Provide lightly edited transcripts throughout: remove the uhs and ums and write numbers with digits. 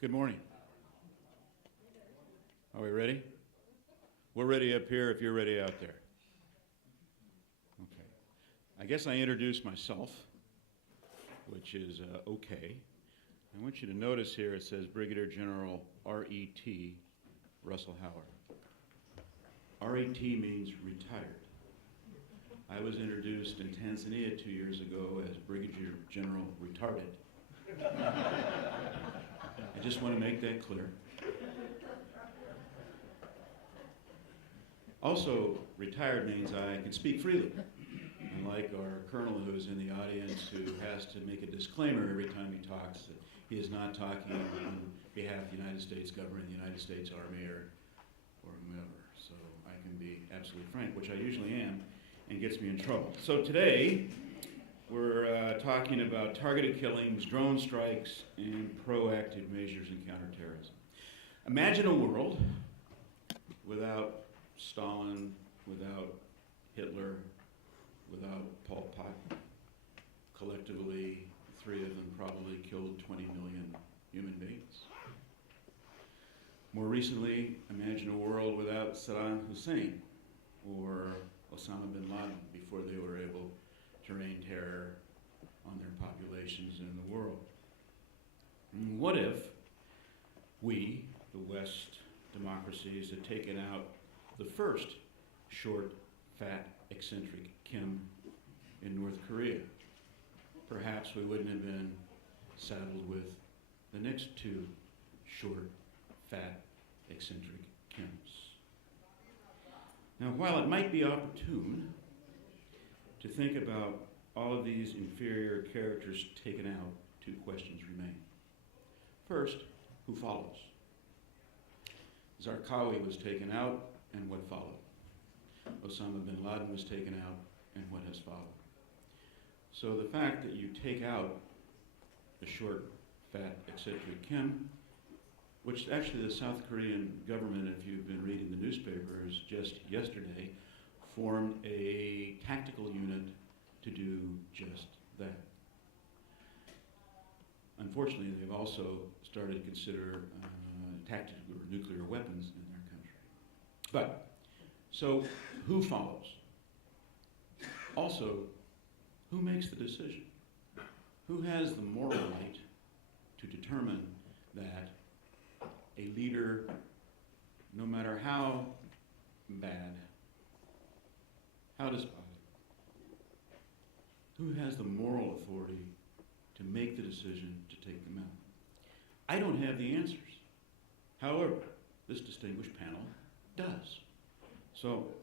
Good morning. Are we ready? We're ready up here if you're ready out there. Okay. I guess I introduced myself, which is okay. I want you to notice here it says Brigadier General R.E.T. Russell Howard. R.E.T. means retired. I was introduced in Tanzania 2 years ago as Brigadier General Retarded. I just want to make that clear. Also, retired means I can speak freely. Unlike our colonel who's in the audience who has to make a disclaimer every time he talks that he is not talking on behalf of the United States government, the United States Army, or whomever. So I can be absolutely frank, which I usually am, and gets me in trouble. So today, we're talking about targeted killings, drone strikes, and proactive measures in counterterrorism. Imagine a world without Stalin, without Hitler, without Pol Pot. Collectively, three of them probably killed 20 million human beings. More recently, imagine a world without Saddam Hussein or Osama bin Laden before they were able to rain terror on their populations in the world. And what if we, the West democracies, had taken out the first short, fat, eccentric Kim in North Korea? Perhaps we wouldn't have been saddled with the next two short, fat, eccentric Kims. Now, while it might be opportune to think about all of these inferior characters taken out, two questions remain. First, who follows? Zarqawi was taken out, and what followed? Osama bin Laden was taken out, and what has followed? So the fact that you take out the short, fat, eccentric Kim, which actually the South Korean government, if you've been reading the newspapers just yesterday, formed a tactical unit to do just that. Unfortunately, they've also started to consider tactical or nuclear weapons in their country. But, so who follows? Also, who makes the decision? Who has the moral right to determine that a leader, no matter how bad, how despised, who has the moral authority to make the decision to take them out? I don't have the answers. However, this distinguished panel does. So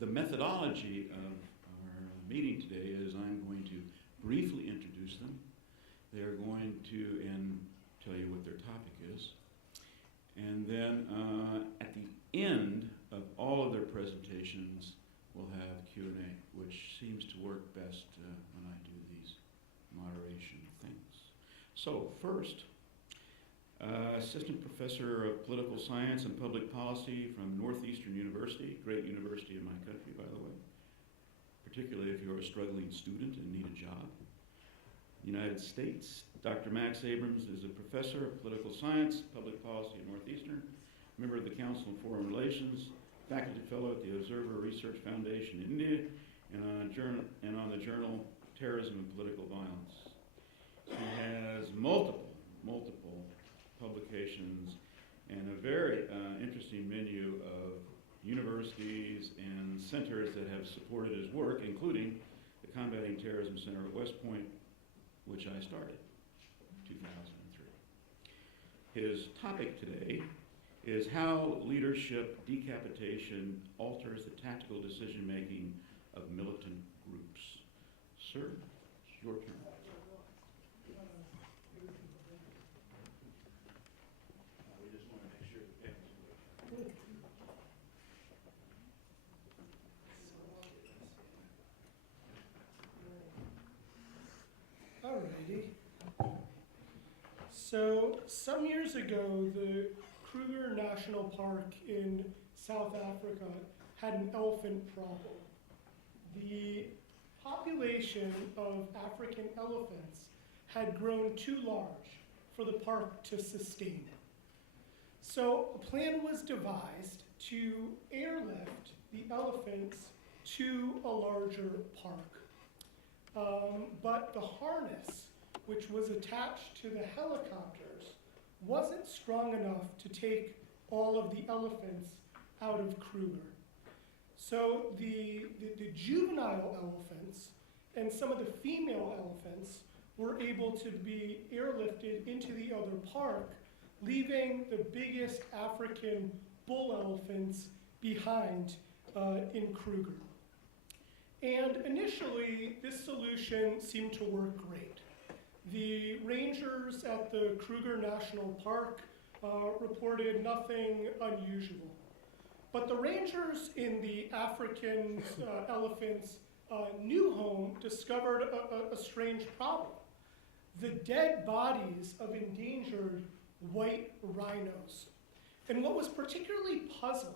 the methodology of our meeting today is I'm going to briefly introduce them. They're going to tell you what their topic is. And then at the end of all of their presentations, we'll have Q&A, which seems to work best when I do these moderation things. So first, Assistant Professor of Political Science and Public Policy from Northeastern University, great university in my country, by the way, particularly if you're a struggling student and need a job. United States, Dr. Max Abrahms is a professor of political science, public policy at Northeastern, member of the Council on Foreign Relations, faculty fellow at the Observer Research Foundation in India, and on the journal Terrorism and Political Violence. He has multiple publications and a very interesting menu of universities and centers that have supported his work, including the Combating Terrorism Center at West Point, which I started in 2003. His topic today is how leadership decapitation alters the tactical decision-making of militant groups. Sir, it's your turn. We just want to make sure the panel's good. Alrighty. So, some years ago, the Kruger National Park in South Africa had an elephant problem. The population of African elephants had grown too large, for the park to sustain. So a plan was devised to airlift the elephants to a larger park. But the harness, which was attached to the helicopters, wasn't strong enough to take all of the elephants out of Kruger. So the juvenile elephants and some of the female elephants were able to be airlifted into the other park, leaving the biggest African bull elephants behind in Kruger. And initially, this solution seemed to work great. The rangers at the Kruger National Park reported nothing unusual. But the rangers in the African elephants' new home discovered a strange problem. The dead bodies of endangered white rhinos. And what was particularly puzzling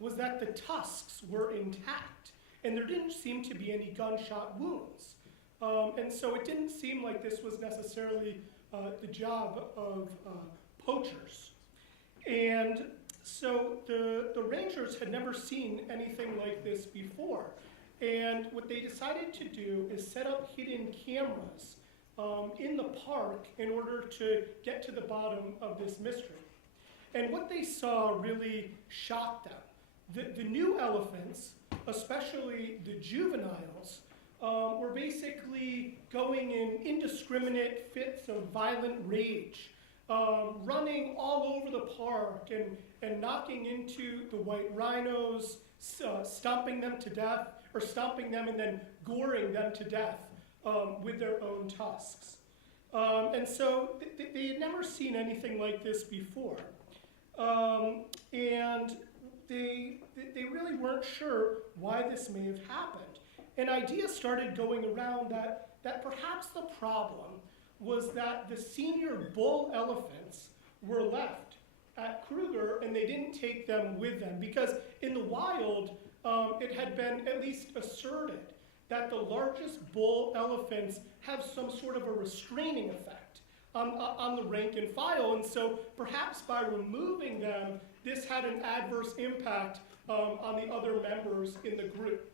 was that the tusks were intact, and there didn't seem to be any gunshot wounds. And so it didn't seem like this was necessarily the job of poachers. And so the rangers had never seen anything like this before. And what they decided to do is set up hidden cameras in the park in order to get to the bottom of this mystery. And what they saw really shocked them. The new elephants, especially the juveniles, were basically going in indiscriminate fits of violent rage, running all over the park and knocking into the white rhinos, stomping them to death, or stomping them and then goring them to death with their own tusks. And so they had never seen anything like this before. And they really weren't sure why this may have happened. An idea started going around that perhaps the problem was that the senior bull elephants were left at Kruger and they didn't take them with them, because in the wild, it had been at least asserted that the largest bull elephants have some sort of a restraining effect on the rank and file, and so perhaps by removing them, this had an adverse impact on the other members in the group.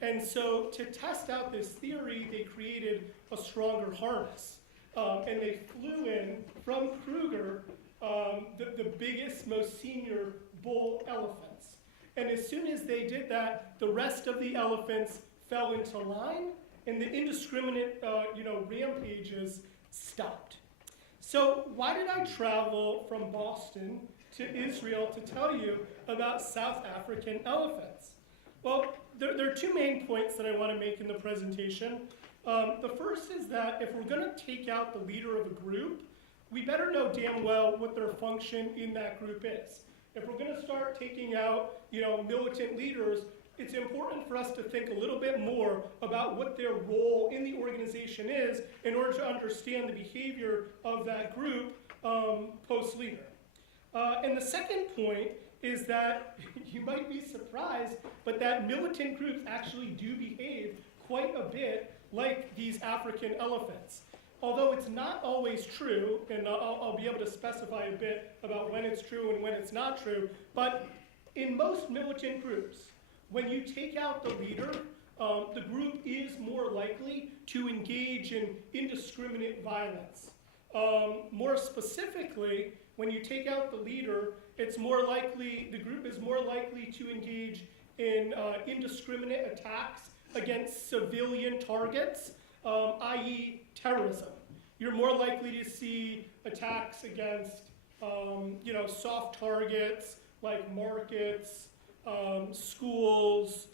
And so to test out this theory, they created a stronger harness. And they flew in from Kruger the biggest, most senior bull elephants. And as soon as they did that, the rest of the elephants fell into line, and the indiscriminate rampages stopped. So why did I travel from Boston to Israel to tell you about South African elephants? Well, there are two main points that I want to make in the presentation. The first is that if we're going to take out the leader of a group, we better know damn well what their function in that group is. If we're going to start taking out, militant leaders, it's important for us to think a little bit more about what their role in the organization is in order to understand the behavior of that group post-leader. And the second point is that you might be surprised, but that militant groups actually do behave quite a bit like these African elephants. Although it's not always true, and I'll be able to specify a bit about when it's true and when it's not true, but in most militant groups, when you take out the leader, the group is more likely to engage in indiscriminate violence. More specifically, when you take out the leader, the group is more likely to engage in indiscriminate attacks against civilian targets, i.e. terrorism. You're more likely to see attacks against soft targets like markets, schools,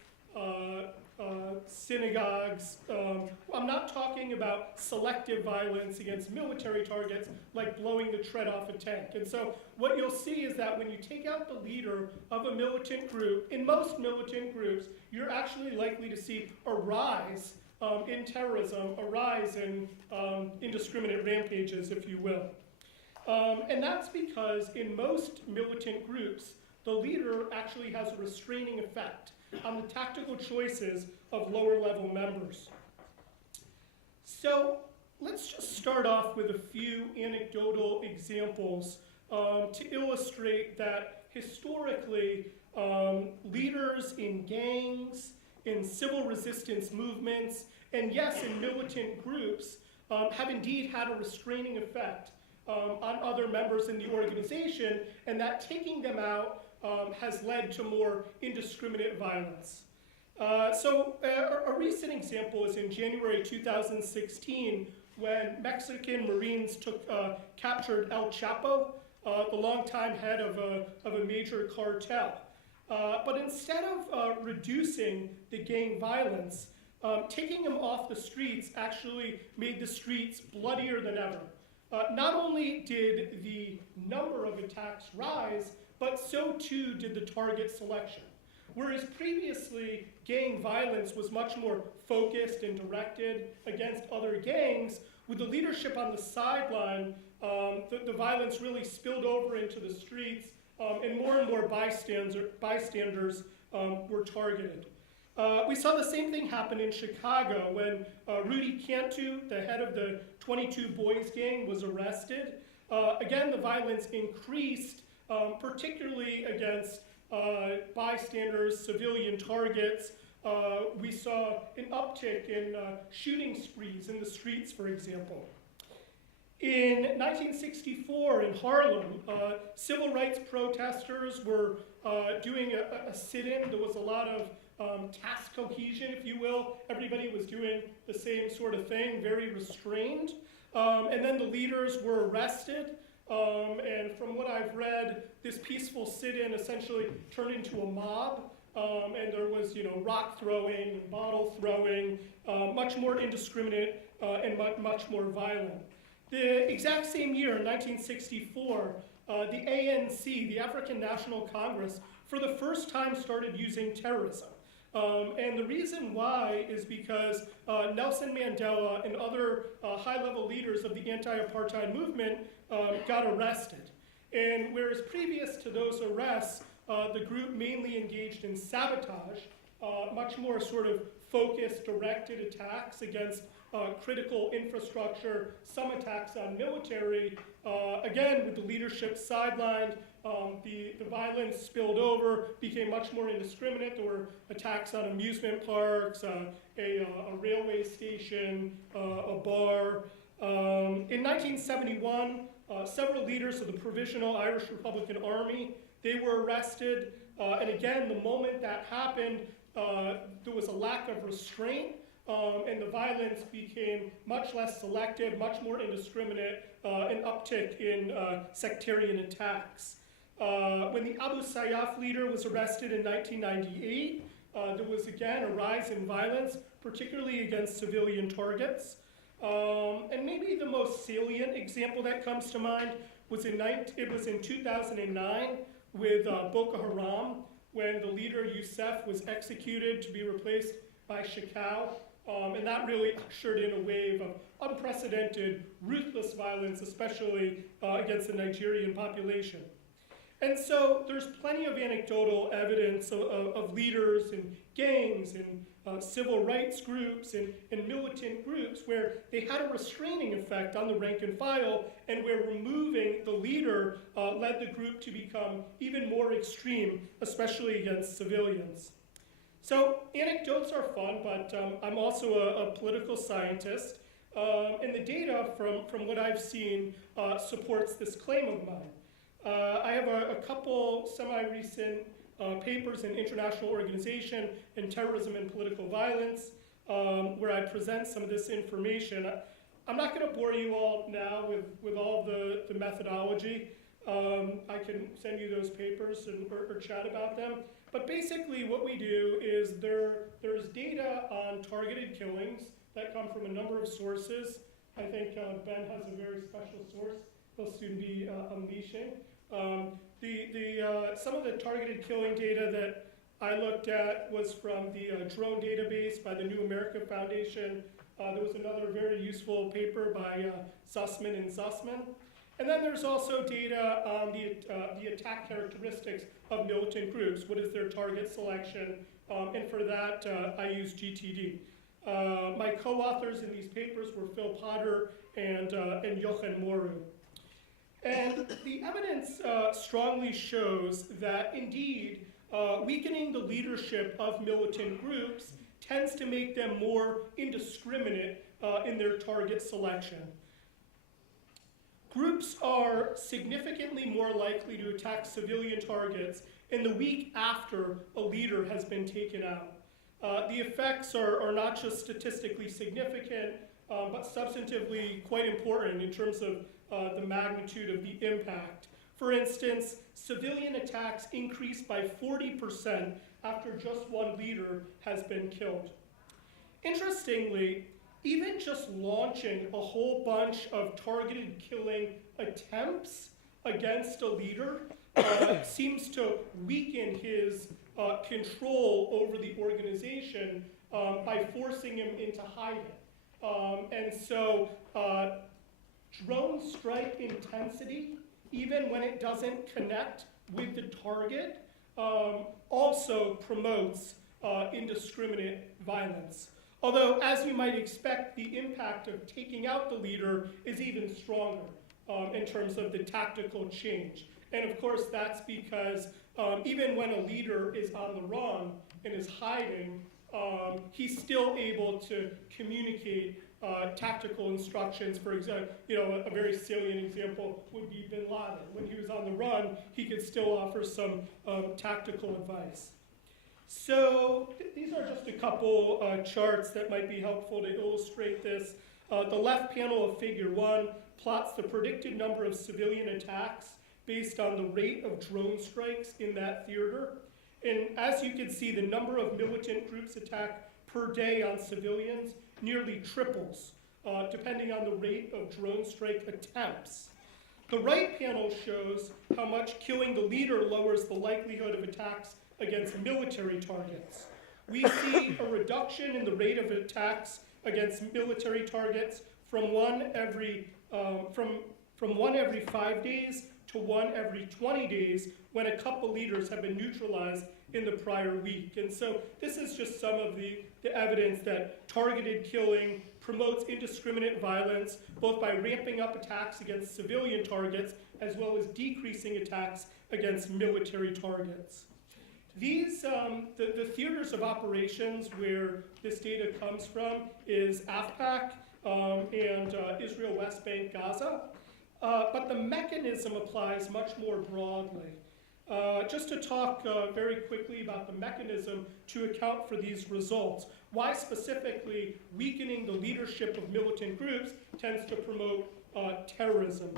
synagogues. I'm not talking about selective violence against military targets like blowing the tread off a tank. And so what you'll see is that when you take out the leader of a militant group, in most militant groups, you're actually likely to see a rise in terrorism, a rise in indiscriminate rampages, if you will. And that's because in most militant groups, the leader actually has a restraining effect on the tactical choices of lower level members. So let's just start off with a few anecdotal examples to illustrate that historically, leaders in gangs, in civil resistance movements, and yes, in militant groups, have indeed had a restraining effect on other members in the organization, and that taking them out has led to more indiscriminate violence. So a recent example is in January 2016, when Mexican Marines captured El Chapo, the longtime head of a major cartel. But instead of reducing the gang violence, taking him off the streets actually made the streets bloodier than ever. Not only did the number of attacks rise, but so too did the target selection. Whereas previously, gang violence was much more focused and directed against other gangs, with the leadership on the sideline, the violence really spilled over into the streets, and more bystanders were targeted. We saw the same thing happen in Chicago when Rudy Cantu, the head of the 22 Boys gang, was arrested. Again, the violence increased, particularly against bystanders, civilian targets. We saw an uptick in shooting sprees in the streets, for example. In 1964 in Harlem, civil rights protesters were doing a sit-in. There was a lot of task cohesion, if you will. Everybody was doing the same sort of thing, very restrained. And then the leaders were arrested. And from what I've read, this peaceful sit-in essentially turned into a mob. And there was, rock throwing, bottle throwing, much more indiscriminate and much more violent. The exact same year, in 1964, the ANC, the African National Congress, for the first time started using terrorism. And the reason why is because Nelson Mandela and other high-level leaders of the anti-apartheid movement got arrested. And whereas previous to those arrests, the group mainly engaged in sabotage, much more sort of focused, directed attacks against critical infrastructure, some attacks on military. Again, with the leadership sidelined, the violence spilled over, became much more indiscriminate. There were attacks on amusement parks, a railway station, a bar. In 1971, several leaders of the Provisional Irish Republican Army, they were arrested. And again, the moment that happened, there was a lack of restraint, and the violence became much less selective, much more indiscriminate, an uptick in sectarian attacks. When the Abu Sayyaf leader was arrested in 1998, there was again a rise in violence, particularly against civilian targets. And maybe the most salient example that comes to mind was in 2009 with Boko Haram, when the leader Youssef was executed to be replaced by Shekau. And that really ushered in a wave of unprecedented, ruthless violence, especially against the Nigerian population. And so there's plenty of anecdotal evidence of leaders and gangs and civil rights groups and militant groups where they had a restraining effect on the rank and file, and where removing the leader led the group to become even more extreme, especially against civilians. So anecdotes are fun, but I'm also a political scientist, and the data from what I've seen supports this claim of mine. I have a couple semi-recent papers in International Organization in Terrorism and Political Violence, where I present some of this information. I'm not going to bore you all now with all the methodology. I can send you those papers or chat about them. But basically what we do is there's data on targeted killings that come from a number of sources. I think Ben has a very special source he'll soon be unleashing. Some of the targeted killing data that I looked at was from the drone database by the New America Foundation. There was another very useful paper by Sussman and Sussman. And then there's also data on the attack characteristics of militant groups. What is their target selection? And for that, I use GTD. My co-authors in these papers were Phil Potter and Jochen Moru. And the evidence strongly shows that indeed weakening the leadership of militant groups tends to make them more indiscriminate in their target selection. Groups are significantly more likely to attack civilian targets in the week after a leader has been taken out. The effects are not just statistically significant, but substantively quite important in terms of the magnitude of the impact. For instance, civilian attacks increased by 40% after just one leader has been killed. Interestingly, even just launching a whole bunch of targeted killing attempts against a leader seems to weaken his control over the organization by forcing him into hiding. And so drone strike intensity, even when it doesn't connect with the target, also promotes indiscriminate violence. Although, as you might expect, the impact of taking out the leader is even stronger in terms of the tactical change. And of course, that's because even when a leader is on the run and is hiding, he's still able to communicate tactical instructions. For example, a very salient example would be Bin Laden. When he was on the run, he could still offer some tactical advice. So these are just a couple charts that might be helpful to illustrate this. The left panel of Figure 1 plots the predicted number of civilian attacks based on the rate of drone strikes in that theater. And as you can see, the number of militant groups attacked per day on civilians nearly triples, depending on the rate of drone strike attempts. The right panel shows how much killing the leader lowers the likelihood of attacks against military targets. We see a reduction in the rate of attacks against military targets from one every 5 days to one every 20 days when a couple leaders have been neutralized in the prior week. And so this is just some of the evidence that targeted killing promotes indiscriminate violence, both by ramping up attacks against civilian targets as well as decreasing attacks against military targets. These, the theaters of operations where this data comes from is AFPAC and Israel, West Bank, Gaza. But the mechanism applies much more broadly. Just to talk very quickly about the mechanism to account for these results, why specifically weakening the leadership of militant groups tends to promote terrorism.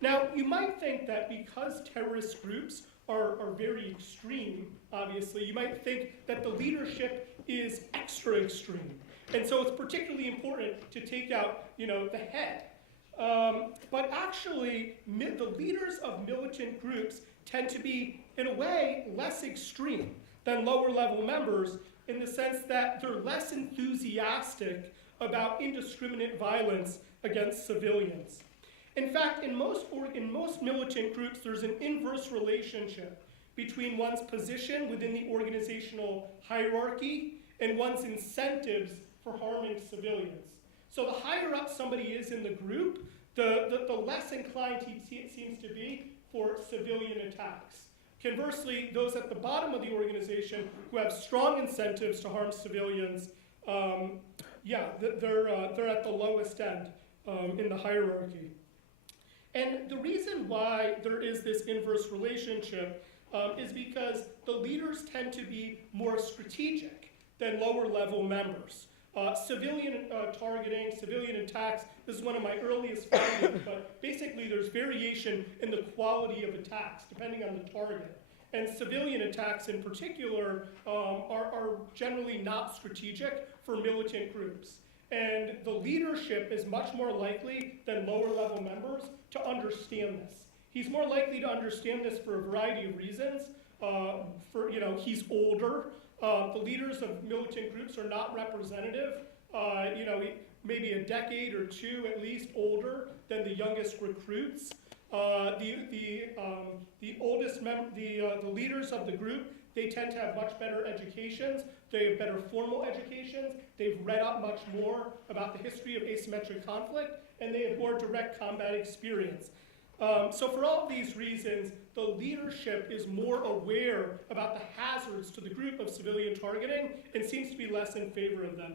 Now, you might think that because terrorist groups are very extreme, obviously, you might think that the leadership is extra extreme. And so it's particularly important to take out, the head. But actually, the leaders of militant groups tend to be, in a way, less extreme than lower level members in the sense that they're less enthusiastic about indiscriminate violence against civilians. In fact, in most militant groups, there's an inverse relationship between one's position within the organizational hierarchy and one's incentives for harming civilians. So the higher up somebody is in the group, the less inclined he seems to be for civilian attacks. Conversely, those at the bottom of the organization who have strong incentives to harm civilians, they're at the lowest end in the hierarchy. And the reason why there is this inverse relationship is because the leaders tend to be more strategic than lower level members. Civilian targeting, civilian attacks, this is one of my earliest findings, but basically there's variation in the quality of attacks depending on the target. And civilian attacks in particular are generally not strategic for militant groups. And the leadership is much more likely than lower level members to understand this. He's more likely to understand this for a variety of reasons. He's older. The leaders of militant groups are not representative. Maybe a decade or two at least older than the youngest recruits. The leaders of the group, they tend to have much better educations. They have better formal educations. They've read up much more about the history of asymmetric conflict, and they have more direct combat experience. So for all of these reasons, the leadership is more aware about the hazards to the group of civilian targeting and seems to be less in favor of them.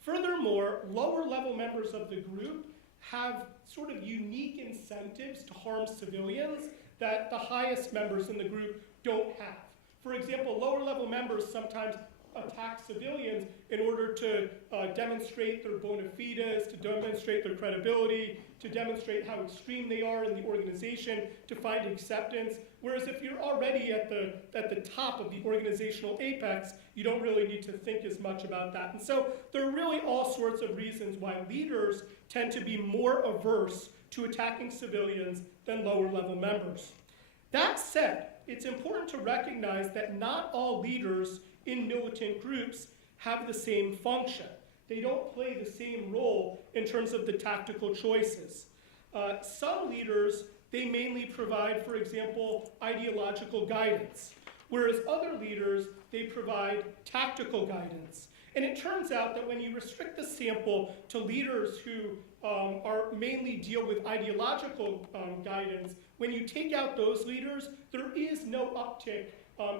Furthermore, lower level members of the group have sort of unique incentives to harm civilians that the highest members in the group don't have. For example, lower level members sometimes attack civilians in order to demonstrate their bona fides, to demonstrate their credibility, to demonstrate how extreme they are in the organization, to find acceptance. Whereas if you're already at the top of the organizational apex, you don't really need to think as much about that. And so there are really all sorts of reasons why leaders tend to be more averse to attacking civilians than lower level members. That said, it's important to recognize that not all leaders in militant groups have the same function. They don't play the same role in terms of the tactical choices. Some leaders, they mainly provide, for example, ideological guidance, whereas other leaders, they provide tactical guidance. And it turns out that when you restrict the sample to leaders who are mainly deal with ideological guidance, when you take out those leaders, there is no uptick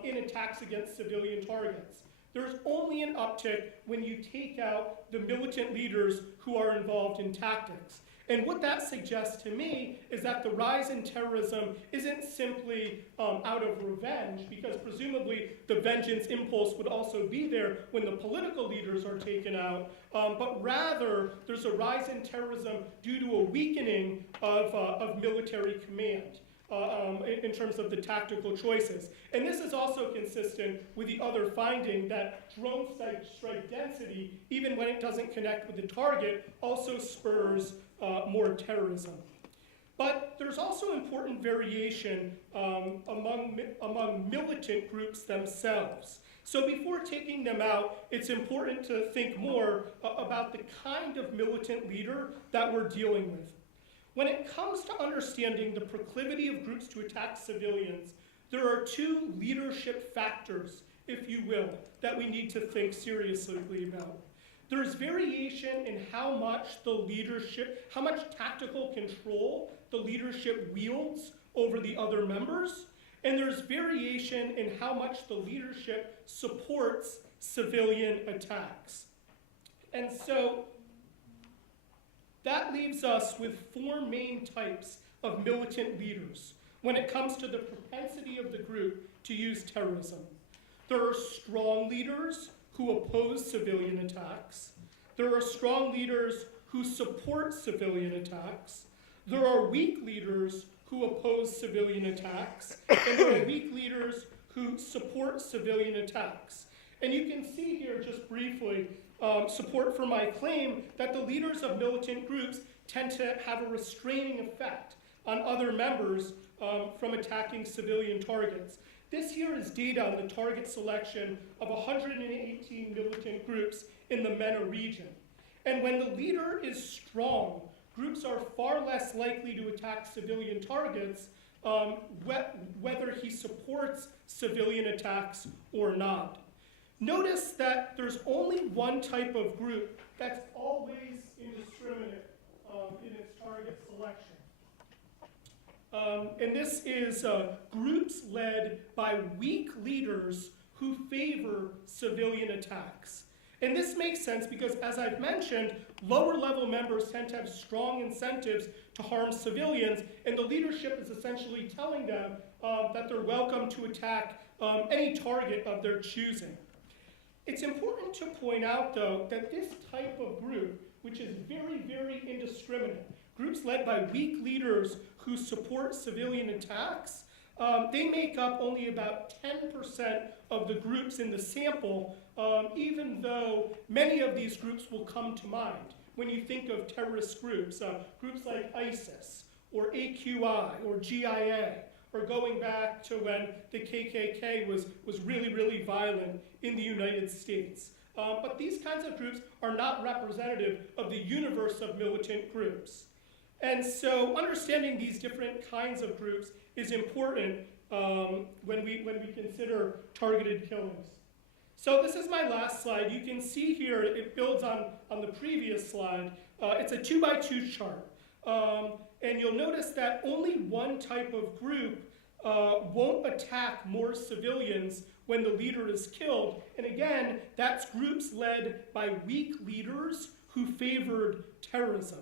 in attacks against civilian targets. There's only an uptick when you take out the militant leaders who are involved in tactics. And what that suggests to me is that the rise in terrorism isn't simply out of revenge, because presumably the vengeance impulse would also be there when the political leaders are taken out, but rather there's a rise in terrorism due to a weakening of military command. In terms of the tactical choices. And this is also consistent with the other finding that drone strike density, even when it doesn't connect with the target, also spurs more terrorism. But there's also important variation among militant groups themselves. So before taking them out, it's important to think more about the kind of militant leader that we're dealing with. When it comes to understanding the proclivity of groups to attack civilians, there are two leadership factors, if you will, that we need to think seriously about. There's variation in how much tactical control the leadership wields over the other members, and there's variation in how much the leadership supports civilian attacks. And so, that leaves us with four main types of militant leaders when it comes to the propensity of the group to use terrorism. There are strong leaders who oppose civilian attacks. There are strong leaders who support civilian attacks. There are weak leaders who oppose civilian attacks. And there are weak leaders who support civilian attacks. And you can see here just briefly support for my claim that the leaders of militant groups tend to have a restraining effect on other members from attacking civilian targets. This here is data on the target selection of 118 militant groups in the MENA region. And when the leader is strong, groups are far less likely to attack civilian targets, whether he supports civilian attacks or not. Notice that there's only one type of group that's always indiscriminate in its target selection. And this is groups led by weak leaders who favor civilian attacks. And this makes sense because, as I've mentioned, lower level members tend to have strong incentives to harm civilians, and the leadership is essentially telling them that they're welcome to attack any target of their choosing. It's important to point out, though, that this type of group, which is very, very indiscriminate, groups led by weak leaders who support civilian attacks, they make up only about 10% of the groups in the sample, even though many of these groups will come to mind when you think of terrorist groups, groups like ISIS, or AQI, or GIA, or going back to when the KKK was really, really violent in the United States. But these kinds of groups are not representative of the universe of militant groups. And so understanding these different kinds of groups is important when we consider targeted killings. So this is my last slide. You can see here, it builds on the previous slide. It's a 2x2 chart. And you'll notice that only one type of group won't attack more civilians when the leader is killed. And again, that's groups led by weak leaders who favored terrorism.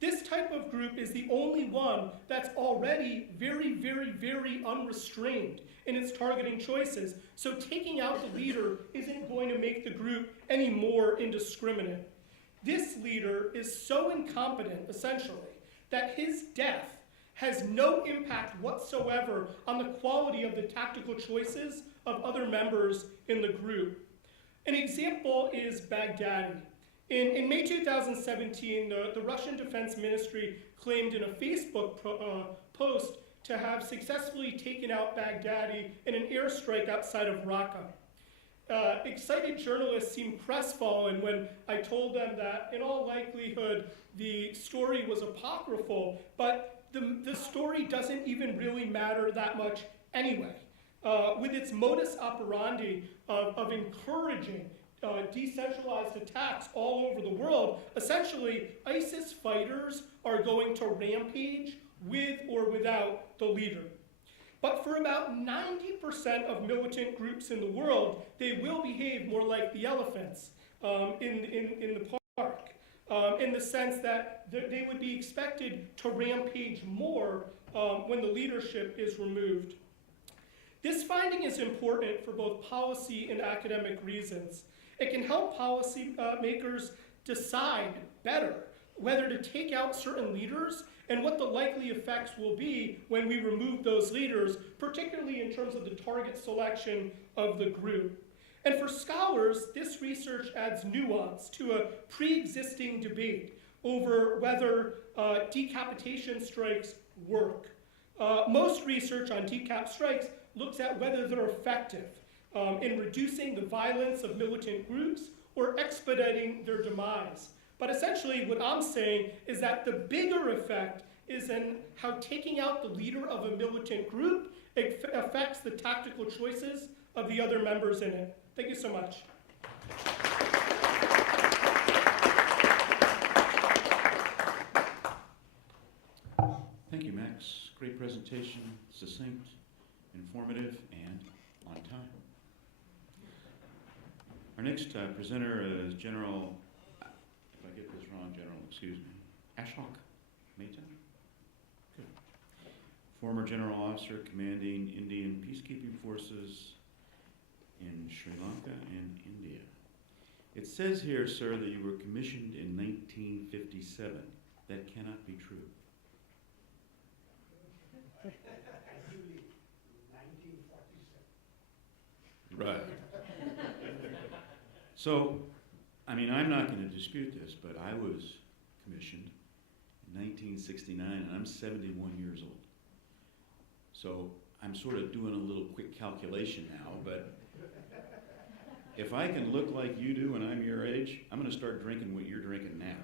This type of group is the only one that's already very, very, very unrestrained in its targeting choices. So taking out the leader isn't going to make the group any more indiscriminate. This leader is so incompetent, essentially, that his death has no impact whatsoever on the quality of the tactical choices of other members in the group. An example is Baghdadi. In May 2017, the Russian Defense Ministry claimed in a Facebook post to have successfully taken out Baghdadi in an airstrike outside of Raqqa. Excited journalists seemed crestfallen when I told them that in all likelihood the story was apocryphal, but the story doesn't even really matter that much anyway. With its modus operandi of encouraging decentralized attacks all over the world, essentially ISIS fighters are going to rampage with or without the leader. But for about 90% of militant groups in the world, they will behave more like the elephants in the park, in the sense that they would be expected to rampage more when the leadership is removed. This finding is important for both policy and academic reasons. It can help policy makers decide better whether to take out certain leaders and what the likely effects will be when we remove those leaders, particularly in terms of the target selection of the group. And for scholars, this research adds nuance to a pre-existing debate over whether decapitation strikes work. Most research on decap strikes looks at whether they're effective in reducing the violence of militant groups or expediting their demise. But essentially what I'm saying is that the bigger effect is in how taking out the leader of a militant group affects the tactical choices of the other members in it. Thank you so much. Thank you, Max. Great presentation, succinct, informative, and on time. Our next presenter is General, if I get this wrong, General, excuse me, Ashok Mehta. Good. Former General Officer commanding Indian peacekeeping forces in Sri Lanka and India. It says here, sir, that you were commissioned in 1957. That cannot be true. Actually, 1947. Right. So, I mean, I'm not going to dispute this, but I was commissioned in 1969, and I'm 71 years old. So I'm sort of doing a little quick calculation now, but if I can look like you do when I'm your age, I'm going to start drinking what you're drinking now.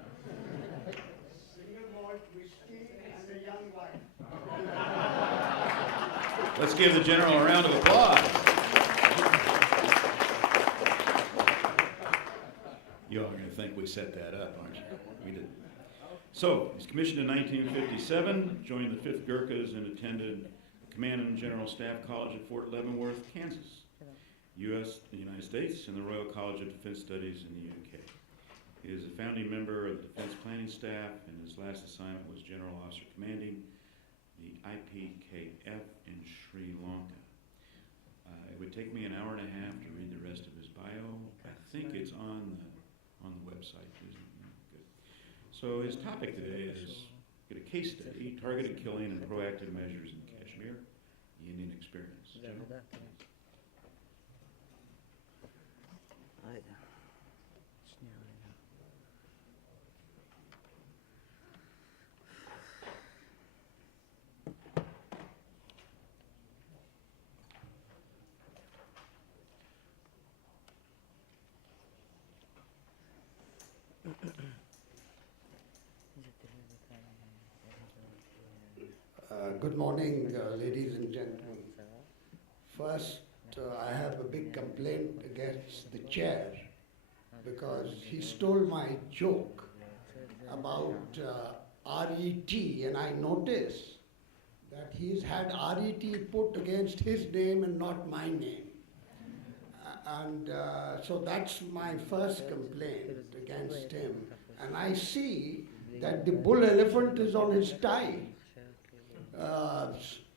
Single malt whiskey and a young wife. Let's give the general a round of applause. You all are going to think we set that up, aren't you? We didn't. So, he's commissioned in 1957, joined the 5th Gurkhas, and attended Command and General Staff College at Fort Leavenworth, Kansas, the United States, and the Royal College of Defense Studies in the UK. He is a founding member of the Defense Planning Staff, and his last assignment was General Officer Commanding the IPKF in Sri Lanka. It would take me an hour and a half to read the rest of his bio. I think it's on the website, isn't it? Good. So his topic today is a case study, targeted killing and proactive measures in Kashmir, the Indian experience. General? Good morning, ladies and gentlemen. First, I have a big complaint against the chair because he stole my joke about RET, and I notice that he's had RET put against his name and not my name. So that's my first complaint against him. And I see that the bull elephant is on his tie.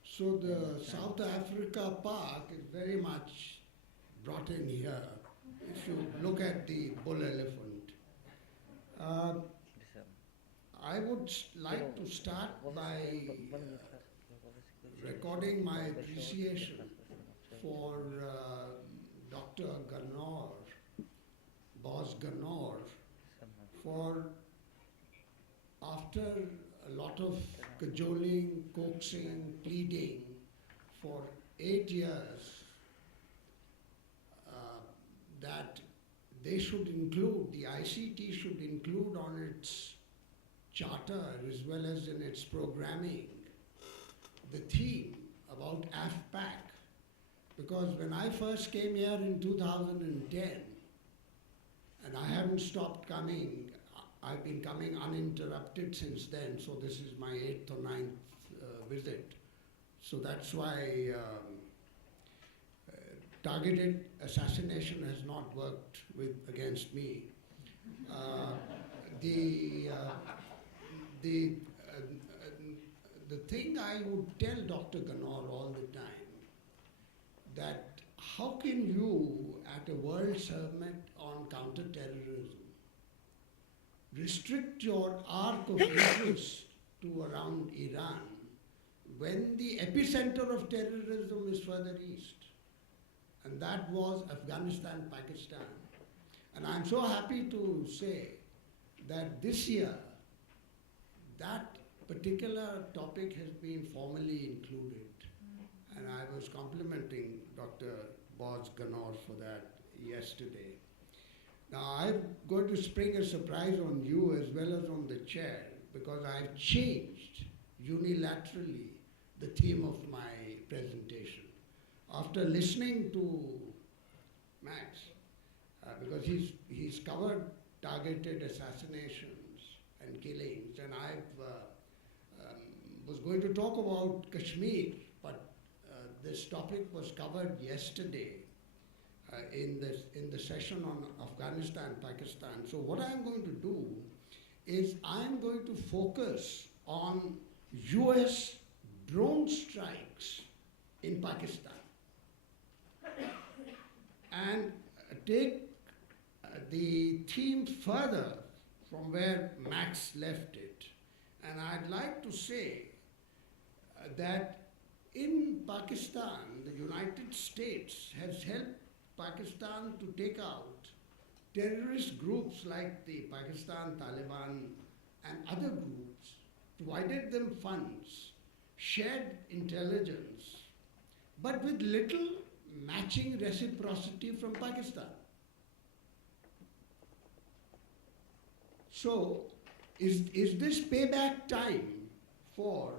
So the South Africa park is very much brought in here, if you look at the bull elephant. I would like to start by recording my appreciation for Dr. Ganor, Boss Ganor, for after a lot of cajoling, coaxing, pleading for 8 years that they should include, the ICT should include on its charter as well as in its programming the theme about AFPAC. Because when I first came here in 2010, and I haven't stopped coming, I've been coming uninterrupted since then, so this is my 8th or 9th visit. So that's why targeted assassination has not worked against me. The thing I would tell Dr. Ganor all the time, that how can you at a World Summit on Counterterrorism restrict your arc of interest to around Iran when the epicenter of terrorism is further east? And that was Afghanistan, Pakistan. And I'm so happy to say that this year, that particular topic has been formally included. And I was complimenting Dr. Boz Ganor for that yesterday. Now, I'm going to spring a surprise on you as well as on the chair, because I've changed unilaterally the theme of my presentation. After listening to Max, because he's covered targeted assassinations and killings, and I was going to talk about Kashmir, but this topic was covered yesterday in the session on Afghanistan, Pakistan. So what I'm going to do is I'm going to focus on US drone strikes in Pakistan and take the theme further from where Max left it. And I'd like to say that in Pakistan, the United States has helped Pakistan to take out terrorist groups like the Pakistan Taliban and other groups, provided them funds, shared intelligence, but with little matching reciprocity from Pakistan. So, is this payback time for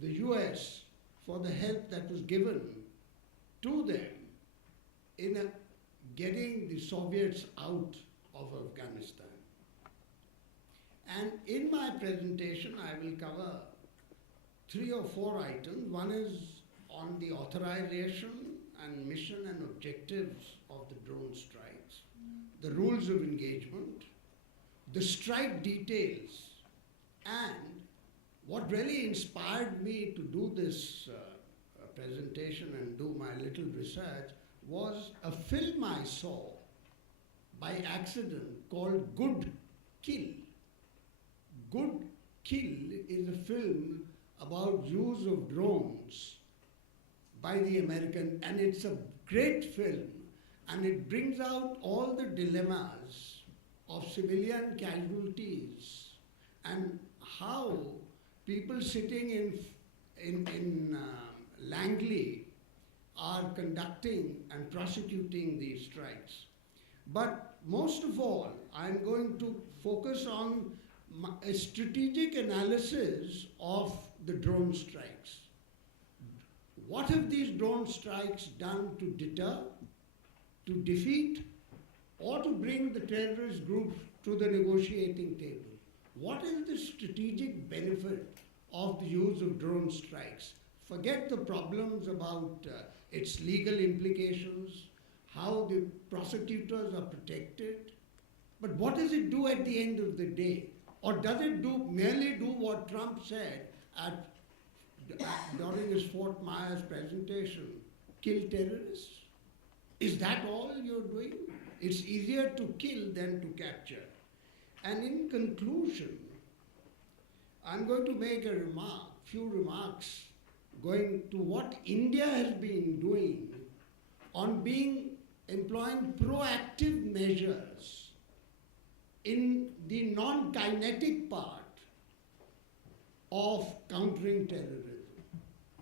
the US for the help that was given to them in getting the Soviets out of Afghanistan? And in my presentation, I will cover 3 or 4 items. One is on the authorization and mission and objectives of the drone strikes, the rules of engagement, the strike details, and what really inspired me to do this presentation and do my little research was a film I saw by accident called Good Kill. Good Kill is a film about use of drones by the American, and it's a great film, and it brings out all the dilemmas of civilian casualties and how people sitting in Langley are conducting and prosecuting these strikes. But most of all, I'm going to focus on a strategic analysis of the drone strikes. What have these drone strikes done to deter, to defeat, or to bring the terrorist groups to the negotiating table? What is the strategic benefit of the use of drone strikes? Forget the problems about its legal implications, how the prosecutors are protected, but what does it do at the end of the day? Or does it merely do what Trump said during his Fort Myers presentation, kill terrorists? Is that all you're doing? It's easier to kill than to capture. And in conclusion, I'm going to make a few remarks going to what India has been doing on employing proactive measures in the non-kinetic part of countering terrorism.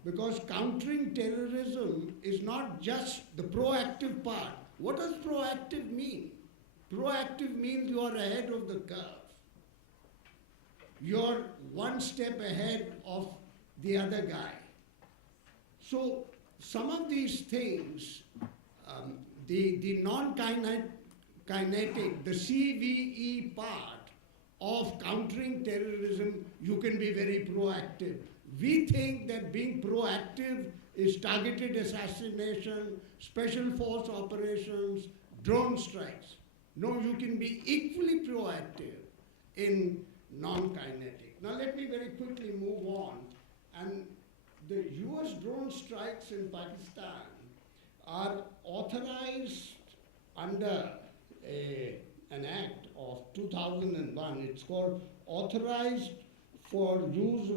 Because countering terrorism is not just the proactive part. What does proactive mean? Proactive means you are ahead of the curve. You're one step ahead of the other guy. So some of these things, the non-kinetic, the CVE part of countering terrorism, you can be very proactive. We think that being proactive is targeted assassination, special force operations, drone strikes. No, you can be equally proactive in non-kinetic. Now let me very quickly move on. And the US drone strikes in Pakistan are authorized under an act of 2001. It's called authorized use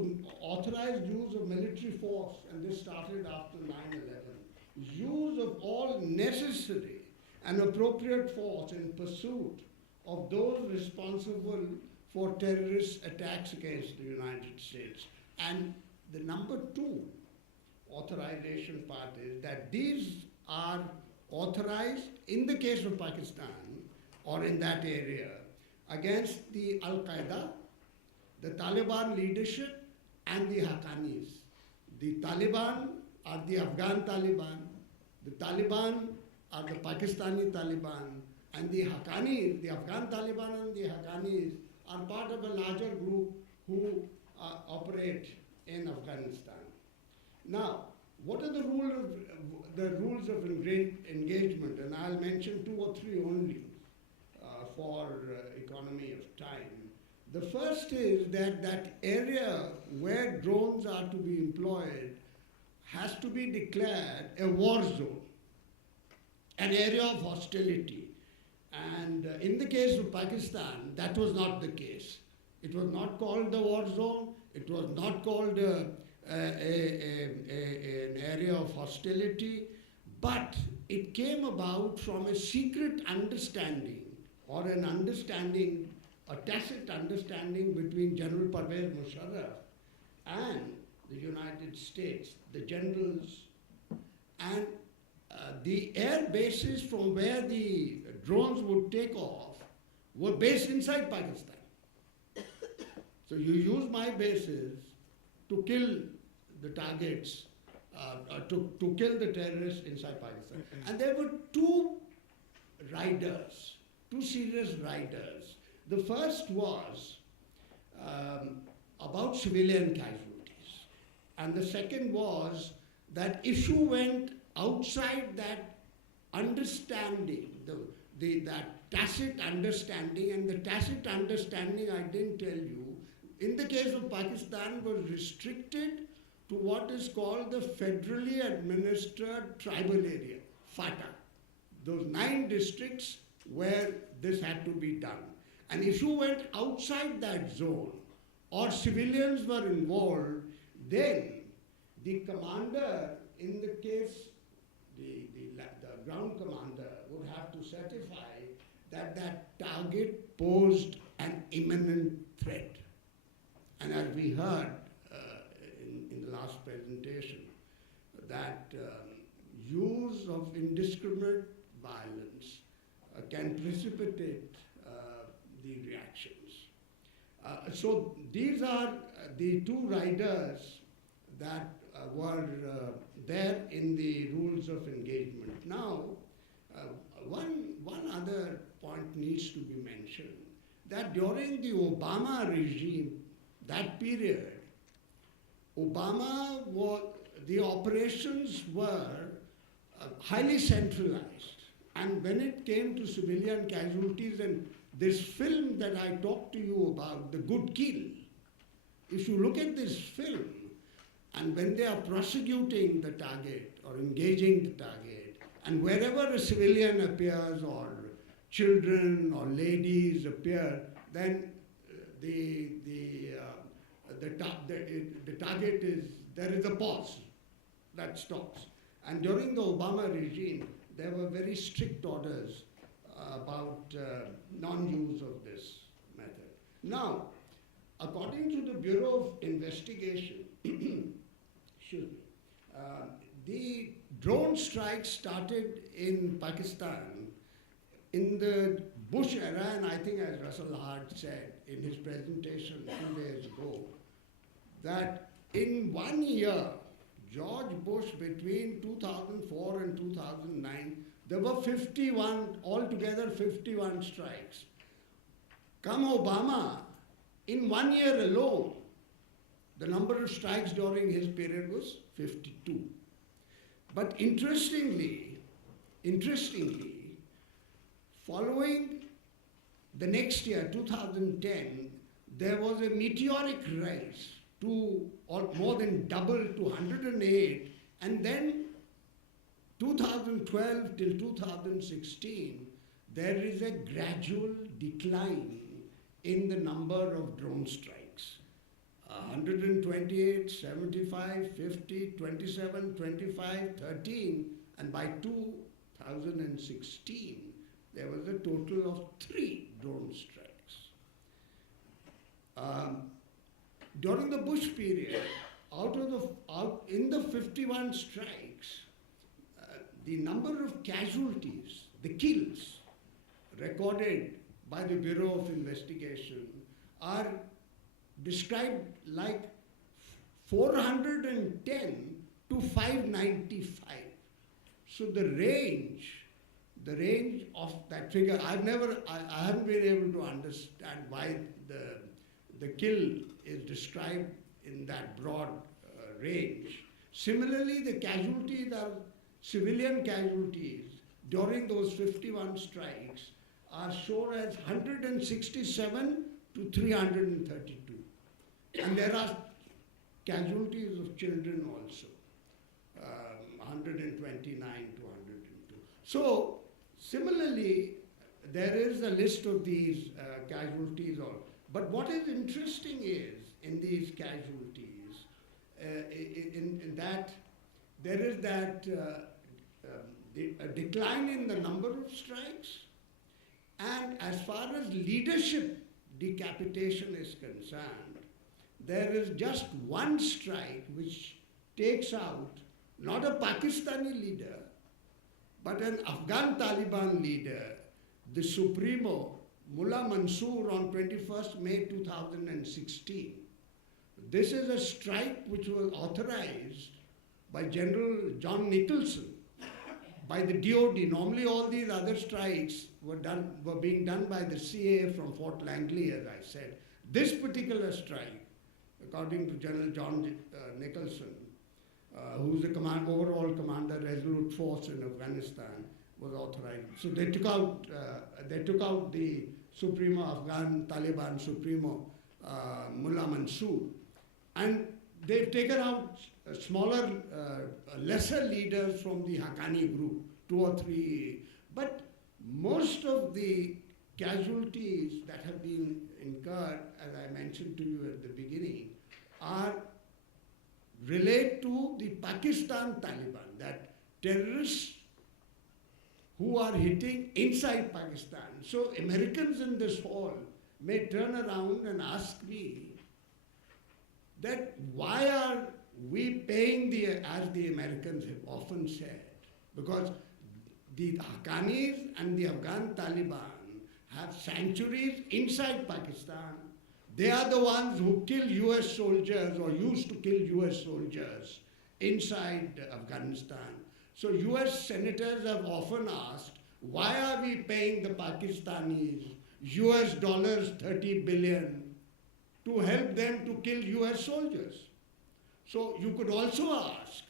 of military force, and this started after 9/11. Use of all necessary and appropriate force in pursuit of those responsible for terrorist attacks against the United States. And the number 2 authorization part is that these are authorized in the case of Pakistan or in that area against the Al-Qaeda, the Taliban leadership, and the Haqqanis. The Taliban are the Afghan Taliban, the Taliban are the Pakistani Taliban, and the Haqqanis, the Afghan Taliban and the Haqqanis are part of a larger group who operate in Afghanistan. Now, what are the rules of engagement? And I'll mention 2 or 3 only for economy of time. The first is that area where drones are to be employed has to be declared a war zone, an area of hostility. And in the case of Pakistan, that was not the case. It was not called the war zone. It was not called an area of hostility. But it came about from a secret understanding or an understanding, a tacit understanding between General Pervez Musharraf and the United States, the generals, and the air bases from where the drones would take off were based inside Pakistan. So you use my bases to kill the targets, to kill the terrorists inside Pakistan. And there were 2 serious riders. The first was about civilian casualties. And the second was that if you went outside that understanding, that tacit understanding, and the tacit understanding, I didn't tell you, in the case of Pakistan was restricted to what is called the federally administered tribal area, FATA. Those 9 districts where this had to be done. And if you went outside that zone or civilians were involved, then the commander, in the case, the ground commander would have to certify that that target posed an imminent threat. And as we heard in the last presentation, that use of indiscriminate violence can precipitate the reactions. So these are the two riders that were there in the rules of engagement. Now, one other point needs to be mentioned, that during the Obama regime, that period, the operations were highly centralized. And when it came to civilian casualties, and this film that I talked to you about, The Good Kill, if you look at this film, and when they are prosecuting the target or engaging the target, and wherever a civilian appears or children or ladies appear, then the target is, there is a pause that stops. And during the Obama regime, there were very strict orders about non-use of this method. Now, according to the Bureau of Investigation, excuse me, the drone strikes started in Pakistan in the Bush era, and I think as Russell Hart said in his presentation 2 days ago, that in 1 year, George Bush, between 2004 and 2009, there were 51, altogether 51 strikes. Come Obama, in 1 year alone, the number of strikes during his period was 52. But interestingly, following the next year, 2010, there was a meteoric rise to more than double to 108, and then 2012 till 2016, there is a gradual decline in the number of drone strikes. 128, 75, 50, 27, 25, 13, and by 2016, there was a total of 3 drone strikes. During the Bush period, in the 51 strikes, the number of casualties, the kills, recorded by the Bureau of Investigation are described like 410 to 595. So the range of that figure, I haven't been able to understand why the kill is described in that broad range. Similarly, the casualties are civilian casualties during those 51 strikes are shown as 167 to 332. And there are casualties of children also, 129 to 102. So, similarly, there is a list of these casualties. But what is interesting is, in these casualties, in that there is a decline in the number of strikes, and as far as leadership decapitation is concerned, there is just one strike which takes out not a Pakistani leader, but an Afghan Taliban leader, the Supremo, Mullah Mansoor, on 21st May 2016. This is a strike which was authorized by General John Nicholson, by the DOD. Normally all these other strikes were being done by the CA from Fort Langley, as I said. This particular strike, according to General John Nicholson, who's the overall commander, Resolute Force in Afghanistan, was authorized. So they took out the Supremo, Afghan Taliban Supremo, Mullah Mansoor, and they've taken out smaller, lesser leaders from the Haqqani group, 2 or 3. But most of the casualties that have been incurred, as I mentioned to you at the beginning, relate to the Pakistan Taliban, that terrorists who are hitting inside Pakistan. So Americans in this hall may turn around and ask me that why are we paying as the Americans have often said, because the Haqqanis and the Afghan Taliban have sanctuaries inside Pakistan. They are the ones who kill US soldiers or used to kill US soldiers inside Afghanistan. So US senators have often asked, why are we paying the Pakistanis US dollars 30 billion to help them to kill US soldiers? So you could also ask,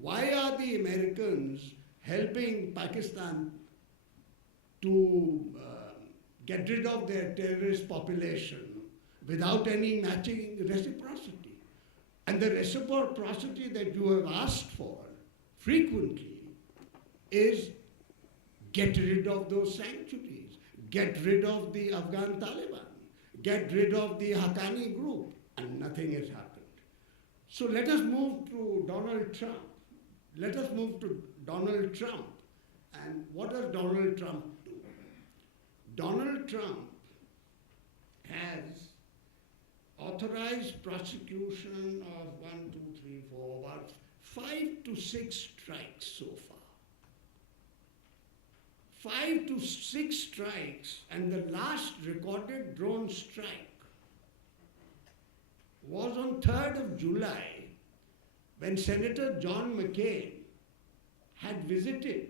why are the Americans helping Pakistan to get rid of their terrorist population without any matching reciprocity? And the reciprocity that you have asked for frequently is get rid of those sanctuaries, get rid of the Afghan Taliban, get rid of the Haqqani group, and nothing has happened. So let us move to Donald Trump. Let us move to Donald Trump. And what does Donald Trump do? Donald Trump has authorized prosecution of about 5 to 6 strikes so far. 5 to 6 strikes, and the last recorded drone strike was on 3rd of July when Senator John McCain had visited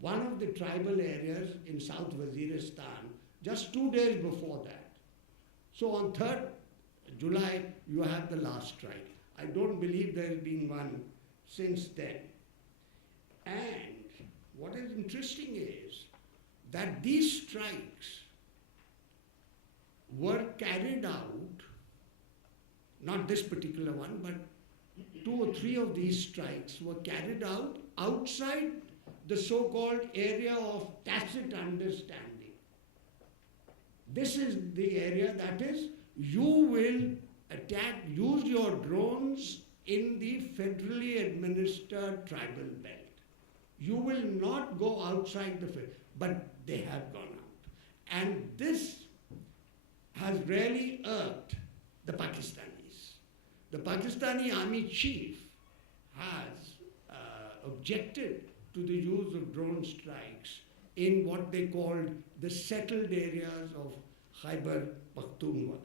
one of the tribal areas in South Waziristan just 2 days before that. So on 3rd July, you have the last strike. I don't believe there has been one since then. And what is interesting is that these strikes were carried out, not this particular one, but 2 or 3 of these strikes were carried out outside the so-called area of tacit understanding. This is the area that is, you will use your drones in the federally administered tribal belt. You will not go outside the field, but they have gone out. And this has really irked the Pakistanis. The Pakistani army chief has objected to the use of drone strikes in what they called the settled areas of Khyber Pakhtunkhwa.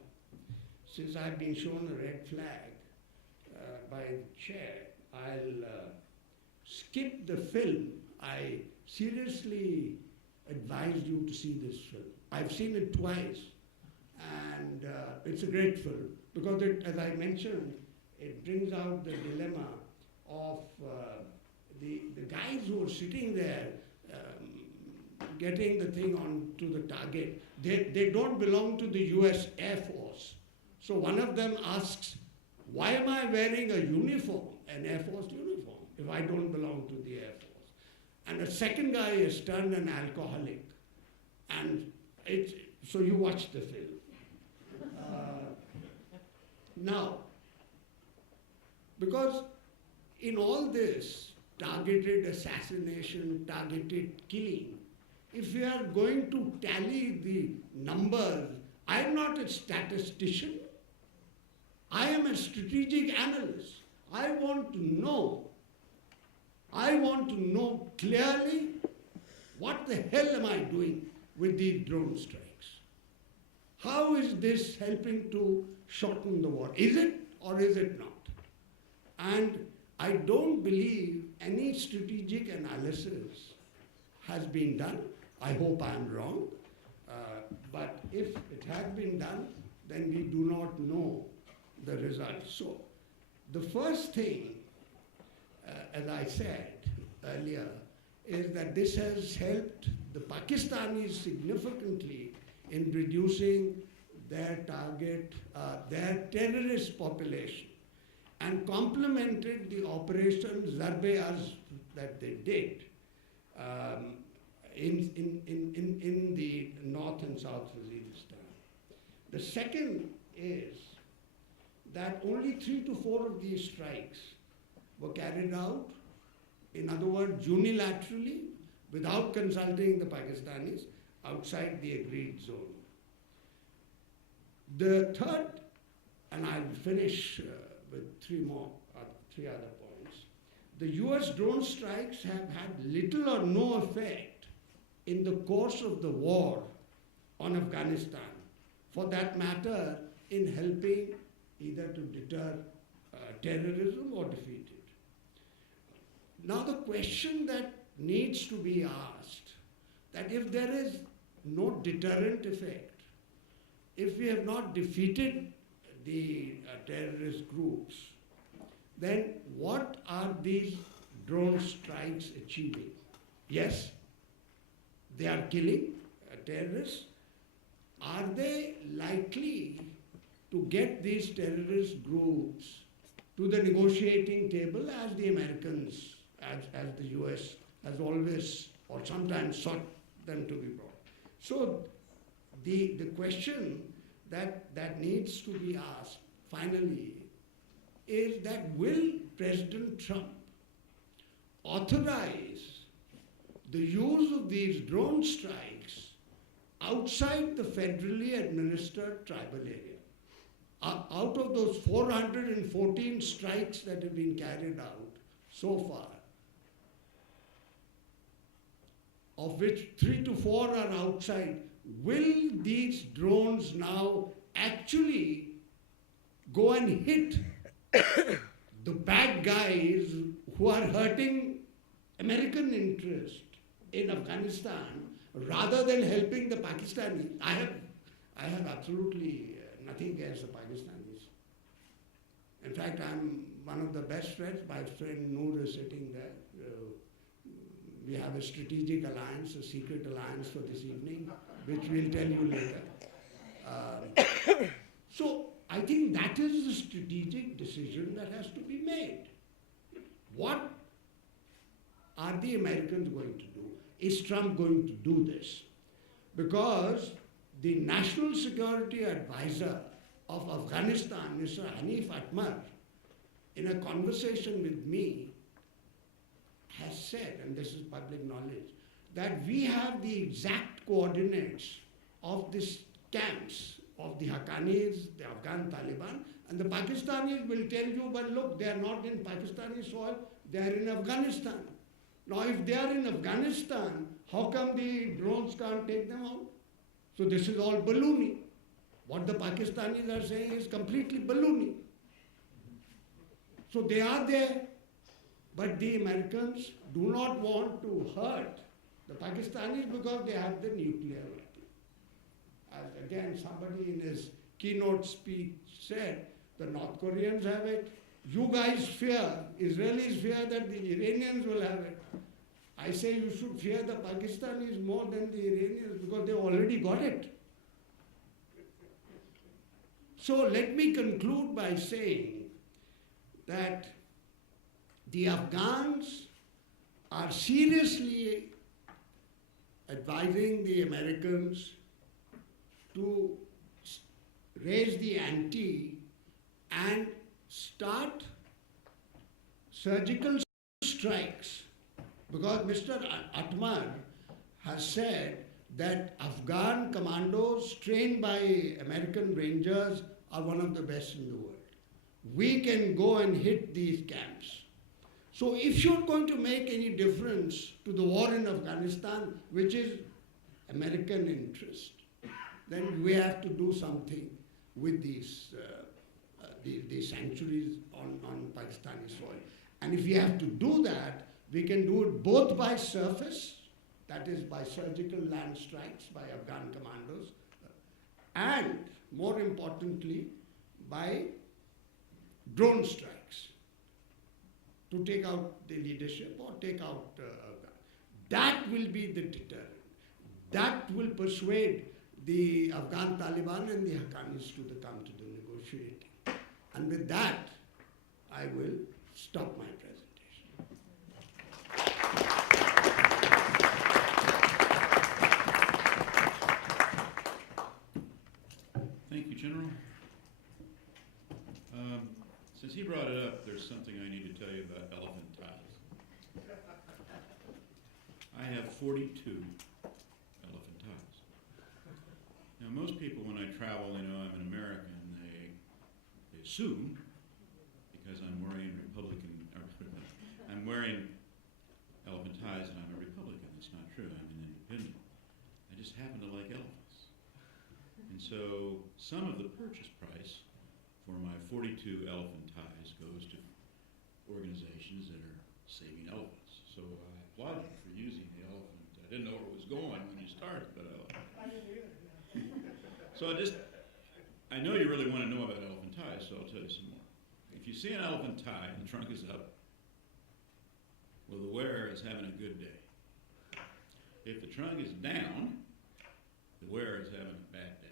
Since I've been shown a red flag by the chair, I'll skip the film. I seriously advise you to see this film. I've seen it twice, and it's a great film because it, as I mentioned, it brings out the dilemma of the guys who are sitting there getting the thing on to the target. They don't belong to the US Air Force. So one of them asks, why am I wearing a uniform, an Air Force uniform, if I don't belong to the Air Force? And the second guy is turned an alcoholic. And so you watch the film. Now, because in all this targeted assassination, targeted killing, if we are going to tally the numbers, I am not a statistician. I am a strategic analyst. I want to know clearly what the hell am I doing with these drone strikes? How is this helping to shorten the war? Is it or is it not? And I don't believe any strategic analysis has been done. I hope I'm wrong. But if it has been done, then we do not know the results. So the first thing, as I said earlier, is that this has helped the Pakistanis significantly in reducing their target, their terrorist population, and complemented the operation Zarbe-Az that they did in the North and South Waziristan. The second is that only 3 to 4 of these strikes were carried out, in other words, unilaterally, without consulting the Pakistanis, outside the agreed zone. The third, and I'll finish with 3 other points. The US drone strikes have had little or no effect in the course of the war on Afghanistan for that matter, in helping either to deter terrorism or defeat it. Now the question that needs to be asked, that if there is no deterrent effect, if we have not defeated the terrorist groups, then what are these drone strikes achieving? Yes, they are killing terrorists. Are they likely to get these terrorist groups to the negotiating table as the Americans, as the US has always or sometimes sought them to be brought? So the question that needs to be asked finally is that will President Trump authorize the use of these drone strikes outside the federally administered tribal area? Out of those 414 strikes that have been carried out so far, of which 3 to 4 are outside, will these drones now actually go and hit the bad guys who are hurting American interest in Afghanistan rather than helping the Pakistanis? I have absolutely nothing against the Pakistanis. In fact, I'm one of the best friends. My friend Noor is sitting there. We have a strategic alliance, a secret alliance for this evening, which we'll tell you later. So I think that is the strategic decision that has to be made. What are the Americans going to do? Is Trump going to do this? Because the National Security Advisor of Afghanistan, Mr. Hanif Atmar, in a conversation with me, has said, and this is public knowledge, that we have the exact coordinates of these camps of the Haqqanis, the Afghan Taliban, and the Pakistanis will tell you, well, look, they are not in Pakistani soil, they are in Afghanistan. Now, if they are in Afghanistan, how come the drones can't take them out? So this is all baloney. What the Pakistanis are saying is completely baloney. So they are there, but the Americans do not want to hurt the Pakistanis because they have the nuclear weapon. As again, somebody in his keynote speech said, the North Koreans have it. You guys fear, Israelis fear that the Iranians will have it. I say you should fear the Pakistanis more than the Iranians because they already got it. So let me conclude by saying that the Afghans are seriously advising the Americans to raise the ante and start surgical strikes, because Mr. Atmar has said that Afghan commandos trained by American Rangers are one of the best in the world. We can go and hit these camps. So if you're going to make any difference to the war in Afghanistan, which is American interest, then we have to do something with these sanctuaries on Pakistani soil. And if we have to do that, we can do it both by surface, that is by surgical land strikes by Afghan commandos, and more importantly, by drone strikes to take out the leadership or take out Afghan. That will be the deterrent. That will persuade the Afghan Taliban and the Haqqanis to come to the negotiating. And with that, I will stop my presentation. Thank you, General. Since he brought it up, there's something I need to tell you about elephant ties. I have 42 elephant ties. Now, most people, when I travel, they know I'm an American. They assume, because I'm wearing elephant ties, and I'm a Republican. It's not true. I'm an independent. I just happen to like elephants. And so some of the purchase price for my 42 elephant ties goes to organizations that are saving elephants. So I applaud you for using the elephant. I didn't know where it was going when you started, but I like it. I didn't either. So I know you really want to know about elephant ties, so I'll tell you some more. If you see an elephant tie and the trunk is up, well, the wearer is having a good day. If the trunk is down, the wearer is having a bad day.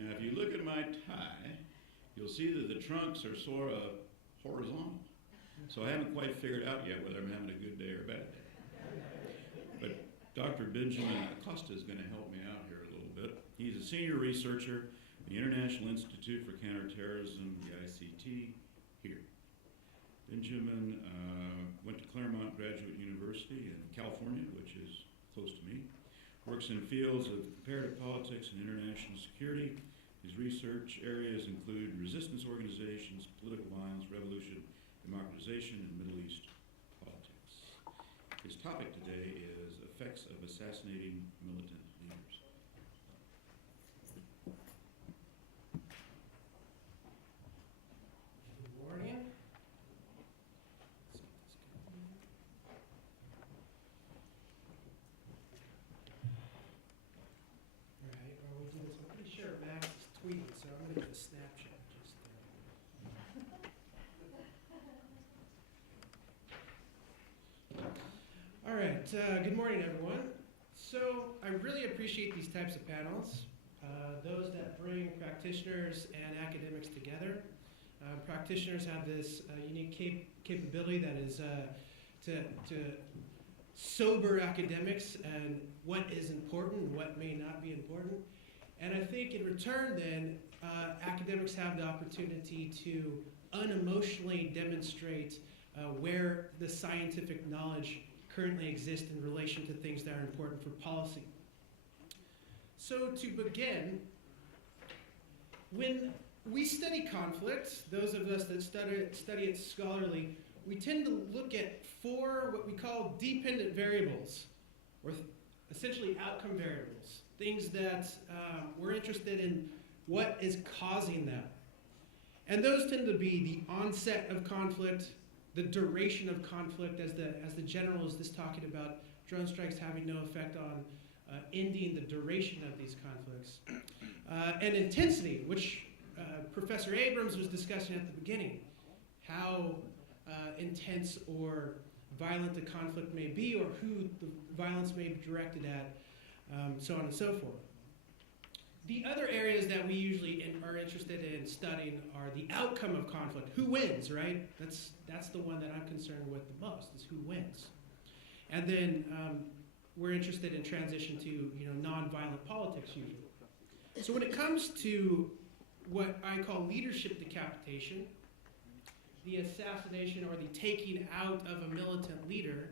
Now, if you look at my tie, you'll see that the trunks are sort of horizontal. So I haven't quite figured out yet whether I'm having a good day or a bad day. But Dr. Benjamin Acosta is going to help me out here a little bit. He's a senior researcher at the International Institute for Counterterrorism, the ICT, here. Benjamin went to Claremont Graduate University in California, which is close to me. Works in fields of comparative politics and international security. His research areas include resistance organizations, political violence, revolution, democratization, and Middle East politics. His topic today is effects of assassinating militant leaders. Good morning. All right, are we doing this? I'm pretty sure Max is tweeting, so I'm going to get a Snapchat just there. All right, good morning, everyone. So I really appreciate these types of panels, those that bring practitioners and academics together. Practitioners have this unique capability that is to sober academics and what is important and what may not be important. And I think in return then, academics have the opportunity to unemotionally demonstrate where the scientific knowledge currently exists in relation to things that are important for policy. So to begin, when we study conflict, those of us that study it scholarly, we tend to look at four what we call dependent variables, or essentially outcome variables, things that we're interested in what is causing them. And those tend to be the onset of conflict, the duration of conflict, as the general is just talking about drone strikes having no effect on ending the duration of these conflicts, and intensity, which Professor Abrahms was discussing at the beginning, how intense or violent the conflict may be, or who the violence may be directed at, so on and so forth. The other areas that we usually are interested in studying are the outcome of conflict. Who wins, right? That's the one that I'm concerned with the most, is who wins. And then we're interested in transition to nonviolent politics usually. So when it comes to what I call leadership decapitation, the assassination or the taking out of a militant leader,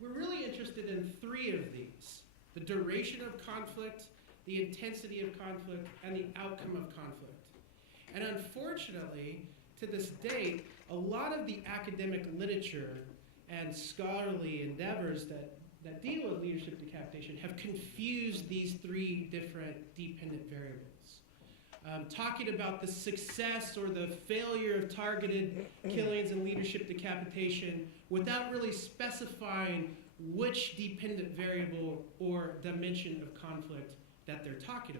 we're really interested in three of these: the duration of conflict, the intensity of conflict, and the outcome of conflict. And unfortunately, to this date, a lot of the academic literature and scholarly endeavors that deal with leadership decapitation have confused these three different dependent variables. Talking about the success or the failure of targeted killings and leadership decapitation without really specifying which dependent variable or dimension of conflict that they're talking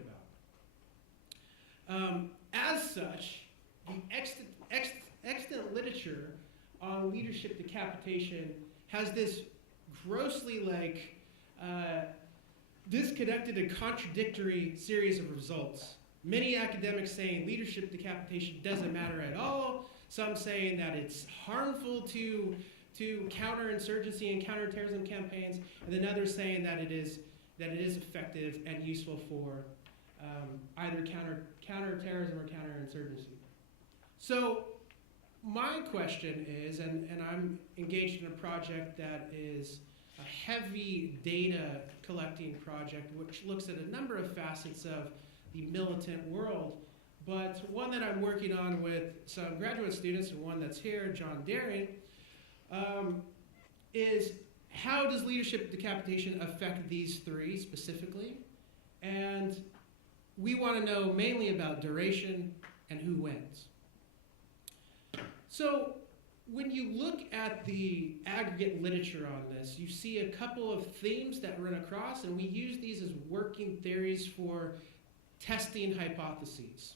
about. As such, the extant literature on leadership decapitation has this grossly disconnected and contradictory series of results. Many academics saying leadership decapitation doesn't matter at all, some saying that it's harmful to counterinsurgency and counterterrorism campaigns, and then others saying that it is effective and useful for either counterterrorism or counterinsurgency. So my question is, and I'm engaged in a project that is a heavy data collecting project which looks at a number of facets of the militant world, but one that I'm working on with some graduate students and one that's here, John Daring, is how does leadership decapitation affect these three specifically? And we want to know mainly about duration and who wins. So when you look at the aggregate literature on this, you see a couple of themes that run across, and we use these as working theories for testing hypotheses.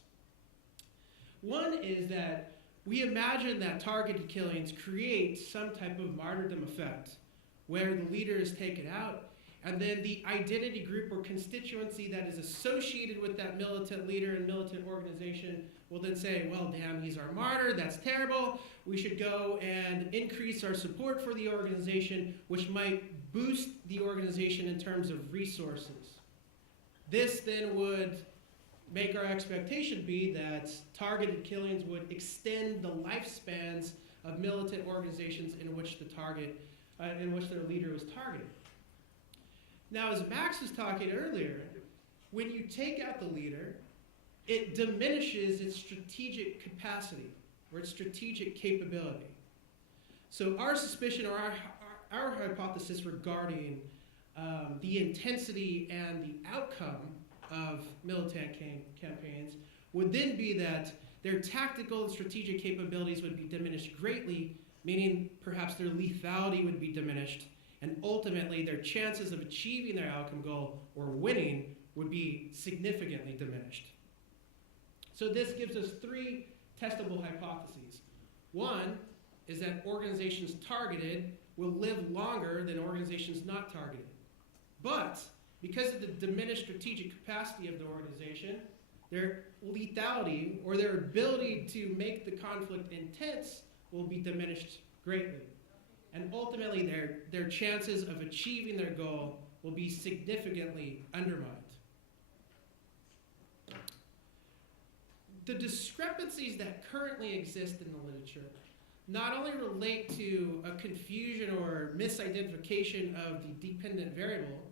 One is that we imagine that targeted killings create some type of martyrdom effect, where the leader is taken out, and then the identity group or constituency that is associated with that militant leader and militant organization will then say, well, damn, he's our martyr, that's terrible. We should go and increase our support for the organization, which might boost the organization in terms of resources. This then would make our expectation be that targeted killings would extend the lifespans of militant organizations in which their leader was targeted. Now, as Max was talking earlier, when you take out the leader, it diminishes its strategic capacity or its strategic capability. So our suspicion or our hypothesis regarding the intensity and the outcome of militant campaigns would then be that their tactical and strategic capabilities would be diminished greatly, meaning perhaps their lethality would be diminished, and ultimately their chances of achieving their outcome goal or winning would be significantly diminished. So this gives us three testable hypotheses. One is that organizations targeted will live longer than organizations not targeted. But because of the diminished strategic capacity of the organization, their lethality or their ability to make the conflict intense will be diminished greatly. And ultimately, their chances of achieving their goal will be significantly undermined. The discrepancies that currently exist in the literature not only relate to a confusion or misidentification of the dependent variable,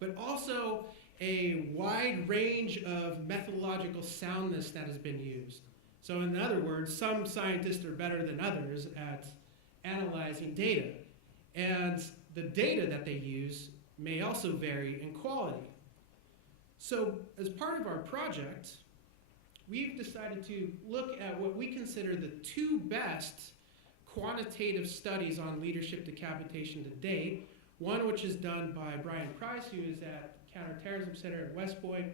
but also a wide range of methodological soundness that has been used. So in other words, some scientists are better than others at analyzing data, and the data that they use may also vary in quality. So as part of our project, we've decided to look at what we consider the two best quantitative studies on leadership decapitation to date. One which is done by Brian Price, who is at Counter-Terrorism Center in West Point.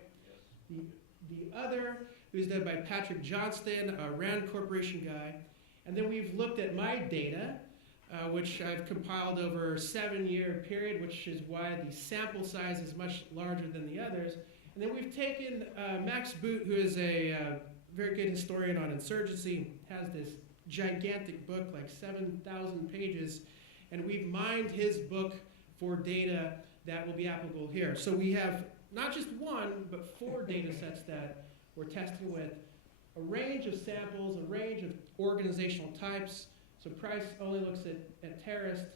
The other, who's done by Patrick Johnston, a Rand Corporation guy. And then we've looked at my data, which I've compiled over a 7-year period, which is why the sample size is much larger than the others. And then we've taken Max Boot, who is a very good historian on insurgency, has this gigantic book, like 7,000 pages, and we've mined his book for data that will be applicable here. So we have not just one, but 4 data sets that we're testing with a range of samples, a range of organizational types. So Price only looks at terrorists,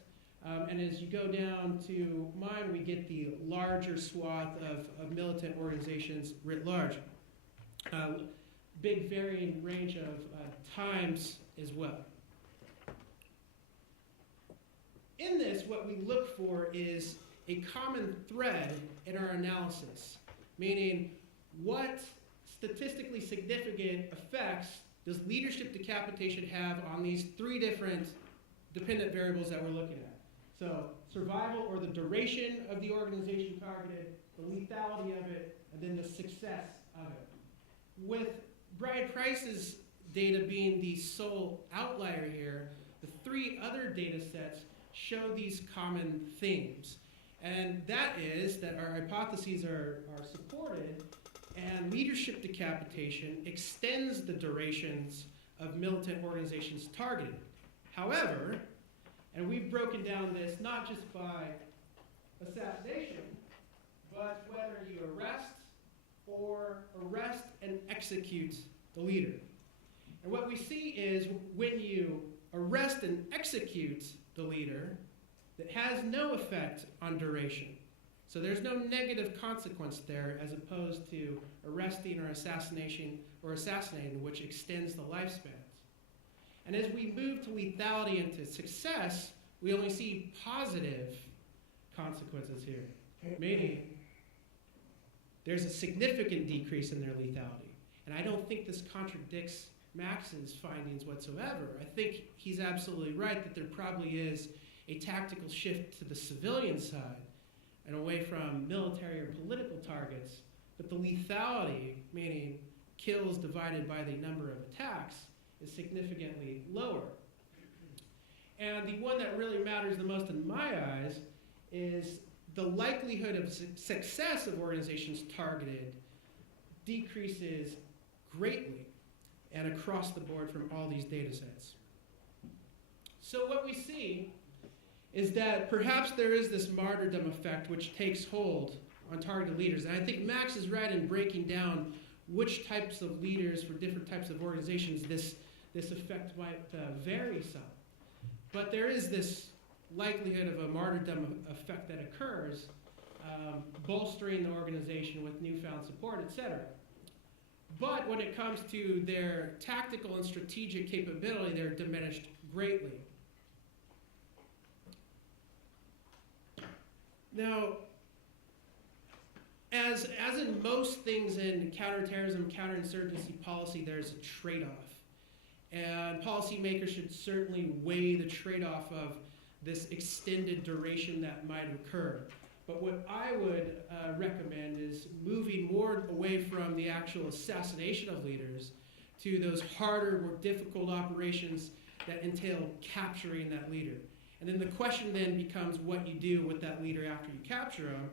and as you go down to mine, we get the larger swath of militant organizations writ large. Big varying range of times as well. In this, what we look for is a common thread in our analysis, meaning what statistically significant effects does leadership decapitation have on these 3 different dependent variables that we're looking at. So survival or the duration of the organization targeted, the lethality of it, and then the success of it. With Brian Price's data being the sole outlier here, the 3 other data sets show these common themes. And that is that our hypotheses are supported, and leadership decapitation extends the durations of militant organizations targeted. However, and we've broken down this not just by assassination, but whether you arrest and execute the leader. And what we see is when you arrest and execute the leader, that has no effect on duration. So there's no negative consequence there as opposed to arresting or assassinating, which extends the lifespans. And as we move to lethality and to success, we only see positive consequences here. Meaning, there's a significant decrease in their lethality. And I don't think this contradicts Max's findings whatsoever. I think he's absolutely right that there probably is a tactical shift to the civilian side and away from military or political targets, but the lethality, meaning kills divided by the number of attacks, is significantly lower. And the one that really matters the most in my eyes is the likelihood of success of organizations targeted decreases greatly and across the board from all these data sets. So what we see is that perhaps there is this martyrdom effect which takes hold on targeted leaders. And I think Max is right in breaking down which types of leaders for different types of organizations this effect might vary some. But there is this likelihood of a martyrdom effect that occurs, bolstering the organization with newfound support, etc. But when it comes to their tactical and strategic capability, they're diminished greatly. Now, as in most things in counterterrorism, counterinsurgency policy, there's a trade-off. And policymakers should certainly weigh the trade-off of this extended duration that might occur. But what I would recommend is moving more away from the actual assassination of leaders to those harder, more difficult operations that entail capturing that leader. And then the question then becomes what you do with that leader after you capture him.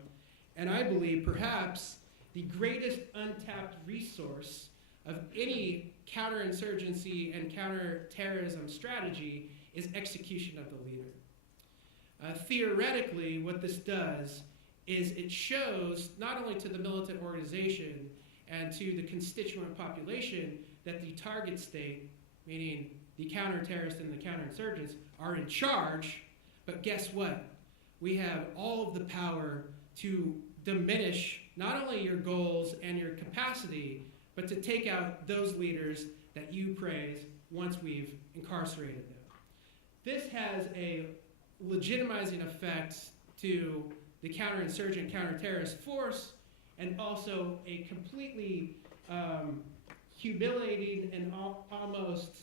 And I believe perhaps the greatest untapped resource of any counterinsurgency and counterterrorism strategy is execution of the leader. Theoretically, what this does is it shows not only to the militant organization and to the constituent population that the target state, meaning the counter-terrorists and the counterinsurgents, are in charge, but guess what? We have all of the power to diminish not only your goals and your capacity, but to take out those leaders that you praise once we've incarcerated them. This has a legitimizing effect to the counterinsurgent, counterterrorist force, and also a completely humiliating and almost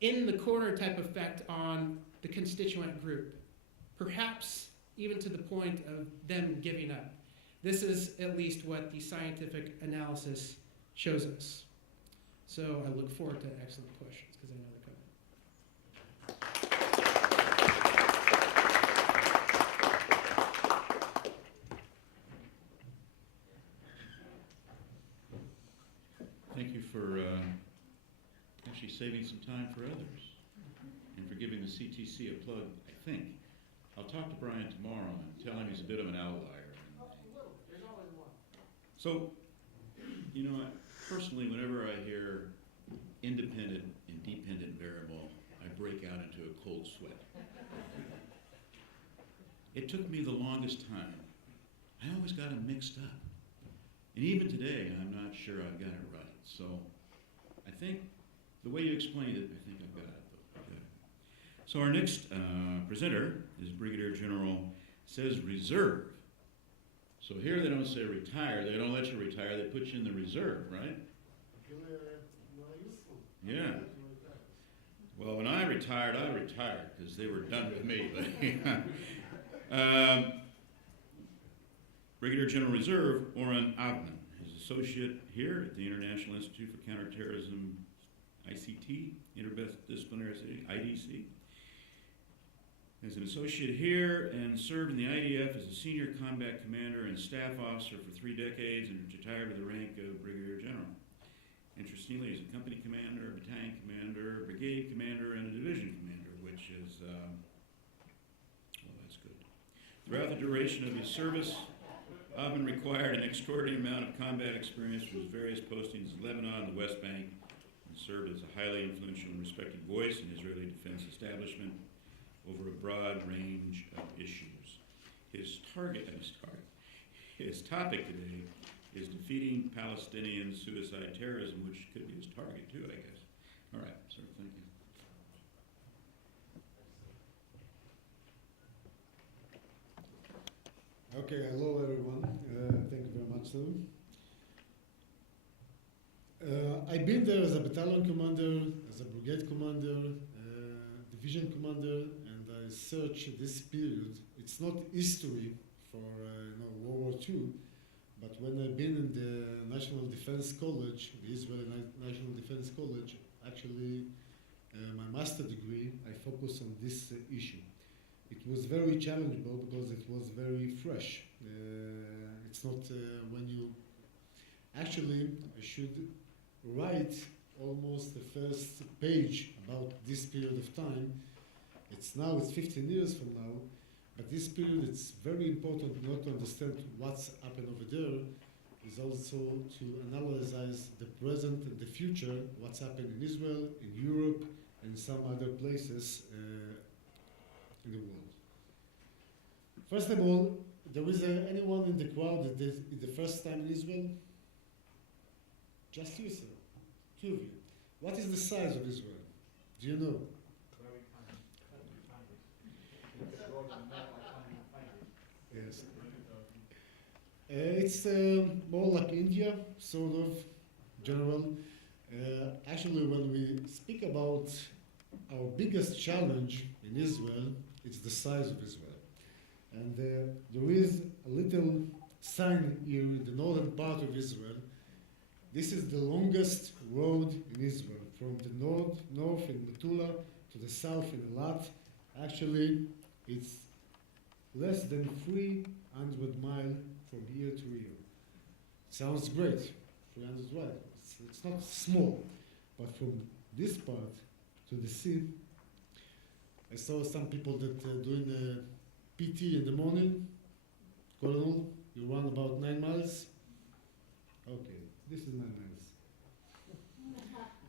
in the corner type effect on the constituent group, perhaps even to the point of them giving up. This is at least what the scientific analysis shows us. So I look forward to excellent questions because I know they're coming. Thank you for actually saving some time for others and for giving the CTC a plug, I think. I'll talk to Brian tomorrow and tell him he's a bit of an outlier. There's always one. So, you know, personally, whenever I hear independent and dependent variable, I break out into a cold sweat. It took me the longest time. I always got them mixed up. And even today, I'm not sure I've got it right. So I think the way you explained it, I think I've got it. Good. So our next presenter is Brigadier General, says reserve. So here they don't say retire, they don't let you retire, they put you in the reserve, right? Yeah. Well, when I retired, because they were done with me. But Brigadier General Reserve, Oren Avman, is associate here at the International Institute for Counterterrorism, ICT, Interdisciplinary IDC. As an associate here and served in the IDF as a senior combat commander and staff officer for 3 decades and retired with the rank of Brigadier General. Interestingly, he's a company commander, a battalion commander, a brigade commander, and a division commander, which is, well, that's good. Throughout the duration of his service, Avman required an extraordinary amount of combat experience for his various postings in Lebanon and the West Bank, and served as a highly influential and respected voice in Israeli defense establishment over a broad range of issues. His topic today is defeating Palestinian suicide terrorism, which could be his target too, I guess. All right, sir, thank you. Okay, hello everyone. Thank you very much, Sue. I've been there as a battalion commander, as a brigade commander, division commander, and I search this period. It's not history for World War II, but when I've been in the National Defense College, the Israeli National Defense College, actually my master degree, I focus on this issue. It was very challengeable because it was very fresh. It's not when you actually I should write almost the first page about this period of time. It's 15 years from now, but this period it's very important not to understand what's happened over there, is also to analyze the present and the future, what's happened in Israel, in Europe, and some other places in the world. First of all, there is anyone in the crowd that is the first time in Israel? Just you, sir. Two of you. What is the size of Israel? Do you know? Yes. It's more like India, sort of, general. Actually, when we speak about our biggest challenge in Israel, it's the size of Israel. And there is a little sign here in the northern part of Israel. This is the longest road in Israel, from the north in Metula to the south in Elat. Actually, it's less than 300 miles from here to here. Sounds great, 300 miles. It's not small, but from this part to the sea, I saw some people that doing PT in the morning. Colonel, you run about 9 miles. Okay, this is 9 miles.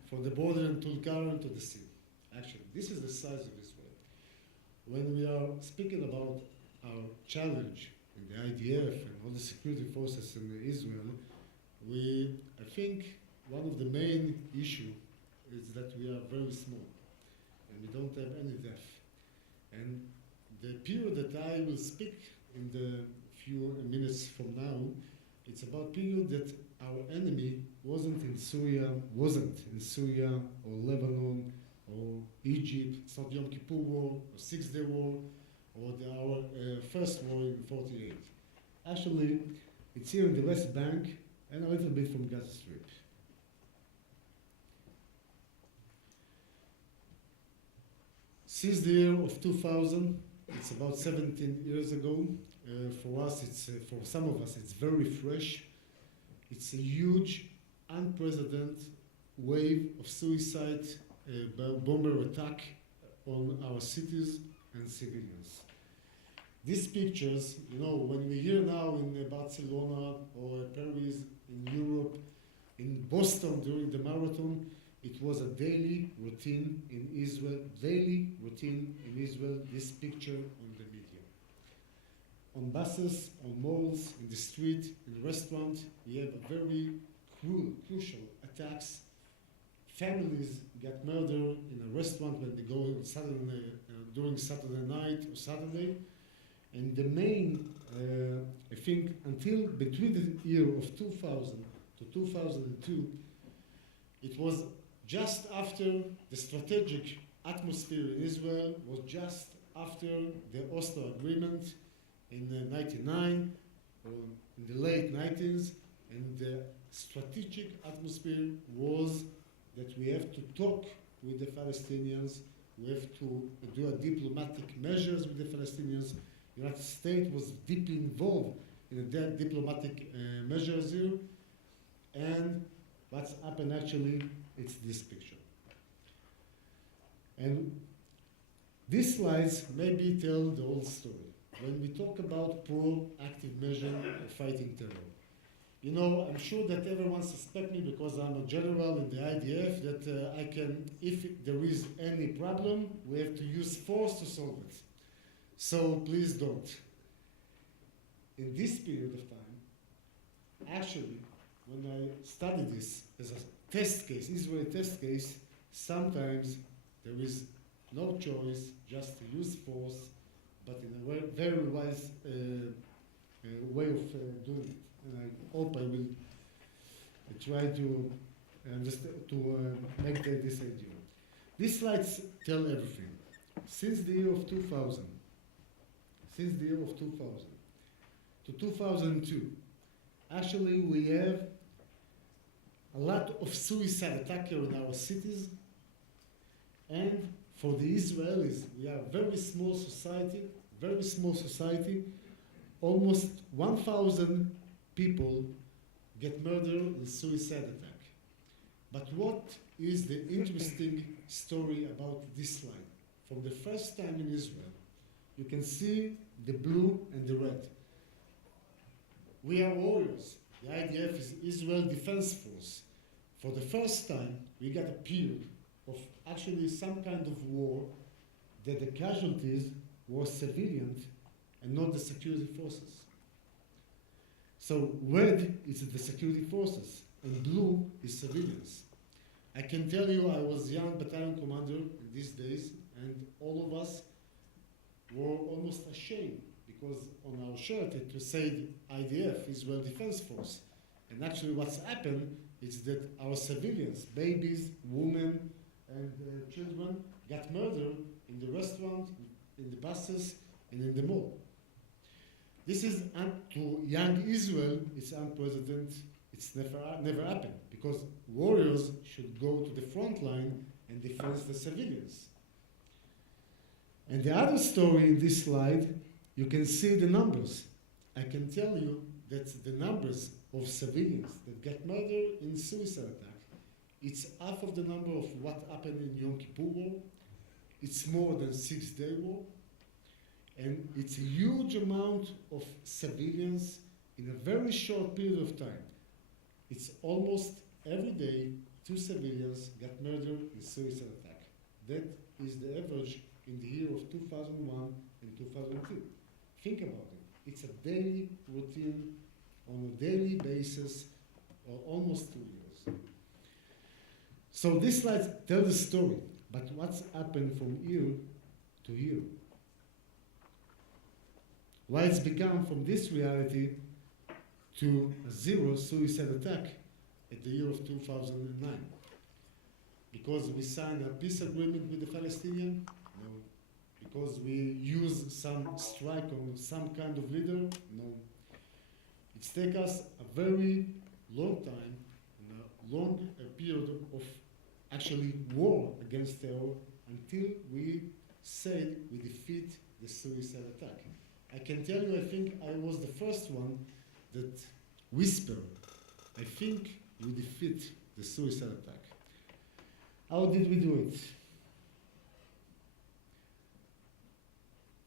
From the border in Tulkarem to the sea. Actually, this is the size of Israel. When we are speaking about our challenge in the IDF and all the security forces in Israel, I think one of the main issues is that we are very small and we don't have any depth. And the period that I will speak in the few minutes from now, it's about period that our enemy wasn't in Syria or Lebanon or Egypt. It's not Yom Kippur War or Six-Day War or our first war in 48. Actually, it's here in the West Bank and a little bit from Gaza Strip. Since the year of 2000, it's about 17 years ago. For us, for some of us, it's very fresh. It's a huge, unprecedented wave of suicide, bomber attack on our cities and civilians. These pictures, when we hear now in Barcelona or Paris, in Europe, in Boston during the marathon, it was a daily routine in Israel, this picture on the media. On buses, on malls, in the street, in restaurants, we have a very crucial attacks. Families get murdered in a restaurant when they go on Saturday, during Saturday night or Saturday. And the main, I think, until between the year of 2000 to 2002, it was just after the strategic atmosphere in Israel was just after the Oslo Agreement in 99 or in the late 90s, and the strategic atmosphere was that we have to talk with the Palestinians, we have to do a diplomatic measures with the Palestinians. The United States was deeply involved in the diplomatic measures here, and what's happened actually, it's this picture. And these slides maybe tell the whole story. When we talk about proactive measure of fighting terror, I'm sure that everyone suspects me because I'm a general in the IDF that I can, if there is any problem, we have to use force to solve it. So please don't. In this period of time, actually, when I studied this as a test case, Israeli test case, sometimes there is no choice just to use force, but in a very wise way of doing it. And I hope I will try to make this idea. These slides tell everything. Since the year of 2000 to 2002, actually we have a lot of suicide attacks in our cities, and for the Israelis, we are a very small society, almost 1,000 people get murdered in suicide attack. But what is the interesting story about this slide? For the first time in Israel, you can see the blue and the red. We are warriors. The IDF is Israel Defense Force. For the first time, we got a period of actually some kind of war that the casualties were civilian and not the security forces. So red is the security forces and blue is civilians. I can tell you I was young battalion commander in these days, and all of us were almost ashamed because on our shirt it said IDF, Israel Defense Force. And actually what's happened is that our civilians, babies, women, and children got murdered in the restaurant, in the buses, and in the mall. This is, to young Israel, it's unprecedented. It's never happened, because warriors should go to the front line and defend the civilians. And the other story in this slide, you can see the numbers. I can tell you that the numbers of civilians that get murdered in suicide attack, it's half of the number of what happened in Yom Kippur War. It's more than 6-day war. And it's a huge amount of civilians in a very short period of time. It's almost every day 2 civilians got murdered in suicide attack. That is the average in the year of 2001 and 2002. Think about it. It's a daily routine on a daily basis, or almost 2 years. So this slide tells the story, but what's happened from year to year? Why it's become from this reality to a 0 suicide attack at the year of 2009? Because we signed a peace agreement with the Palestinians? No. Because we use some strike on some kind of leader? No. It's taken us a very long time, and a long period of actually war against terror until we said we defeat the suicide attack. I can tell you, I think I was the first one that whispered, I think we defeat the suicide attack. How did we do it?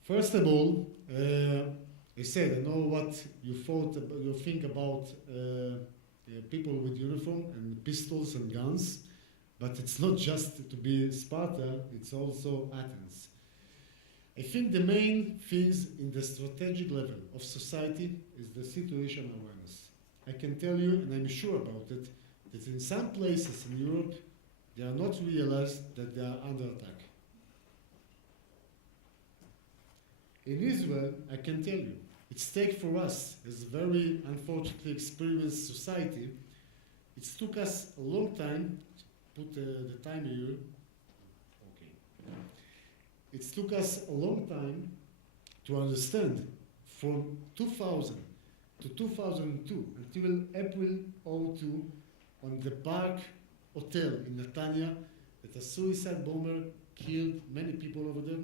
First of all, I said, I know what you think about people with uniform and pistols and guns, but it's not just to be Sparta, it's also Athens. I think the main things in the strategic level of society is the situation awareness. I can tell you, and I'm sure about it, that in some places in Europe, they are not realized that they are under attack. In Israel, I can tell you, it's take for us, as a very unfortunately experienced society, it took us a long time, put the time here, okay. It took us a long time to understand from 2000 to 2002 until April 2002 on the Park Hotel in Netanya that a suicide bomber killed many people over there.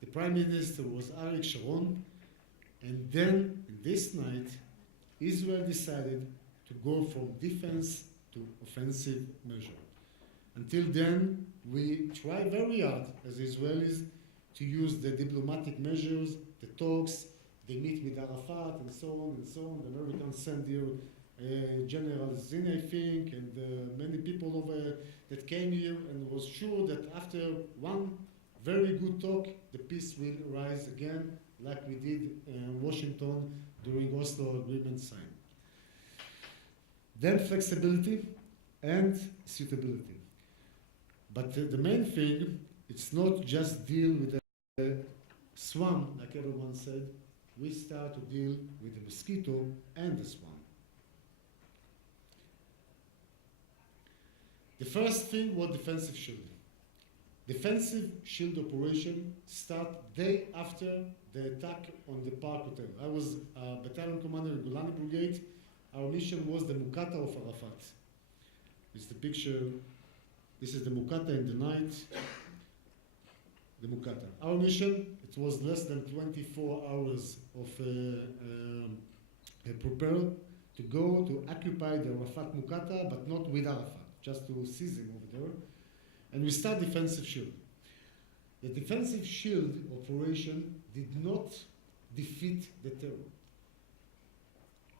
The Prime Minister was Ariel Sharon, and then in this night, Israel decided to go from defense to offensive measure. Until then, we tried very hard as Israelis to use the diplomatic measures, the talks, they meet with Arafat and so on and so on. The Americans sent here General Zin, I think, and many people over that came here and was sure that after one very good talk, the peace will rise again, like we did in Washington during Oslo Agreement sign. Then flexibility and suitability. But the main thing, it's not just deal with the swamp, like everyone said, we start to deal with the mosquito and the swarm. The first thing was defensive shield. Defensive shield operation start day after the attack on the Park Hotel. I was battalion commander in Golani Brigade. Our mission was the Mukata of Arafat. This is the picture. This is the Mukata in the night. The Mukata. Our mission, it was less than 24 hours of prepare to go to occupy the Arafat Mukata, but not with Arafat, just to seize him over there. And we start defensive shield. The defensive shield operation did not defeat the terror.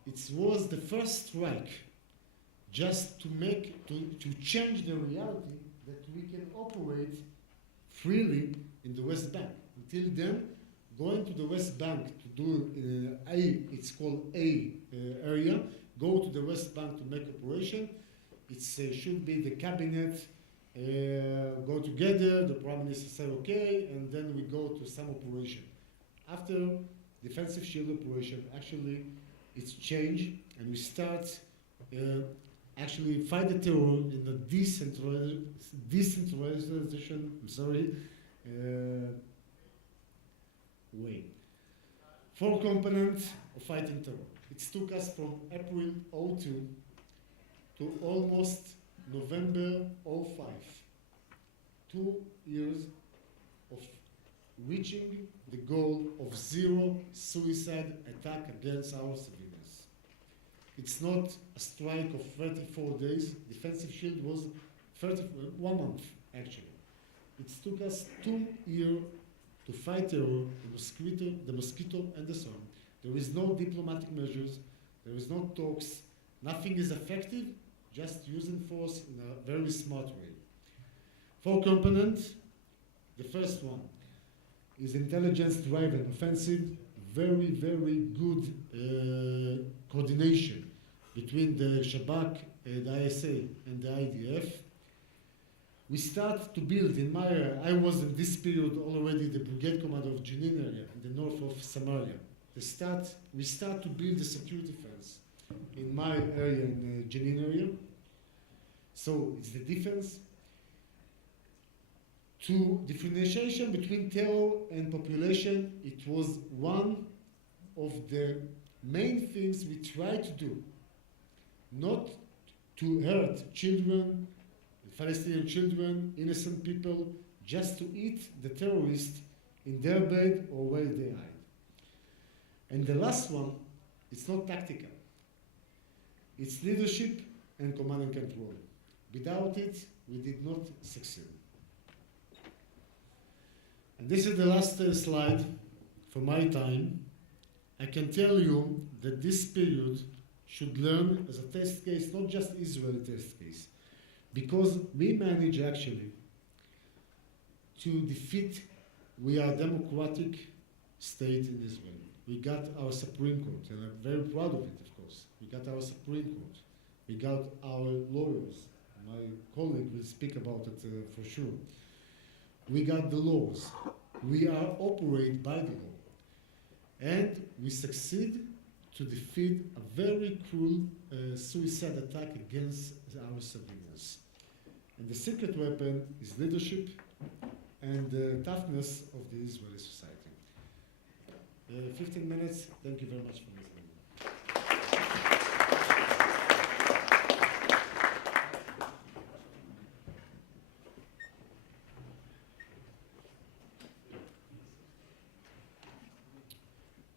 It was the first strike just to change the reality that we can operate freely in the West Bank. Until then, going to the West Bank to do it's called A area, go to the West Bank to make operation. It should be the cabinet, go together, the Prime Minister say okay, and then we go to some operation. After defensive shield operation, actually it's changed, and we start actually fight the terror in the decentralization, way. 4 components of fighting terror. It took us from April 02 to almost November 05. 2 years of reaching the goal of 0 suicide attack against our civilians. It's not a strike of 34 days. Defensive shield was 1 month, actually. It took us 2 years to fight terror, the mosquito and the swarm. There is no diplomatic measures. There is no talks. Nothing is effective, just using force in a very smart way. 4 components. The first one is intelligence-driven offensive. Very, very good coordination between the Shabak, the ISA, and the IDF. We start to build in my area. I was in this period already the brigade commander of Jenin area in the north of Samaria. We start to build the security fence in my area, in the Jenin area. So it's the defense. To differentiation between terror and population, it was one of the main things we try to do. Not to hurt children, Palestinian children, innocent people, just to eat the terrorists in their bed or where they hide. And the last one, it's not tactical. It's leadership and command and control. Without it, we did not succeed. And this is the last slide for my time. I can tell you that this period should learn as a test case, not just Israeli test case, because we manage actually to defeat, we are a democratic state in Israel. We got our Supreme Court, and I'm very proud of it, of course. We got our Supreme Court. We got our lawyers. My colleague will speak about it for sure. We got the laws. We are operated by the law. And we succeed to defeat a very cruel suicide attack against our civilians. And the secret weapon is leadership and the toughness of the Israeli society. 15 minutes. Thank you very much for listening.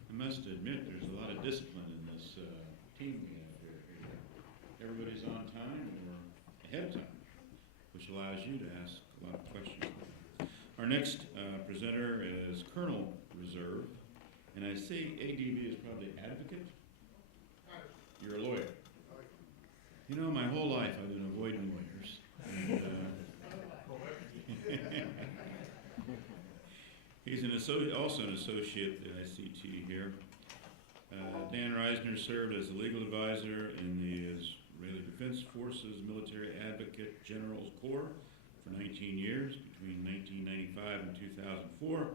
I must admit, there's a lot of discipline in this team we have here. Everybody's on time or ahead of time, which allows you to ask a lot of questions. Our next presenter is Colonel Reserve, and I see ADV is probably advocate. You're a lawyer. You know, my whole life I've been avoiding lawyers. And, he's also an associate at ICT here. Dan Reisner served as a legal advisor in the Israeli Defense Forces Military Advocate General's Corps for 19 years. Between 1995 and 2004,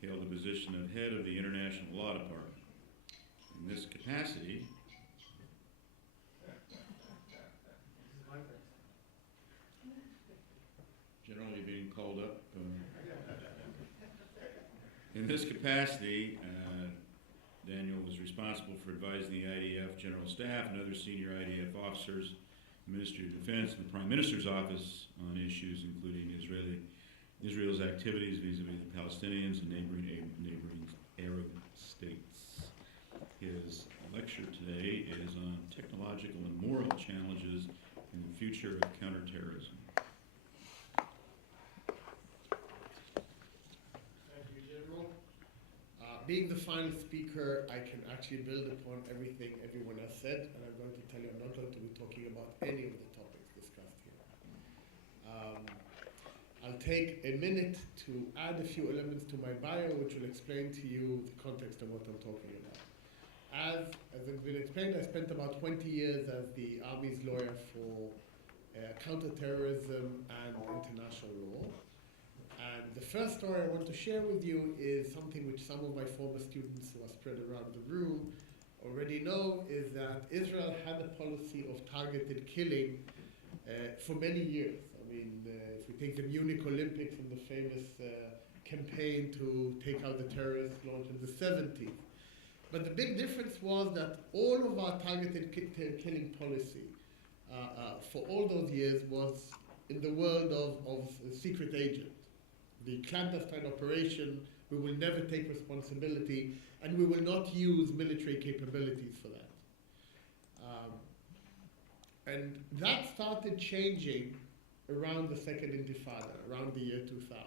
he held the position of head of the International Law Department. In this capacity, generally being called up. In this capacity, Daniel was responsible for advising the IDF General Staff and other senior IDF officers, the Ministry of Defense, and the Prime Minister's Office on issues including Israel's activities vis-a-vis the Palestinians and neighboring Arab states. His lecture today is on technological and moral challenges in the future of counterterrorism. Being the final speaker, I can actually build upon everything everyone has said, and I'm going to tell you I'm not going to be talking about any of the topics discussed here. I'll take a minute to add a few elements to my bio, which will explain to you the context of what I'm talking about. As has been explained, I spent about 20 years as the Army's lawyer for counterterrorism and international law. And the first story I want to share with you is something which some of my former students who are spread around the room already know, is that Israel had a policy of targeted killing for many years. I mean, if we take the Munich Olympics and the famous campaign to take out the terrorists launched in the 70s. But the big difference was that all of our targeted killing policy for all those years was in the world of secret agents. The clandestine operation, we will never take responsibility, and we will not use military capabilities for that. And that started changing around the Second Intifada, around the year 2000.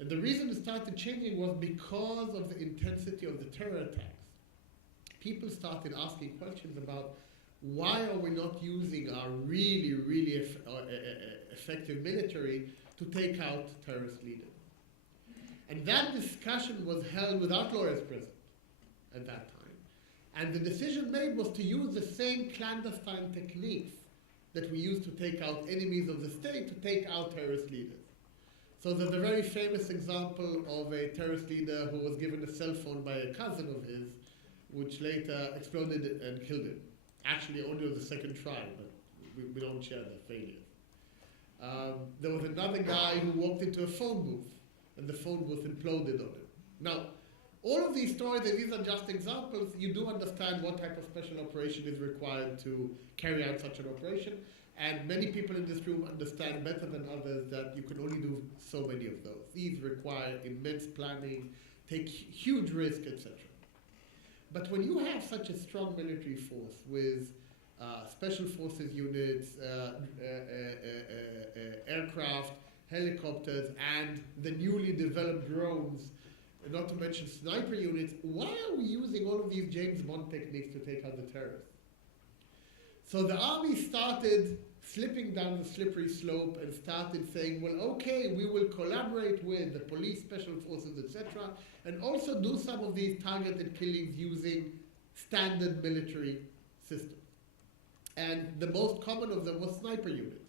And the reason it started changing was because of the intensity of the terror attacks. People started asking questions about why are we not using our really, really effective military to take out terrorist leaders. And that discussion was held without lawyers present at that time. And the decision made was to use the same clandestine techniques that we used to take out enemies of the state to take out terrorist leaders. So there's a very famous example of a terrorist leader who was given a cell phone by a cousin of his, which later exploded and killed him. Actually, only on the second try, but we don't share the failures. There was another guy who walked into a phone booth, and the phone booth imploded on him. Now, all of these stories, and these are just examples, you do understand what type of special operation is required to carry out such an operation, and many people in this room understand better than others that you can only do so many of those. These require immense planning, take huge risk, etc. But when you have such a strong military force with special forces units, aircraft, helicopters, and the newly developed drones, not to mention sniper units, why are we using all of these James Bond techniques to take out the terrorists? So the army started slipping down the slippery slope and started saying, well, okay, we will collaborate with the police, special forces, etc., and also do some of these targeted killings using standard military systems. And the most common of them was sniper units.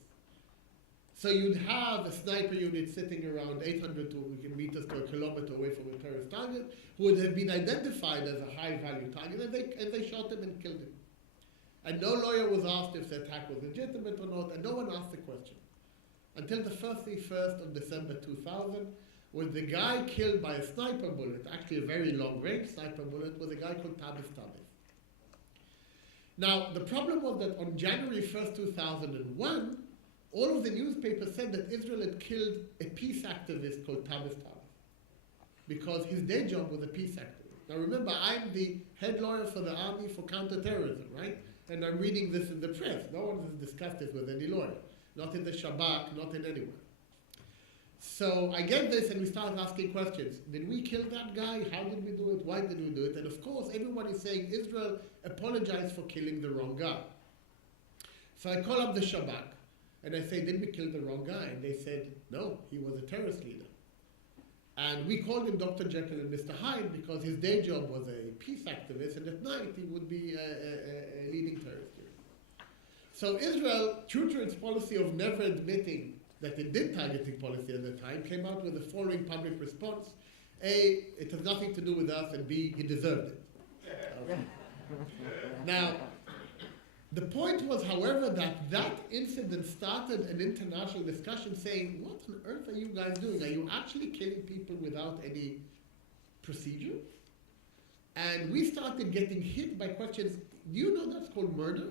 So you'd have a sniper unit sitting around 800 meters to a kilometer away from a terrorist target who would have been identified as a high-value target, and they shot him and killed him. And no lawyer was asked if the attack was legitimate or not, and no one asked the question. Until the 1st of December 2000, when the guy killed by a sniper bullet, actually a very long-range sniper bullet, was a guy called Tabis. Now, the problem was that on January 1st, 2001, all of the newspapers said that Israel had killed a peace activist called Tabis, because his day job was a peace activist. Now remember, I'm the head lawyer for the army for counterterrorism, right? And I'm reading this in the press. No one has discussed this with any lawyer. Not in the Shabak, not in anywhere. So I get this and we start asking questions. Did we kill that guy? How did we do it? Why did we do it? And of course, everyone is saying Israel apologized for killing the wrong guy. So I call up the Shabak and I say, did we kill the wrong guy? And they said, no, he was a terrorist leader. And we called him Dr. Jekyll and Mr. Hyde because his day job was a peace activist, and at night he would be a leading terrorist leader. So Israel, true to its policy of never admitting that it did targeting policy at the time, came out with the following public response. A, it has nothing to do with us, and B, he deserved it. Okay. Now, the point was, however, that that incident started an international discussion saying, what on earth are you guys doing? Are you actually killing people without any procedure? And we started getting hit by questions, do you know that's called murder?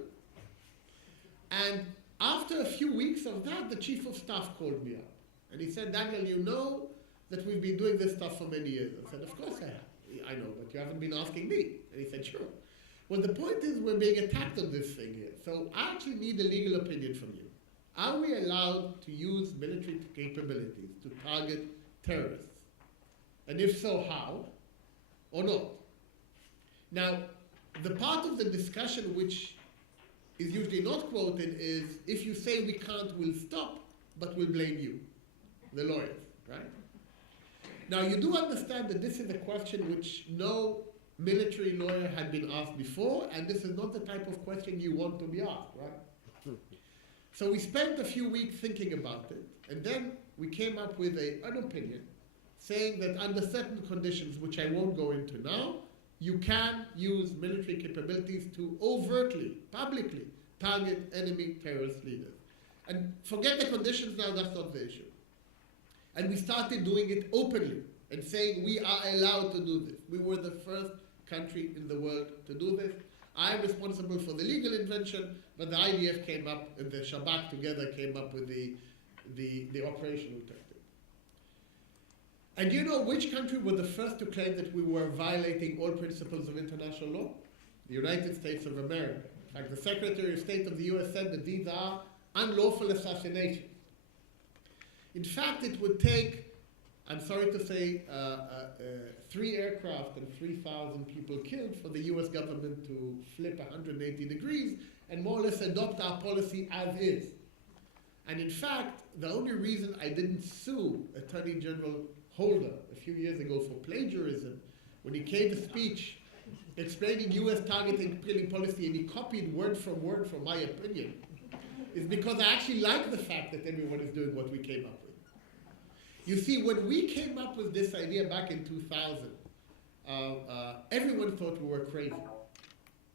And after a few weeks of that, the chief of staff called me up. And he said, Daniel, you know that we've been doing this stuff for many years. I said, of course I have. I know, but you haven't been asking me. And he said, sure. Well, the point is we're being attacked on this thing here. So I actually need a legal opinion from you. Are we allowed to use military capabilities to target terrorists? And if so, how? Or not? Now, the part of the discussion which is usually not quoted is, if you say we can't, we'll stop, but we'll blame you, the lawyers, right? Now, you do understand that this is a question which no military lawyer had been asked before, and this is not the type of question you want to be asked, right? So we spent a few weeks thinking about it, and then we came up with an opinion saying that under certain conditions, which I won't go into now, you can use military capabilities to overtly, publicly, target enemy terrorist leaders. And forget the conditions now, that's not the issue. And we started doing it openly and saying we are allowed to do this. We were the first country in the world to do this. I am responsible for the legal invention, but the IDF came up, and the Shabak together came up with the operational tactic. And do you know which country was the first to claim that we were violating all principles of international law? The United States of America. In fact, the Secretary of State of the US said that these are unlawful assassinations. In fact, it would take, I'm sorry to say, 3 aircraft and 3,000 people killed for the US government to flip 180 degrees and more or less adopt our policy as is. And in fact, the only reason I didn't sue Attorney General Holder a few years ago for plagiarism, when he gave a speech explaining US targeting killing policy and he copied word from my opinion, is because I actually like the fact that everyone is doing what we came up with. You see, when we came up with this idea back in 2000, everyone thought we were crazy.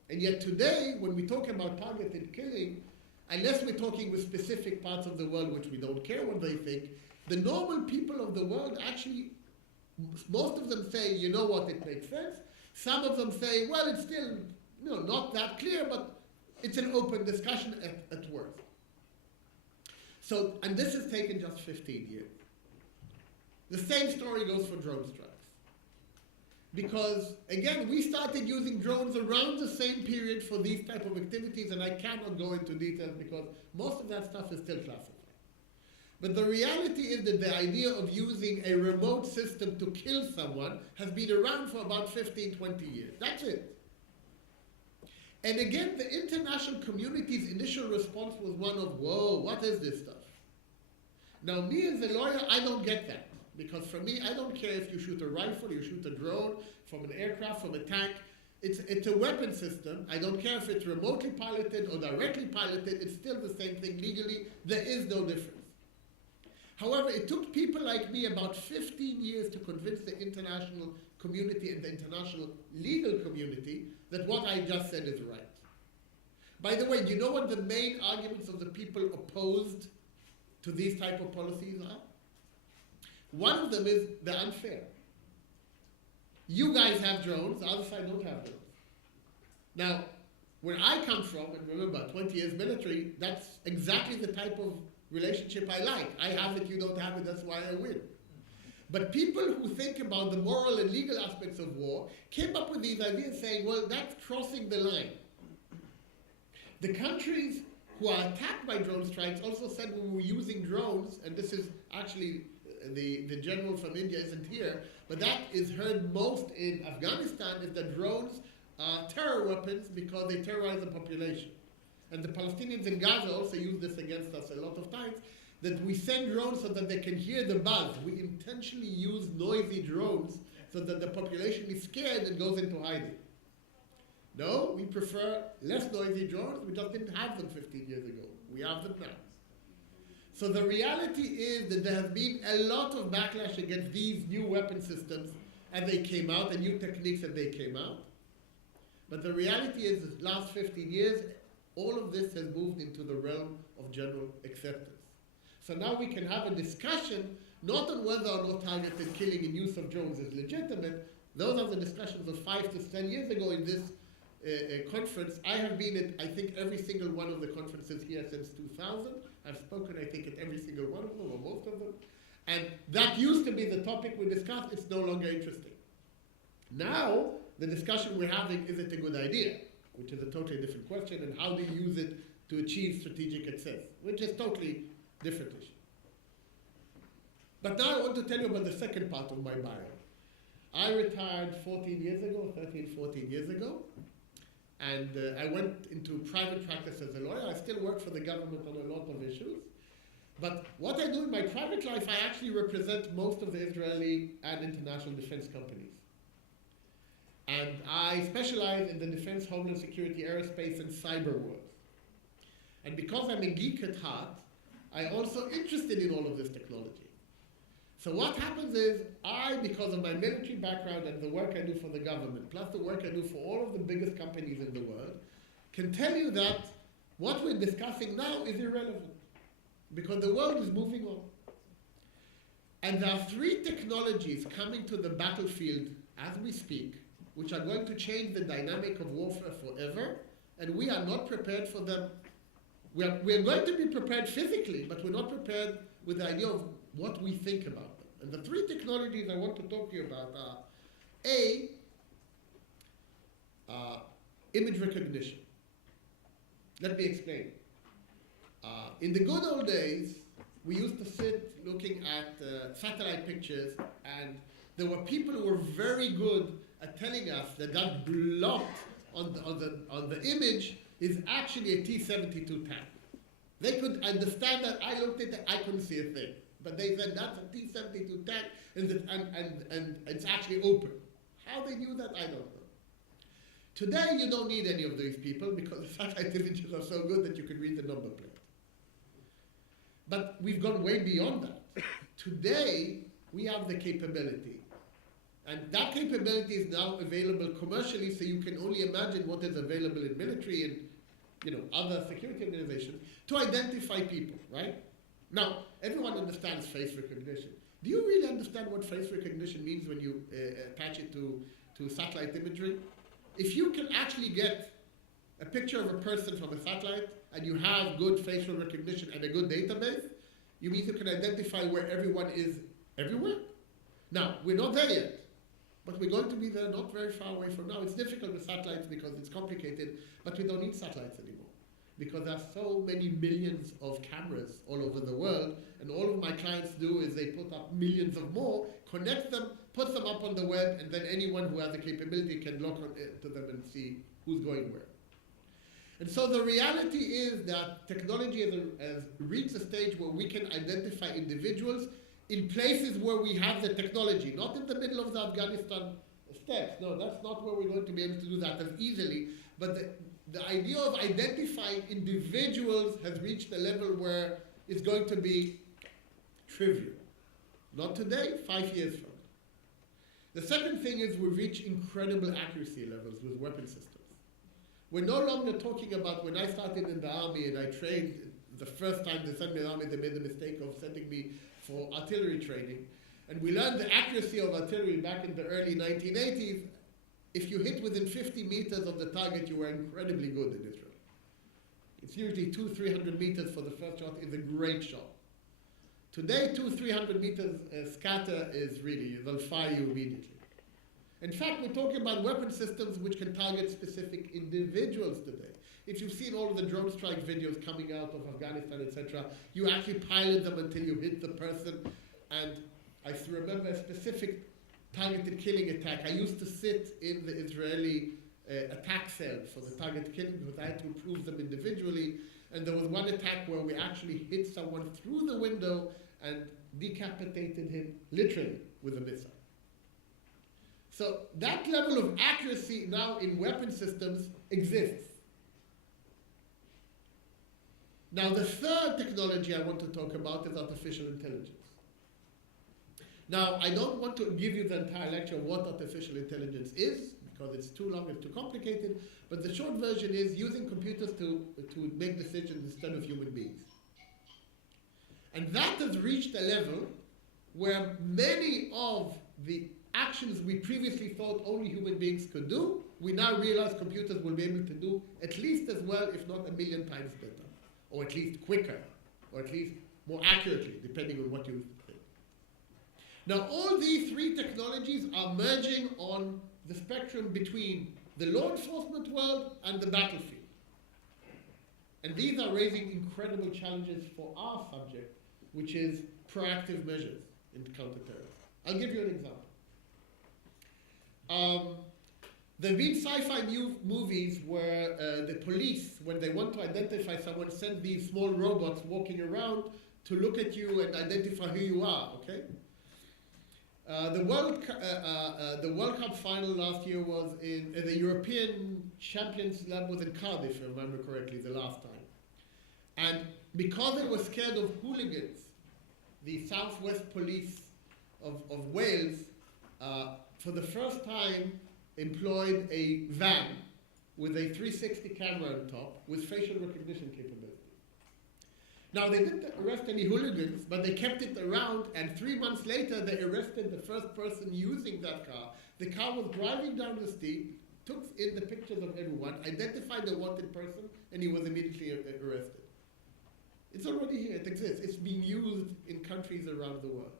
And yet today, when we talk about targeted killing, unless we're talking with specific parts of the world which we don't care what they think, the normal people of the world actually, most of them say, you know what, it makes sense. Some of them say, well, it's still not that clear, but it's an open discussion at worst. So, and this has taken just 15 years. The same story goes for drone strikes. Because, again, we started using drones around the same period for these type of activities, and I cannot go into details because most of that stuff is still classified. But the reality is that the idea of using a remote system to kill someone has been around for about 15, 20 years. That's it. And again, the international community's initial response was one of, whoa, what is this stuff? Now, me as a lawyer, I don't get that. Because for me, I don't care if you shoot a rifle, you shoot a drone, from an aircraft, from a tank. It's a weapon system. I don't care if it's remotely piloted or directly piloted. It's still the same thing legally. There is no difference. However, it took people like me about 15 years to convince the international community and the international legal community that what I just said is right. By the way, do you know what the main arguments of the people opposed to these type of policies are? One of them is they're unfair. You guys have drones, the other side don't have drones. Now, where I come from, and remember, 20 years military, that's exactly the type of relationship I like. I have it, you don't have it, that's why I win. But people who think about the moral and legal aspects of war came up with these ideas saying, well, that's crossing the line. The countries who are attacked by drone strikes also said we were using drones, and this is actually, the general from India isn't here, but that is heard most in Afghanistan, is that drones are terror weapons because they terrorize the population. And the Palestinians in Gaza also use this against us a lot of times, that we send drones so that they can hear the buzz. We intentionally use noisy drones so that the population is scared and goes into hiding. No, we prefer less noisy drones. We just didn't have them 15 years ago. We have them now. So the reality is that there has been a lot of backlash against these new weapon systems as they came out, and new techniques as they came out. But the reality is, the last 15 years, all of this has moved into the realm of general acceptance. So now we can have a discussion not on whether or not targeted killing and use of drones is legitimate. Those are the discussions of 5 to 10 years ago in this conference. I have been at, I think, every single one of the conferences here since 2000. I've spoken, I think, at every single one of them, or most of them. And that used to be the topic we discussed. It's no longer interesting. Now, the discussion we're having, is it a good idea? Which is a totally different question, and how do you use it to achieve strategic success, which is totally different issue. But now I want to tell you about the second part of my bio. I retired 13, 14 years ago, and I went into private practice as a lawyer. I still work for the government on a lot of issues. But what I do in my private life, I actually represent most of the Israeli and international defense companies. And I specialize in the defense, homeland security, aerospace, and cyber world. And because I'm a geek at heart, I'm also interested in all of this technology. So what happens is, because of my military background and the work I do for the government, plus the work I do for all of the biggest companies in the world, can tell you that what we're discussing now is irrelevant, because the world is moving on. And there are 3 technologies coming to the battlefield as we speak, which are going to change the dynamic of warfare forever, and we are not prepared for them. We are going to be prepared physically, but we're not prepared with the idea of what we think about them. And the 3 technologies I want to talk to you about are A, image recognition. Let me explain. In the good old days, we used to sit looking at satellite pictures, and there were people who were very good at telling us that that blot on the image is actually a T-72 tank. They could understand that. I looked at it, I couldn't see a thing. But they said that's a T-72 tank, and it's actually open. How they knew that, I don't know. Today, you don't need any of these people because the satellite images are so good that you can read the number plate. But we've gone way beyond that. Today, we have the capability. And that capability is now available commercially, so you can only imagine what is available in military and other security organizations to identify people, right? Now, everyone understands face recognition. Do you really understand what face recognition means when you attach it to satellite imagery? If you can actually get a picture of a person from a satellite and you have good facial recognition and a good database, you mean you can identify where everyone is everywhere? Now, we're not there yet, but we're going to be there not very far away from now. It's difficult with satellites because it's complicated, but we don't need satellites anymore, because there are so many millions of cameras all over the world, and all of my clients do is they put up millions of more, connect them, put them up on the web, and then anyone who has the capability can log on to them and see who's going where. And so the reality is that technology has reached a stage where we can identify individuals in places where we have the technology, not in the middle of the Afghanistan steppes. No, that's not where we're going to be able to do that as easily, but the idea of identifying individuals has reached a level where it's going to be trivial. Not today, 5 years from now. The second thing is we've reached incredible accuracy levels with weapon systems. We're no longer talking about when I started in the army and I trained, the first time they sent me in the army, they made the mistake of sending me for artillery training. And we learned the accuracy of artillery back in the early 1980s. If you hit within 50 meters of the target, you were incredibly good in Israel. It's usually 200-300 meters for the first shot is a great shot. Today, 200-300 meters scatter is really, they'll fire you immediately. In fact, we're talking about weapon systems which can target specific individuals today. If you've seen all of the drone strike videos coming out of Afghanistan, etc., you actually pilot them until you hit the person. And I remember a specific targeted killing attack. I used to sit in the Israeli attack cell for the targeted killing because I had to prove them individually. And there was one attack where we actually hit someone through the window and decapitated him literally with a missile. So that level of accuracy now in weapon systems exists. Now the third technology I want to talk about is artificial intelligence. Now I don't want to give you the entire lecture of what artificial intelligence is, because it's too long and too complicated. But the short version is using computers to make decisions instead of human beings. And that has reached a level where many of the actions we previously thought only human beings could do, we now realize computers will be able to do at least as well, if not 1,000,000 times better, or at least quicker, or at least more accurately, depending on what you think. Now, all these three technologies are merging on the spectrum between the law enforcement world and the battlefield. And these are raising incredible challenges for our subject, which is proactive measures in counterterrorism. I'll give you an example. There have been sci-fi movies where the police, when they want to identify someone, send these small robots walking around to look at you and identify who you are, okay? The World Cup final last year was in the European Champions Lab was in Cardiff, if I remember correctly, the last time. And because they were scared of hooligans, the Southwest Police of Wales, for the first time, employed a van with a 360 camera on top with facial recognition capability. Now, they didn't arrest any hooligans, but they kept it around, and 3 months later, they arrested the first person using that car. The car was driving down the street, took in the pictures of everyone, identified the wanted person, and he was immediately arrested. It's already here, it exists. It's being used in countries around the world.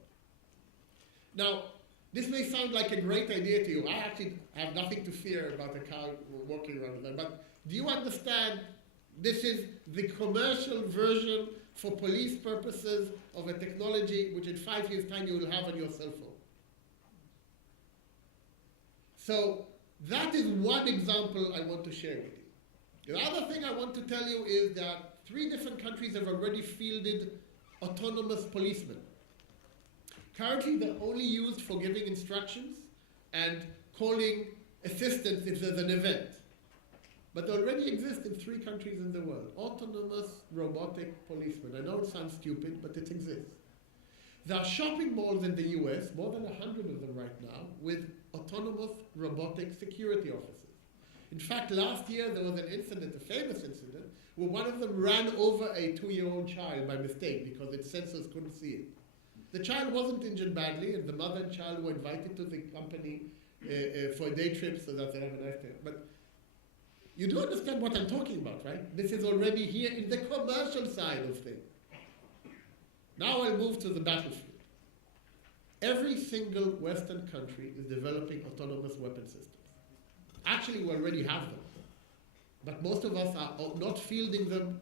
Now, this may sound like a great idea to you. I actually have nothing to fear about a car walking around there, but do you understand this is the commercial version for police purposes of a technology which in 5 years' time you will have on your cell phone? So that is one example I want to share with you. The other thing I want to tell you is that 3 different countries have already fielded autonomous policemen. Currently, they're only used for giving instructions and calling assistance if there's an event. But they already exist in 3 countries in the world. Autonomous robotic policemen. I know it sounds stupid, but it exists. There are shopping malls in the US, more than 100 of them right now, with autonomous robotic security officers. In fact, last year there was an incident, a famous incident, where one of them ran over a 2-year-old child by mistake because its sensors couldn't see it. The child wasn't injured badly, and the mother and child were invited to the company for a day trip so that they have a nice day. But you do understand what I'm talking about, right? This is already here in the commercial side of things. Now I'll move to the battlefield. Every single Western country is developing autonomous weapon systems. Actually, we already have them. But most of us are not fielding them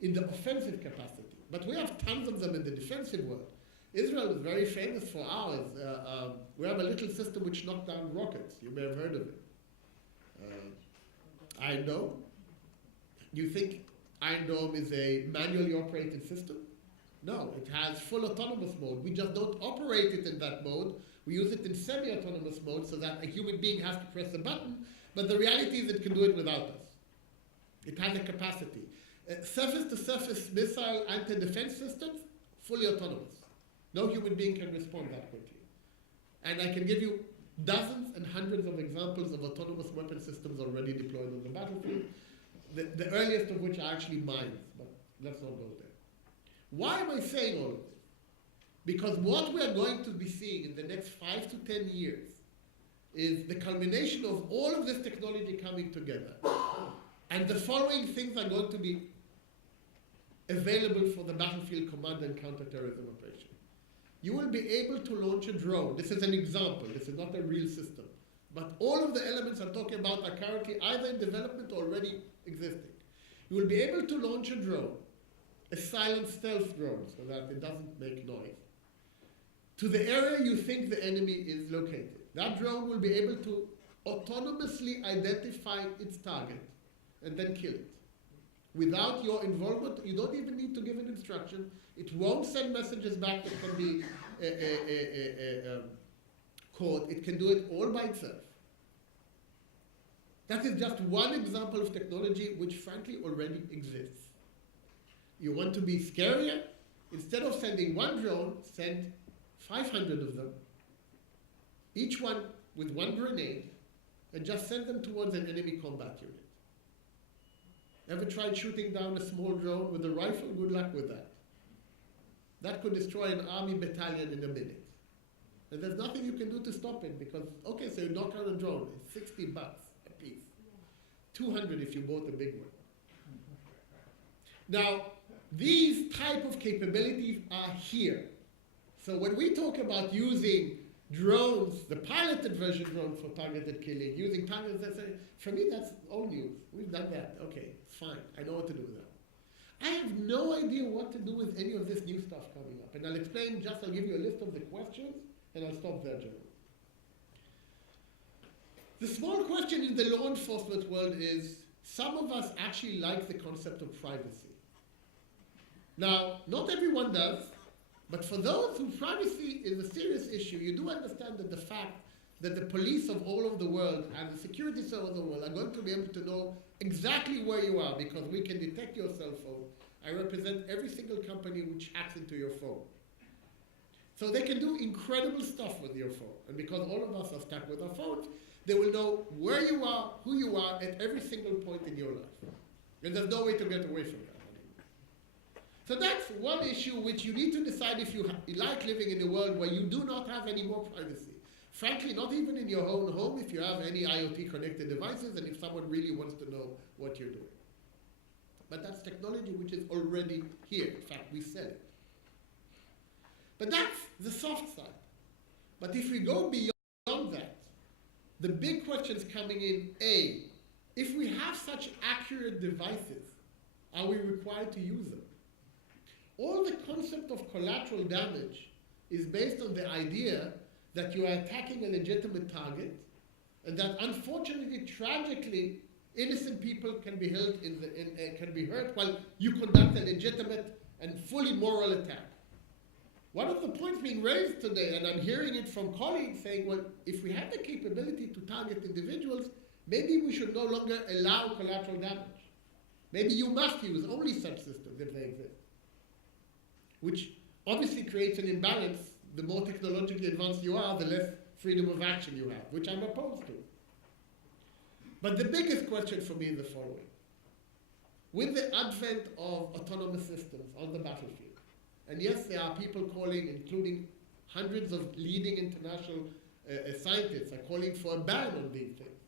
in the offensive capacity. But we have tons of them in the defensive world. Israel is very famous for ours. We have a little system which knocked down rockets. You may have heard of it. Iron Dome. You think Iron Dome is a manually operated system? No, it has full autonomous mode. We just don't operate it in that mode. We use it in semi-autonomous mode so that a human being has to press a button, but the reality is it can do it without us. It has a capacity. Surface-to-surface missile anti-defense systems, fully autonomous. No human being can respond that quickly. And I can give you dozens and hundreds of examples of autonomous weapon systems already deployed on the battlefield, the earliest of which are actually mines, but let's not go there. Why am I saying all of this? Because what we are going to be seeing in the next 5 to 10 years is the culmination of all of this technology coming together. And the following things are going to be available for the battlefield command and counterterrorism operation. You will be able to launch a drone. This is an example. This is not a real system. But all of the elements I'm talking about are currently either in development or already existing. You will be able to launch a drone, a silent stealth drone, so that it doesn't make noise, to the area you think the enemy is located. That drone will be able to autonomously identify its target and then kill it. Without your involvement, you don't even need to give an instruction. It won't send messages back that can be caught. It can do it all by itself. That is just one example of technology which frankly already exists. You want to be scarier? Instead of sending one drone, send 500 of them, each one with one grenade, and just send them towards an enemy combat unit. Ever tried shooting down a small drone with a rifle? Good luck with that. That could destroy an army battalion in a minute. And there's nothing you can do to stop it because, okay, so you knock out a drone, it's $60 a piece. 200 if you bought a big one. Now, these type of capabilities are here. So when we talk about using drones, the piloted version drone for targeted killing, using targets, for me that's old news. We've done that. Okay, it's fine. I know what to do with that. I have no idea what to do with any of this new stuff coming up. And I'll explain, I'll give you a list of the questions, and I'll stop there, General. The small question in the law enforcement world is, some of us actually like the concept of privacy. Now, not everyone does, but for those who privacy is a serious issue, you do understand that the fact that the police of all over the world and the security services of the world are going to be able to know exactly where you are because we can detect your cell phone. I represent every single company which hacks into your phone. So they can do incredible stuff with your phone. And because all of us are stuck with our phones, they will know where you are, who you are at every single point in your life. And there's no way to get away from that. So that's one issue which you need to decide if you like living in a world where you do not have any more privacy. Frankly, not even in your own home if you have any IoT connected devices and if someone really wants to know what you're doing. But that's technology which is already here. In fact, we sell it. But that's the soft side. But if we go beyond that, the big questions coming in, A, if we have such accurate devices, are we required to use them? All the concept of collateral damage is based on the idea that you are attacking a legitimate target and that unfortunately, tragically, innocent people can be held can be hurt while you conduct a legitimate and fully moral attack. One of the points being raised today, and I'm hearing it from colleagues saying, well, if we have the capability to target individuals, maybe we should no longer allow collateral damage. Maybe you must use only such systems if they exist. Which obviously creates an imbalance. The more technologically advanced you are, the less freedom of action you have, which I'm opposed to. But the biggest question for me is the following. With the advent of autonomous systems on the battlefield, and yes, there are people calling, including hundreds of leading international scientists are calling for a ban on these things.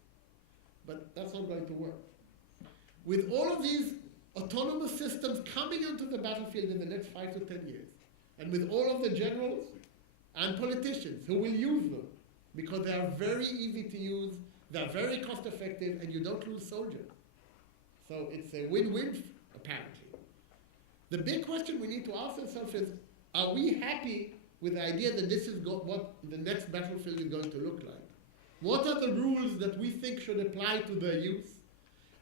But that's not going to work. With all of these autonomous systems coming onto the battlefield in the next 5 to 10 years, and with all of the generals and politicians who will use them, because they are very easy to use, they're very cost effective, and you don't lose soldiers. So it's a win-win, apparently. The big question we need to ask ourselves is, are we happy with the idea that this is what the next battlefield is going to look like? What are the rules that we think should apply to their use?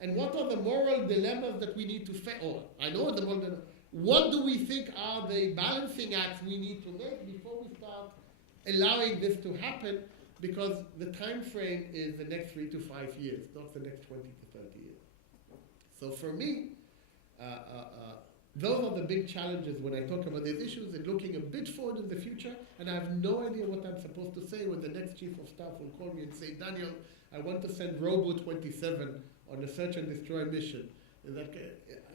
And what are the moral dilemmas that we need to face? Oh, I know the moral dilemma. What do we think are the balancing acts we need to make before we start allowing this to happen? Because the time frame is the next 3 to 5 years, not the next 20 to 30 years. So for me, those are the big challenges when I talk about these issues and looking a bit forward in the future. And I have no idea what I'm supposed to say when the next chief of staff will call me and say, Daniel, I want to send Robo 27 on a search and destroy mission. Is that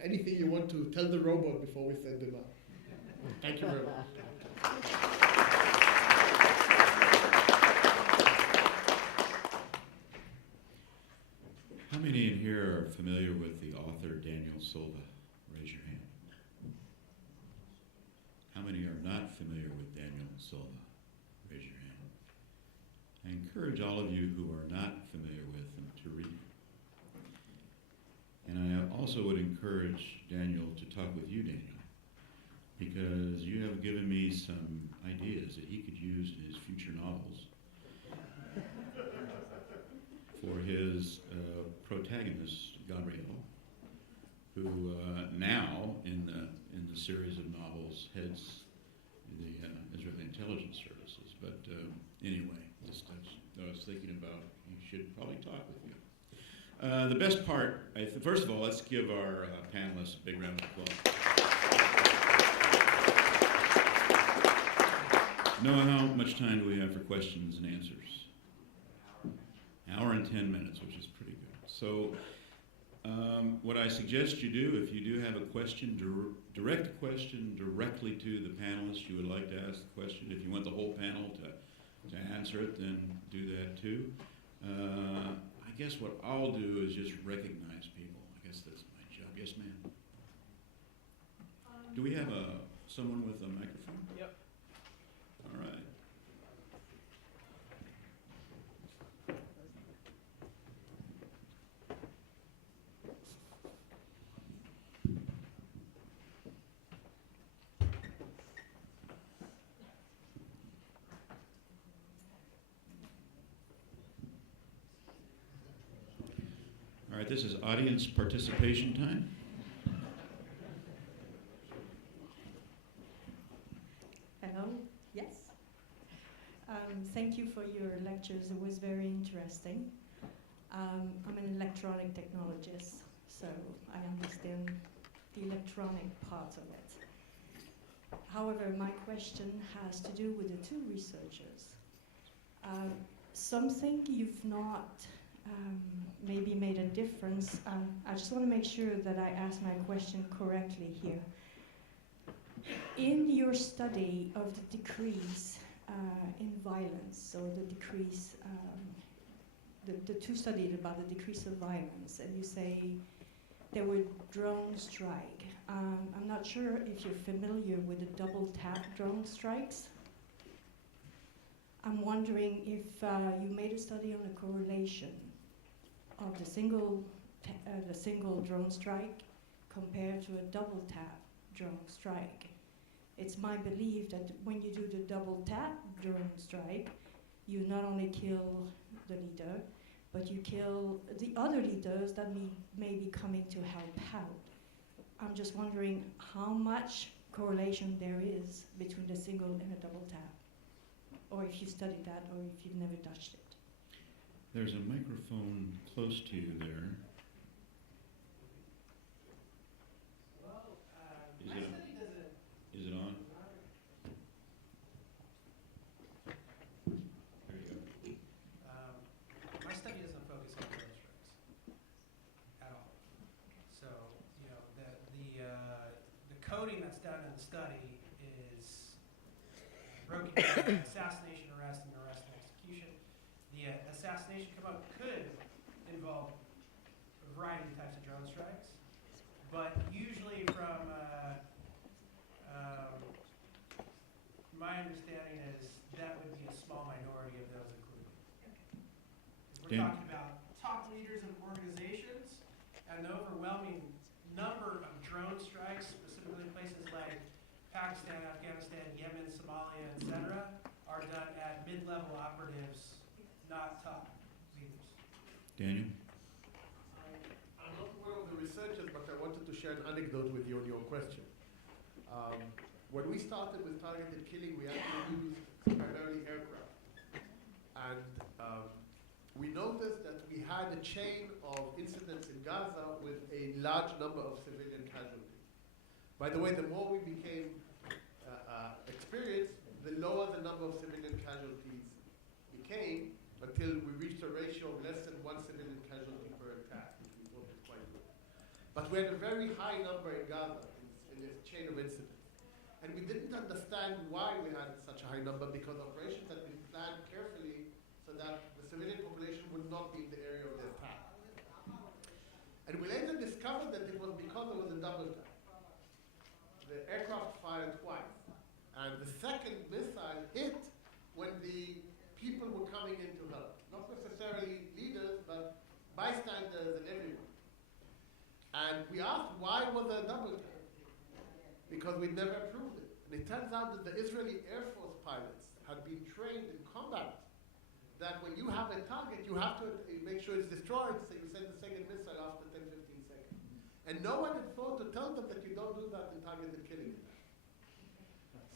anything you want to tell the robot before we send him up? Thank you very much. How many in here are familiar with the author Daniel Silva? Raise your hand. How many are not familiar with Daniel Silva? Raise your hand. I encourage all of you who are not familiar with him to read. And I also would encourage Daniel to talk with you, Daniel, because you have given me some ideas that he could use in his future novels for his protagonist, Gabriel, who now in the series of novels heads the Israeli intelligence services. But anyway, just I was thinking about he should probably talk with you. The best part, first of all, let's give our panelists a big round of applause. Noah, how much time do we have for questions and answers? Hour and in 10 minutes, which is pretty good. So what I suggest you do, if you do have a question, direct the question directly to the panelists you would like to ask the question. If you want the whole panel to answer it, then do that too. I guess what I'll do is just recognize people. I guess that's my job. Yes, ma'am. Do we have someone with a microphone? Yep. All right. All right, this is audience participation time. Hello, yes. Thank you for your lectures, it was very interesting. I'm an electronic technologist, so I understand the electronic part of it. However, my question has to do with the two researchers. Something you've not maybe made a difference. I just want to make sure that I ask my question correctly here. In your study of the decrease in violence, or the decrease, the two studies about the decrease of violence, and you say there were drone strike. I'm not sure if you're familiar with the double tap drone strikes. I'm wondering if you made a study on the correlation of the single drone strike compared to a double tap drone strike. It's my belief that when you do the double tap drone strike, you not only kill the leader, but you kill the other leaders that may be coming to help out. I'm just wondering how much correlation there is between the single and a double tap, or if you studied that, or if you've never touched it. There's a microphone close to you there. Is it on? There you go. My study doesn't focus on drone strikes at all. So, you know, the coding that's done in the study is broken down: assassination, arrest, and arrest and execution. The assassination could involve a variety of types of drone strikes, but usually from my understanding is that would be a small minority of those included. We're Dan? talking about top leaders of organizations, and the overwhelming number of drone strikes, specifically in places like Pakistan, Afghanistan, Yemen, Somalia, etc., are done at mid-level operatives, not top leaders. Daniel? I'm not one of the researchers, but I wanted to share an anecdote with you on your question. When we started with targeted killing, we actually used primarily aircraft. And we noticed that we had a chain of incidents in Gaza with a large number of civilian casualties. By the way, the more we became experienced, the lower the number of civilian casualties became, until we reached a ratio of less than one civilian casualty per attack, which we thought was quite good. But we had a very high number in Gaza in this chain of incidents. And we didn't understand why we had such a high number, because operations had been planned carefully so that the civilian population would not be in the area of the attack. And we later discovered that it was because there was a double tap. The aircraft fired twice. And the second missile hit when the people were coming in to help. Not necessarily leaders, but bystanders and everyone. And we asked, why was there a double tap? Because we'd never proved it. And it turns out that the Israeli Air Force pilots had been trained in combat, that when you have a target, you have to make sure it's destroyed, so you send the second missile after 10, 15 seconds. And no one had thought to tell them that you don't do that in targeted killing.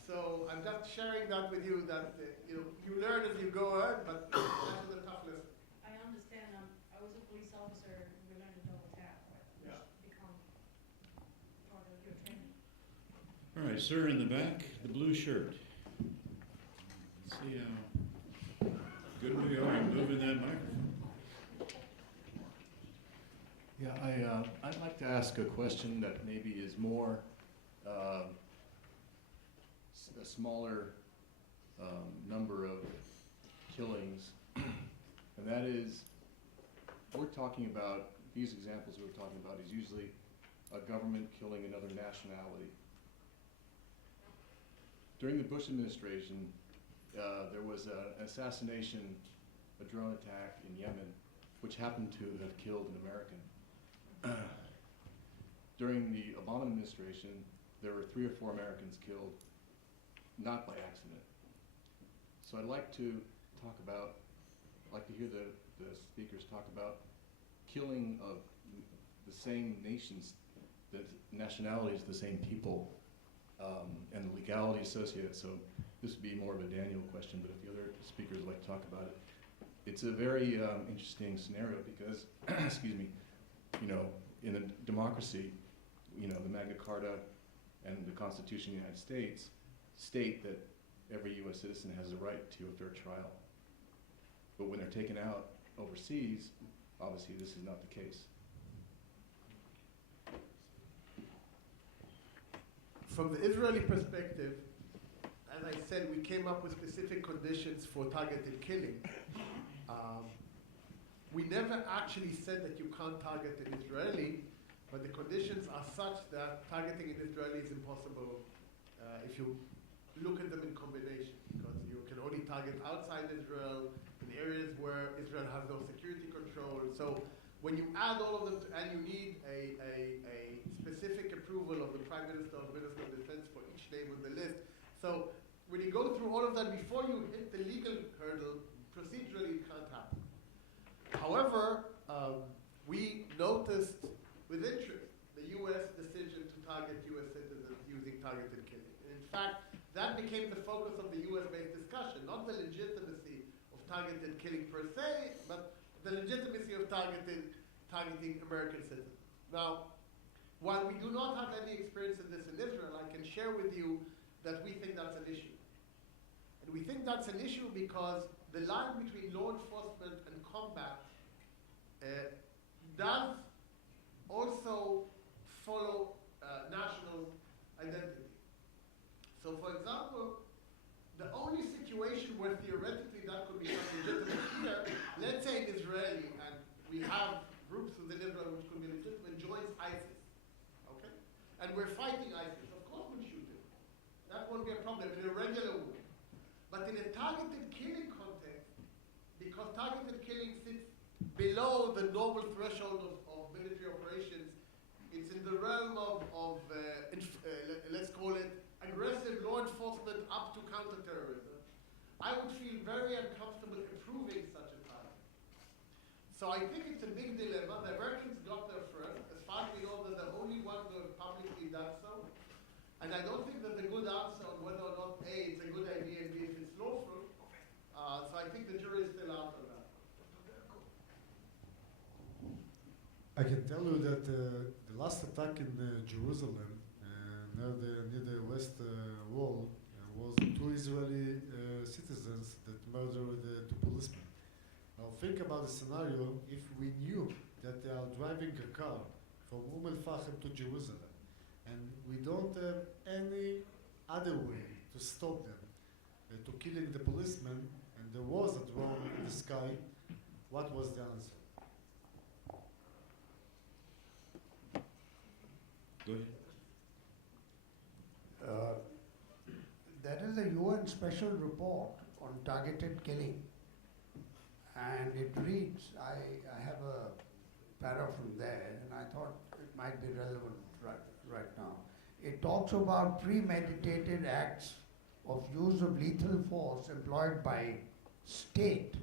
So I'm just sharing that with you, that you learn as you go on, but that was a tough lesson. I understand. I was a police officer, and we learned a double tap, which become part of your training. All right, sir in the back, the blue shirt. Let's see how good we are at moving that microphone. Yeah, I'd like to ask a question that maybe is more a smaller number of killings, and that is, we're talking about, these examples we're talking about is usually a government killing another nationality. During the Bush administration, there was an assassination, a drone attack in Yemen, which happened to have killed an American. During the Obama administration, there were 3 or 4 Americans killed, not by accident. So I'd like to talk about, I'd like to hear the speakers talk about killing of the same nations, the nationalities, the same people, and the legality associated. So this would be more of a Daniel question, but if the other speakers would like to talk about it. It's a very interesting scenario because, excuse me, you know, in a democracy, you know, the Magna Carta and the Constitution of the United States state that every U.S. citizen has a right to a fair trial. But when they're taken out overseas, obviously this is not the case. From the Israeli perspective, as I said, we came up with specific conditions for targeted killing. We never actually said that you can't target an Israeli, but the conditions are such that targeting an Israeli is impossible if you look at them in combination, because you can only target outside Israel, in areas where Israel has no security control. So when you add all of them, and you need a specific approval of the Prime Minister or Minister of Defense for each name on the list. So when you go through all of that before you hit the legal hurdle, procedurally it can't happen. However, we noticed with interest the U.S. decision to target U.S. citizens using targeted killing. And in fact, that became the focus of the U.S.-based discussion, not the legitimacy of targeted killing per se, but the legitimacy of targeting American citizens. Now, while we do not have any experience in this in Israel, I can share with you that we think that's an issue. And we think that's an issue because the line between law enforcement and combat does also follow national identity. So for example, the only situation where theoretically that could become legitimate here, let's say an Israeli, and we have groups within Israel which could be legitimate, joins ISIS, okay? And we're fighting ISIS, of course we'll shoot him. That won't be a problem in a regular war. But in a targeted killing context, because targeted killing sits below the normal threshold of military operations, it's in the realm of let's call it aggressive law enforcement up to counter-terrorism. I would feel very uncomfortable approving such a target. So I think it's a big dilemma. The Americans got there first. As far as we know, they're the only ones who have publicly done so. And I don't think there's a good answer on whether or not A, it's a good idea, and B, if it's lawful. So I think the jury is still out on that. I can tell you that the last attack in Jerusalem, near the West Wall, was 2 Israeli citizens that murdered 2 policemen. Now think about the scenario if we knew that they are driving a car from Al-Fahim to Jerusalem, and we don't have any other way to stop them, to killing the policemen, and there was a drone in the sky. What was the answer? Go ahead. There is a UN special report on targeted killing, and it reads, I have a para from there, and I thought it might be relevant right now. It talks about premeditated acts of use of lethal force employed by state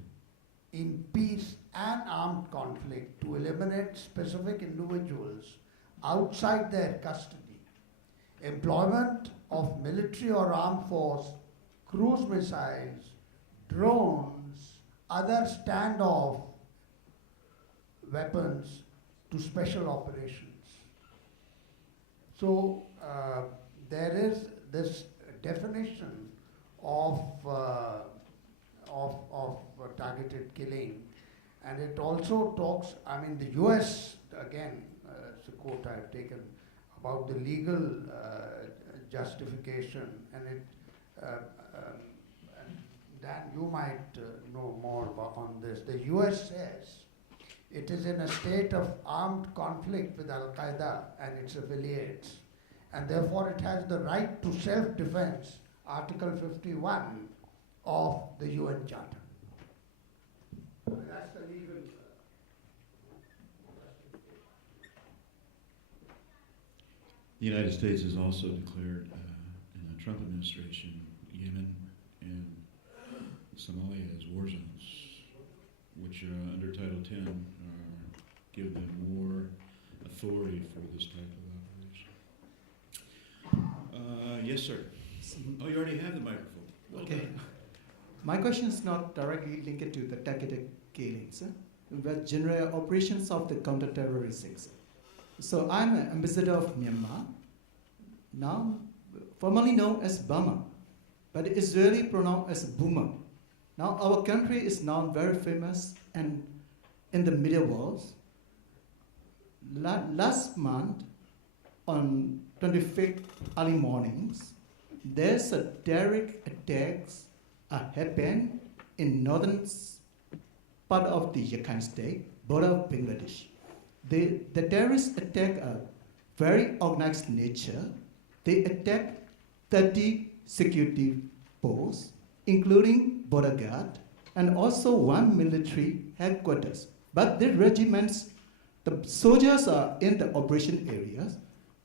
in peace and armed conflict to eliminate specific individuals outside their custody. Employment of military or armed force, cruise missiles, drones, other standoff weapons to special operations. So there is this definition of targeted killing, and it also talks, I mean the US again, it's a quote I've taken about the legal justification, and it, and Dan, you might know more on this. The US says it is in a state of armed conflict with Al-Qaeda and its affiliates, and therefore it has the right to self-defense, Article 51 of the UN Charter. That's the legal The United States has also declared in the Trump administration Yemen and Somalia as war zones, which under Title 10 give them more authority for this type of operation. Yes, sir. Oh, you already have the microphone. Well Okay. done. My question is not directly linked to the targeted killings, but general operations of the counter-terrorism. So I'm an ambassador of Myanmar, now formerly known as Burma, but it's really pronounced as Burma. Now our country is now very famous and in the media world. Last month, on 25th early mornings, there's a direct attacks happened in northern part of the Rakhine State, border of Bangladesh. The terrorist attack are very organized nature. They attack 30 security posts, including border guard, and also one military headquarters. But the regiments, the soldiers are in the operation areas.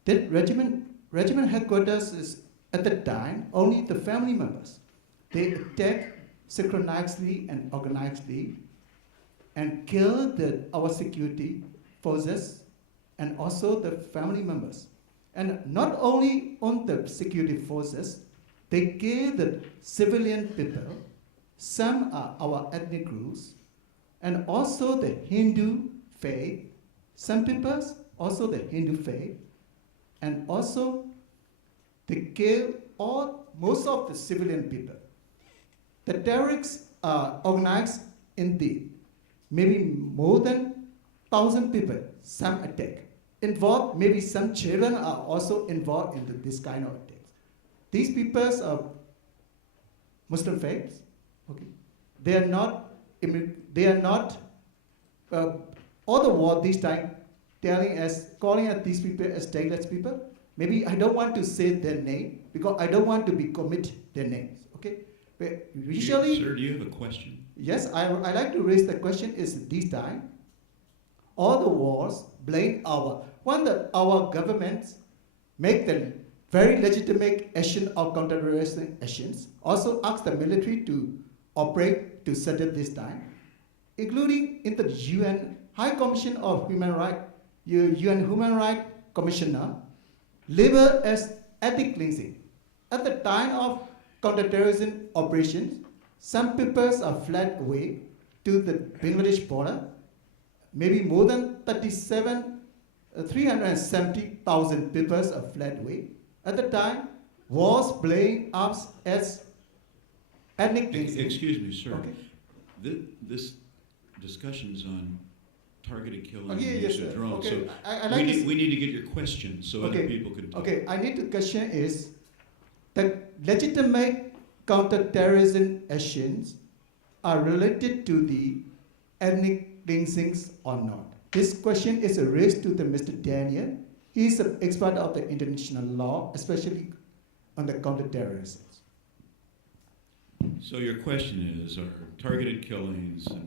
The regiment headquarters is at the time only the family members. They attack synchronously and organizedly and kill our security forces and also the family members. And not only on the security forces, they kill the civilian people. Some are our ethnic groups, and also the Hindu faith. Some people also the Hindu faith, and also they kill most of the civilian people. The terrorists are organized in the maybe more than 1,000 people, some attack. Involved, maybe some children are also involved in this kind of attacks. These people are Muslim faiths, okay? They are not all the world this time calling at these people as terrorist people. Maybe I don't want to say their name because I don't want to commit their names, okay? But usually, Sir, do you have a question? yes, I like to raise the question is this time, all the wars blame our governments make the very legitimate action of counter-terrorism actions, also ask the military to operate to settle this time, including in the UN High Commission of Human Rights, UN Human Rights Commissioner, labeled as ethnic cleansing. At the time of counter-terrorism operations, some people are fled away to the Bangladesh border. Maybe more than 370,000 people are fled away. At the time, was blamed us as ethnic cleansing. Excuse me, sir. Okay. This discussion is on targeted killing Okay, and yes, use of sir. drones. Okay. So I like we need to get your question so other Okay. people can talk. Okay, I need to question is the legitimate counter-terrorism actions are related to the ethnic cleansings or not? This question is raised to the Mr. Daniel. He is an expert of the international law, especially on the counter-terrorism. So your question is, are targeted killings, are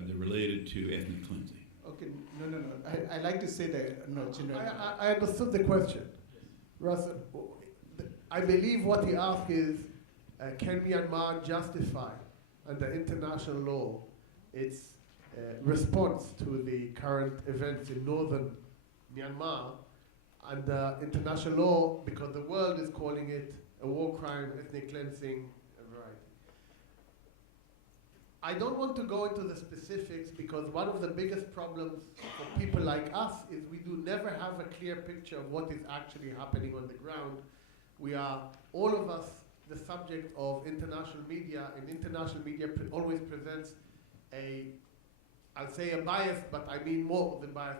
they related to ethnic cleansing? Okay, no. I like to say that, no, general. I understood the question. Russ, I believe what he asked is, can Myanmar justify under international law its response to the current events in northern Myanmar under international law, because the world is calling it a war crime, ethnic cleansing, a variety. I don't want to go into the specifics because one of the biggest problems for people like us is we do never have a clear picture of what is actually happening on the ground. We are, all of us, the subject of international media, and international media always presents a I'll say a bias, but I mean more than bias,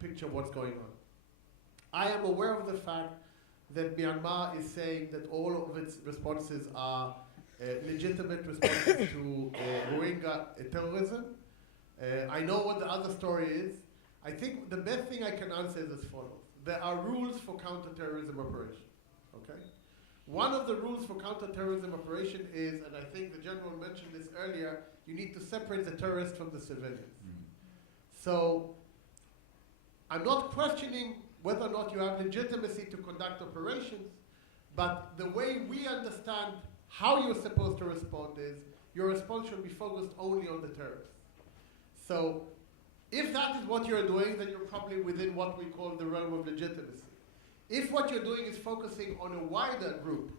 picture of what's going on. I am aware of the fact that Myanmar is saying that all of its responses are legitimate responses to Rohingya terrorism. I know what the other story is. I think the best thing I can answer is as follows. There are rules for counterterrorism operation, okay? One of the rules for counterterrorism operation is, and I think the general mentioned this earlier, you need to separate the terrorists from the civilians. So I'm not questioning whether or not you have legitimacy to conduct operations, but the way we understand how you're supposed to respond is your response should be focused only on the terrorists. So if that is what you're doing, then you're probably within what we call the realm of legitimacy. If what you're doing is focusing on a wider group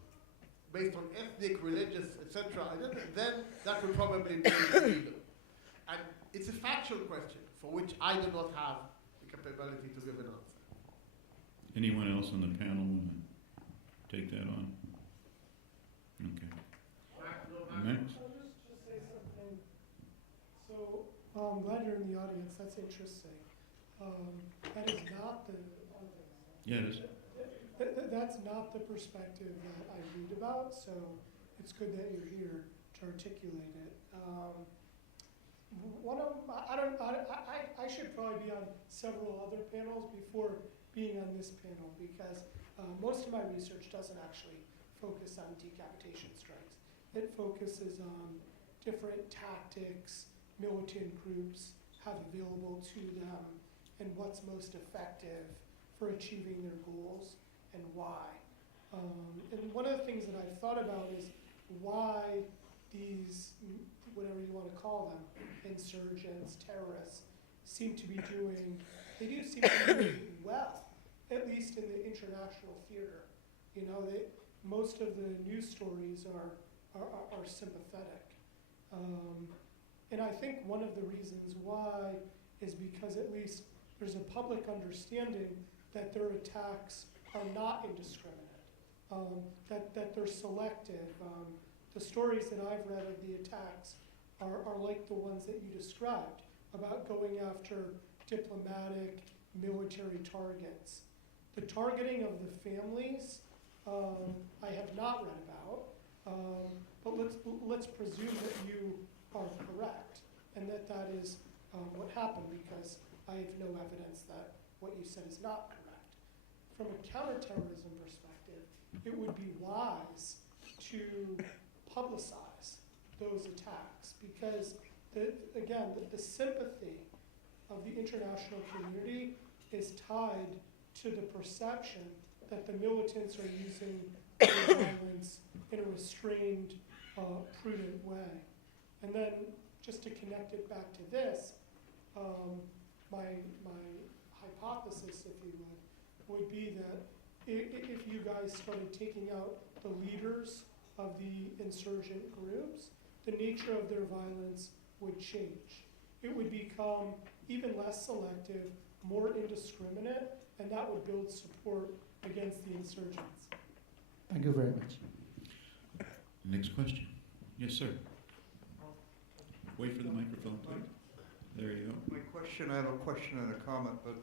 based on ethnic, religious, etc., then that would probably be illegal. And it's a factual question for which I do not have the capability to give an answer. Anyone else on the panel want to take that on? Okay. Next. I'll just say something. So I'm glad you're in the audience. That's interesting. That is not the. Yeah, it is. That's not the perspective that I read about. So it's good that you're here to articulate it. I should probably be on several other panels before being on this panel because most of my research doesn't actually focus on decapitation strikes. It focuses on different tactics militant groups have available to them and what's most effective for achieving their goals and why. And one of the things that I've thought about is why these, whatever you want to call them, insurgents, terrorists, seem to be doing, they do seem to be doing well, at least in the international theater. You know, most of the news stories are sympathetic. And I think one of the reasons why is because at least there's a public understanding that their attacks are not indiscriminate, that they're selective. The stories that I've read of the attacks are like the ones that you described, about going after diplomatic, military targets. The targeting of the families, I have not read about, but let's presume that you are correct and that is what happened, because I have no evidence that what you said is not correct. From a counterterrorism perspective, it would be wise to publicize those attacks because, the sympathy of the international community is tied to the perception that the militants are using violence in a restrained, prudent way. And then, just to connect it back to this, my hypothesis, if you would be that if you guys started taking out the leaders of the insurgent groups, the nature of their violence would change. It would become even less selective, more indiscriminate, and that would build support against the insurgents. Thank you very much. Next question. Yes, sir. Wait for the microphone, please. There you go. I have a question and a comment, but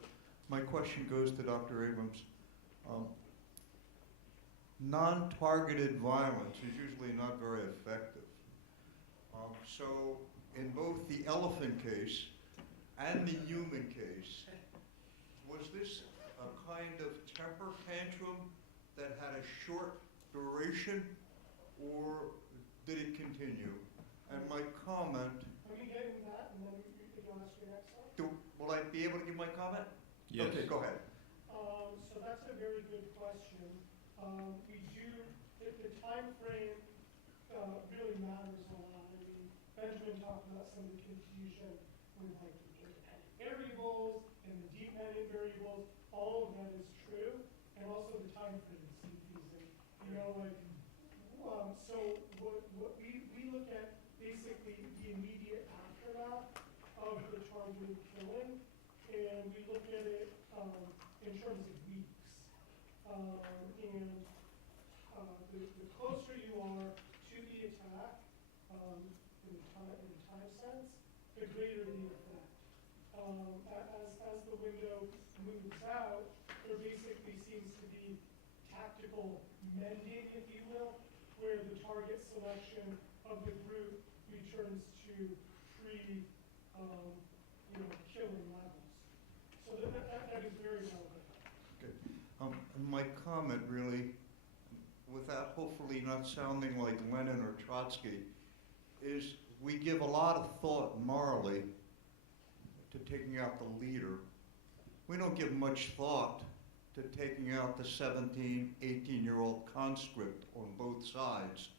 my question goes to Dr. Abrahms. Non-targeted violence is usually not very effective. So in both the elephant case and the human case, was this a kind of temper tantrum that had a short duration, or did it continue? And my comment... Let me get into that, and then you can ask your next one. Will I be able to give my comment? Yes. Okay, go ahead. So that's a very good question. The time frame really matters a lot. I mean, Benjamin talked about some of the confusion with like the independent variables and the dependent variables. All of that is true, and also the time frame is confusing. You know, like, so what we look at basically the immediate aftermath of the targeted killing, and we look at it in terms of weeks. The closer you are to the attack, in the time sense, the greater the effect. as the window moves out, there basically seems to be tactical mending, if you will, where the target selection of the group returns to killing levels. So that is very relevant. Good. And my comment really, without hopefully not sounding like Lenin or Trotsky, is we give a lot of thought morally to taking out the leader. We don't give much thought to taking out the 17, 18-year-old conscript on both sides.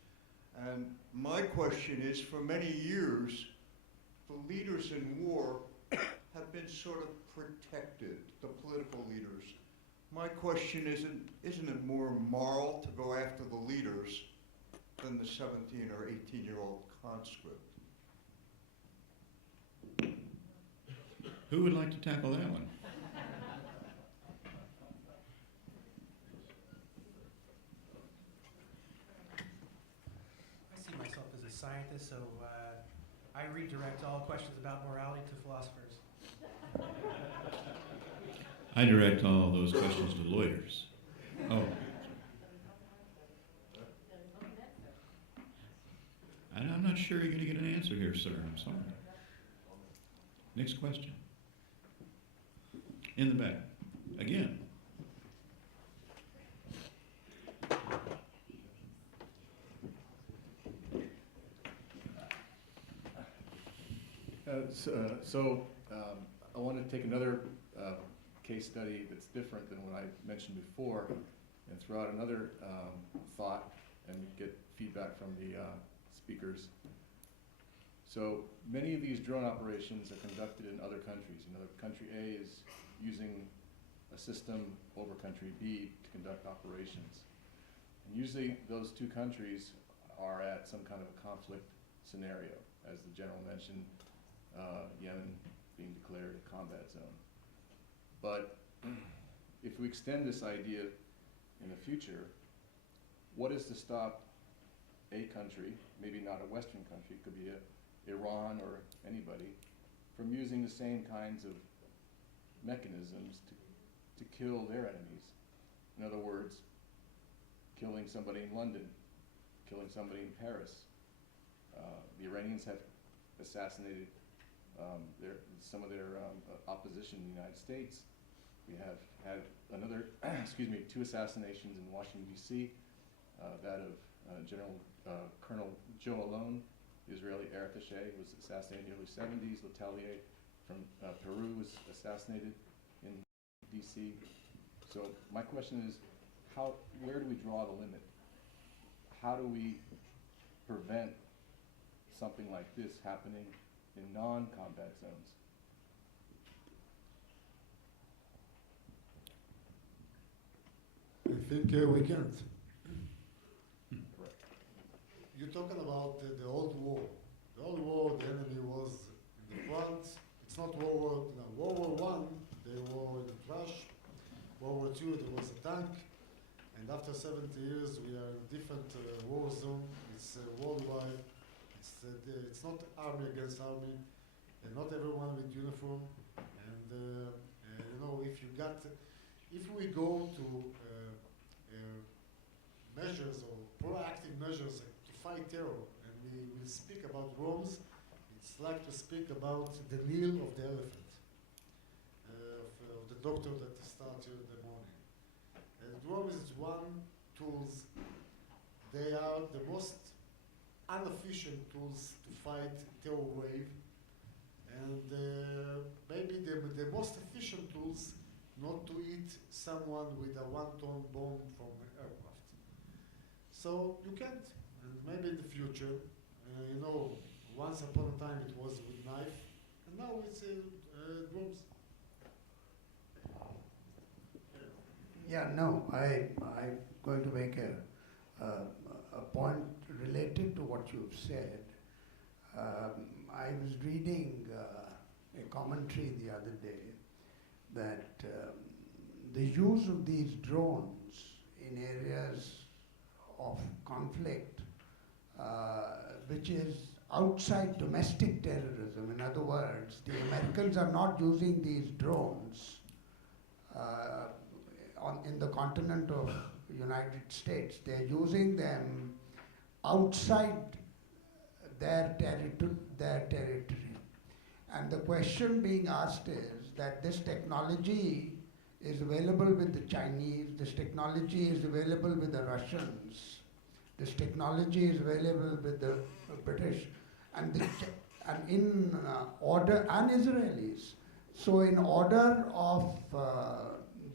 And my question is, for many years, the leaders in war have been sort of protected, the political leaders. My question isn't it more moral to go after the leaders than the 17 or 18-year-old conscript? Who would like to tackle that one? I see myself as a scientist, so I redirect all questions about morality to philosophers. I direct all those questions to lawyers. Oh. I'm not sure you're going to get an answer here, sir. I'm sorry. Next question. In the back. Again. I want to take another case study that's different than what I mentioned before and throw out another thought and get feedback from the speakers. So many of these drone operations are conducted in other countries. You know, country A is using a system over country B to conduct operations. And usually those two countries are at some kind of a conflict scenario, as the general mentioned, Yemen being declared a combat zone. But if we extend this idea in the future, what is to stop a country, maybe not a Western country, it could be Iran or anybody, from using the same kinds of mechanisms to kill their enemies? In other words, killing somebody in London, killing somebody in Paris. The Iranians have assassinated some of their opposition in the United States. We have had another, two assassinations in Washington, D.C., that of Colonel Joe Alone, Israeli air attaché, was assassinated in the early 70s. Letelier from Peru was assassinated in D.C. So my question is, where do we draw the limit? How do we prevent something like this happening in non-combat zones? I think we can't. You're talking about the old war. The old war, the enemy was in the front. It's not World War. No, World War I, they were in the trash. World War II, there was a tank. And after 70 years, we are in a different war zone. It's worldwide. It's not army against army, and not everyone with uniform. And if we go to measures or proactive measures to fight terror, and we will speak about drones, it's like to speak about the meal of the elephant, of the doctor that starts in the morning. And drones is one tools. They are the most inefficient tools to fight terror wave, and maybe the most efficient tools not to eat someone with a 1-ton bomb from an aircraft. So you can't, and maybe in the future, once upon a time it was with knife, and now it's drones. Yeah, no, I'm going to make a point related to what you've said. I was reading a commentary the other day that the use of these drones in areas of conflict, which is outside domestic terrorism. In other words, the Americans are not using these drones in the continent of United States. They're using them outside their territory. And the question being asked is that this technology is available with the Chinese, this technology is available with the Russians, this technology is available with the British, and Israelis. So in order of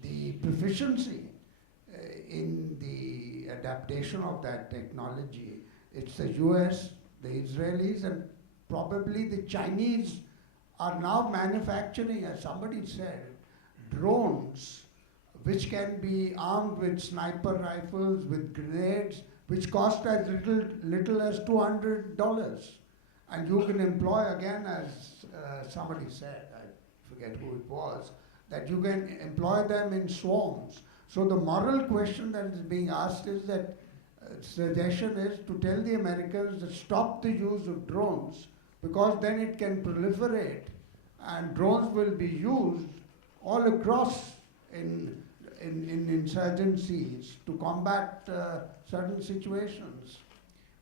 the proficiency in the adaptation of that technology, it's the US, the Israelis, and probably the Chinese are now manufacturing, as somebody said, drones which can be armed with sniper rifles, with grenades, which cost as little as $200. And you can employ, again, as somebody said, I forget who it was, that you can employ them in swarms. So the moral question that is being asked is that suggestion is to tell the Americans to stop the use of drones, because then it can proliferate and drones will be used all across in insurgencies to combat certain situations.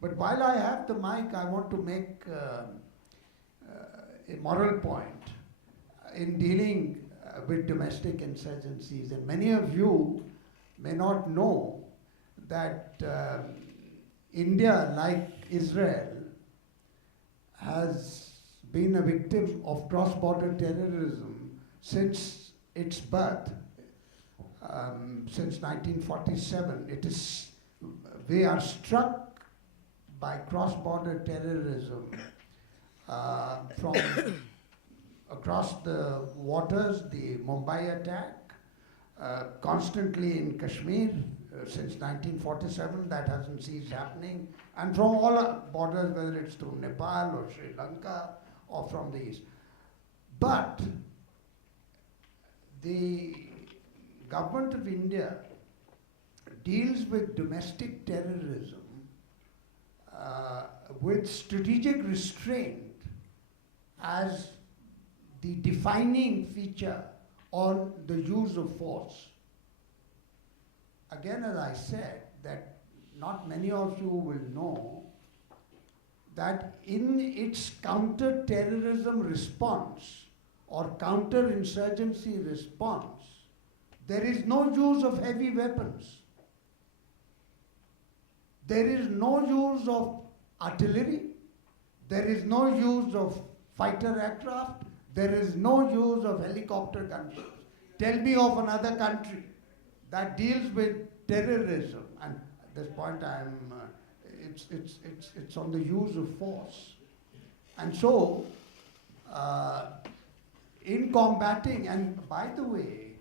But while I have the mic, I want to make a moral point in dealing with domestic insurgencies. And many of you may not know that India, like Israel, has been a victim of cross-border terrorism since its birth, since 1947. We are struck by cross-border terrorism from across the waters, the Mumbai attack, constantly in Kashmir since 1947, that hasn't ceased happening, and from all borders, whether it's through Nepal or Sri Lanka or from the east. But the government of India deals with domestic terrorism with strategic restraint as the defining feature on the use of force. Again, as I said, that not many of you will know that in its counter-terrorism response or counter-insurgency response, there is no use of heavy weapons. There is no use of artillery. There is no use of fighter aircraft. There is no use of helicopter gunships. Tell me of another country that deals with terrorism. And at this point, it's on the use of force. And so, in combating, and by the way,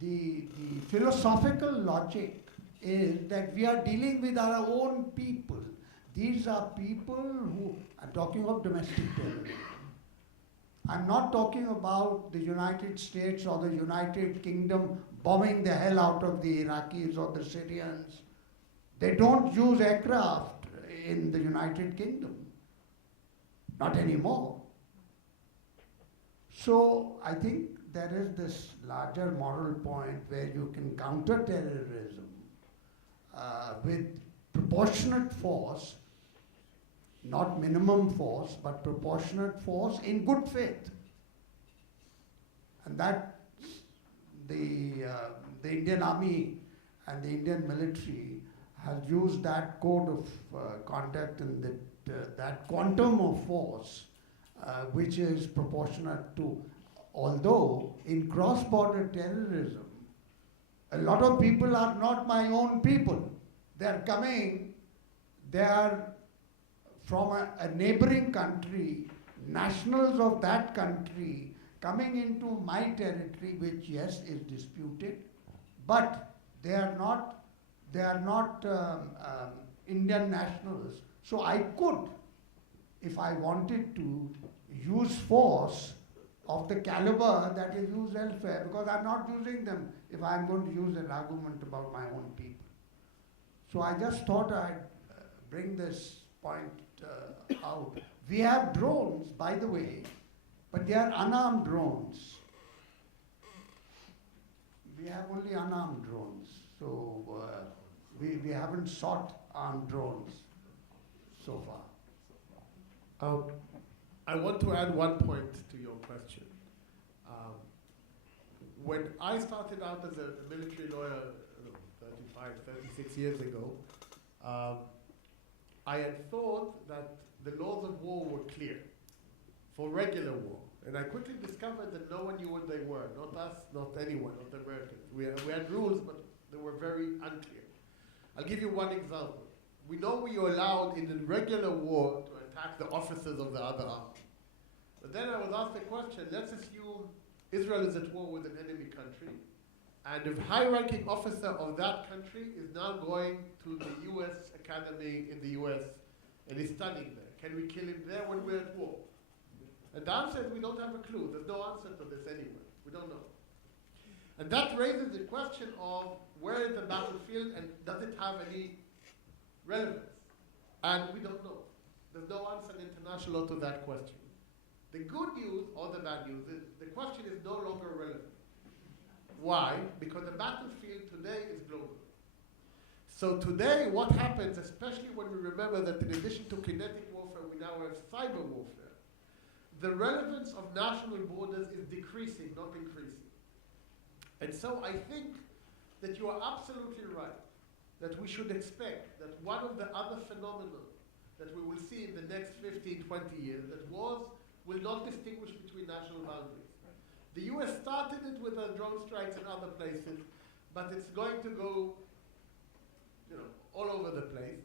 the philosophical logic is that we are dealing with our own people. These are people who, I'm talking of domestic terrorism. I'm not talking about the United States or the United Kingdom bombing the hell out of the Iraqis or the Syrians. They don't use aircraft in the United Kingdom. Not anymore. So I think there is this larger moral point where you can counter terrorism with proportionate force, not minimum force, but proportionate force in good faith. And that the Indian Army and the Indian military has used that code of conduct and that quantum of force which is proportionate to. Although in cross-border terrorism, a lot of people are not my own people. They are coming, they are from a neighboring country, nationals of that country coming into my territory, which yes is disputed, but they are not Indian nationals. So I could, if I wanted to, use force of the caliber that is used elsewhere, because I'm not using them if I'm going to use an argument about my own people. So I just thought I'd bring this point out. We have drones, by the way, but they are unarmed drones. We have only unarmed drones, so we haven't sought armed drones so far. I want to add one point to your question. When I started out as a military lawyer 36 years ago, I had thought that the laws of war were clear for regular war. And I quickly discovered that no one knew what they were, not us, not anyone, not the Americans. We had rules, but they were very unclear. I'll give you one example. We know we are allowed in the regular war to attack the officers of the other army. But then I was asked a question, let's assume Israel is at war with an enemy country, and a high-ranking officer of that country is now going to the US Academy in the US and is studying there. Can we kill him there when we're at war? And the answer is we don't have a clue. There's no answer to this anywhere. We don't know. And that raises the question of where is the battlefield and does it have any relevance? And we don't know. There's no answer in international law to that question. The good news or the bad news is the question is no longer relevant. Why? Because the battlefield today is global. So today what happens, especially when we remember that in addition to kinetic warfare, we now have cyber warfare, the relevance of national borders is decreasing, not increasing. And so I think that you are absolutely right, that we should expect that one of the other phenomena that we will see in the next 15, 20 years, that wars will not distinguish between national boundaries. The US started it with drone strikes in other places, but it's going to go all over the place.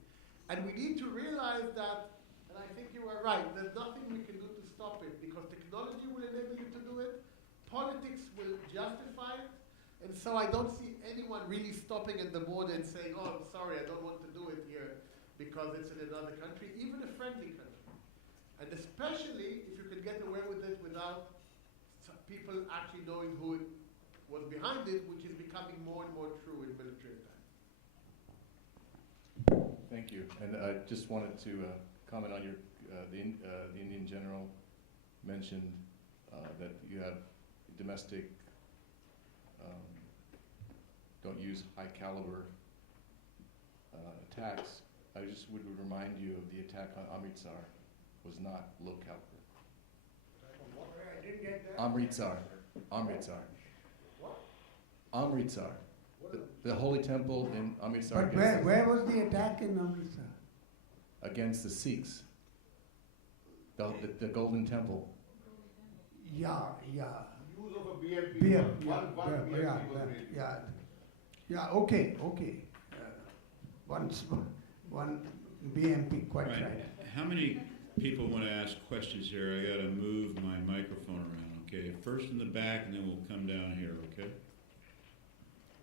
And we need to realize that, and I think you are right, there's nothing we can do to stop it, because technology will enable you to do it, politics will justify it, and so I don't see anyone really stopping at the border and saying, oh, I'm sorry, I don't want to do it here because it's in another country, even a friendly country. And especially if you can get away with it without people actually knowing who it was behind it, which is becoming more and more true in military attacks. Thank you. And I just wanted to comment on your, the Indian general mentioned that you have domestic, don't use high caliber attacks. I just would remind you of the attack on Amritsar was not low caliber. I didn't get that. Amritsar. Amritsar. The holy temple in Amritsar. But where was the attack in Amritsar? Against the Sikhs. The Golden Temple. Yeah. Use of a BMP. Okay. One BMP, quite right. How many people want to ask questions here? I got to move my microphone around, okay? First in the back, and then we'll come down here, okay?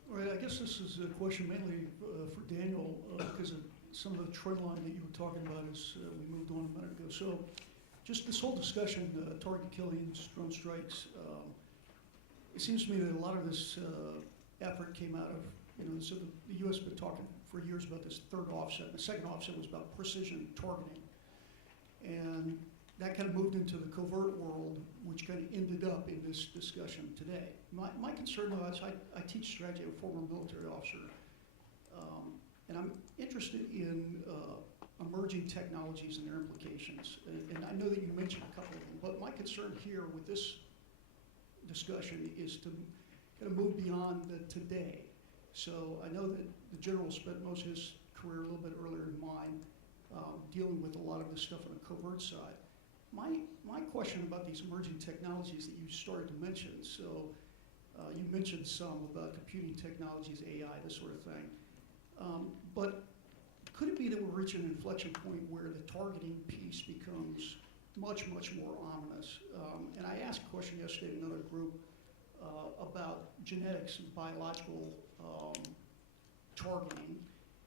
All right, I guess this is a question mainly for Daniel, because of some of the trend line that you were talking about as we moved on a minute ago. So just this whole discussion, target killings, drone strikes, it seems to me that a lot of this effort came out of, so the U.S. has been talking for years about this third offset. The second offset was about precision targeting. And that kind of moved into the covert world, which kind of ended up in this discussion today. My concern though is I teach strategy, I'm a former military officer, and I'm interested in emerging technologies and their implications. And I know that you mentioned a couple of them, but my concern here with this discussion is to kind of move beyond the today. So I know that the general spent most of his career a little bit earlier than mine dealing with a lot of this stuff on the covert side. My question about these emerging technologies that you started to mention, so you mentioned some about computing technologies, AI, this sort of thing, but could it be that we're reaching an inflection point where the targeting piece becomes much, much more ominous? And I asked a question yesterday in another group about genetics and biological targeting,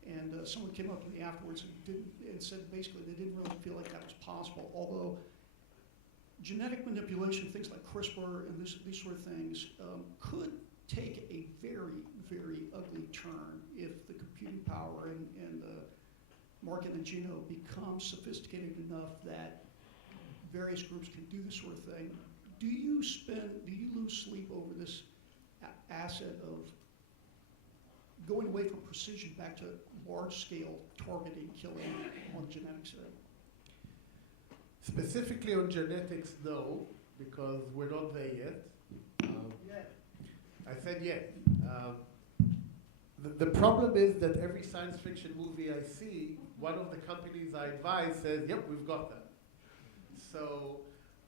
and someone came up to me afterwards and said basically they didn't really feel like that was possible, although genetic manipulation, things like CRISPR and these sort of things, could take a very, very ugly turn if the computing power and the market and genome becomes sophisticated enough that various groups can do this sort of thing. Do you lose sleep over this asset of going away from precision back to large-scale targeting, killing on the genetic side? Specifically on genetics, no, because we're not there yet. I said yet. The problem is that every science fiction movie I see, one of the companies I advise says, yep, we've got that. So,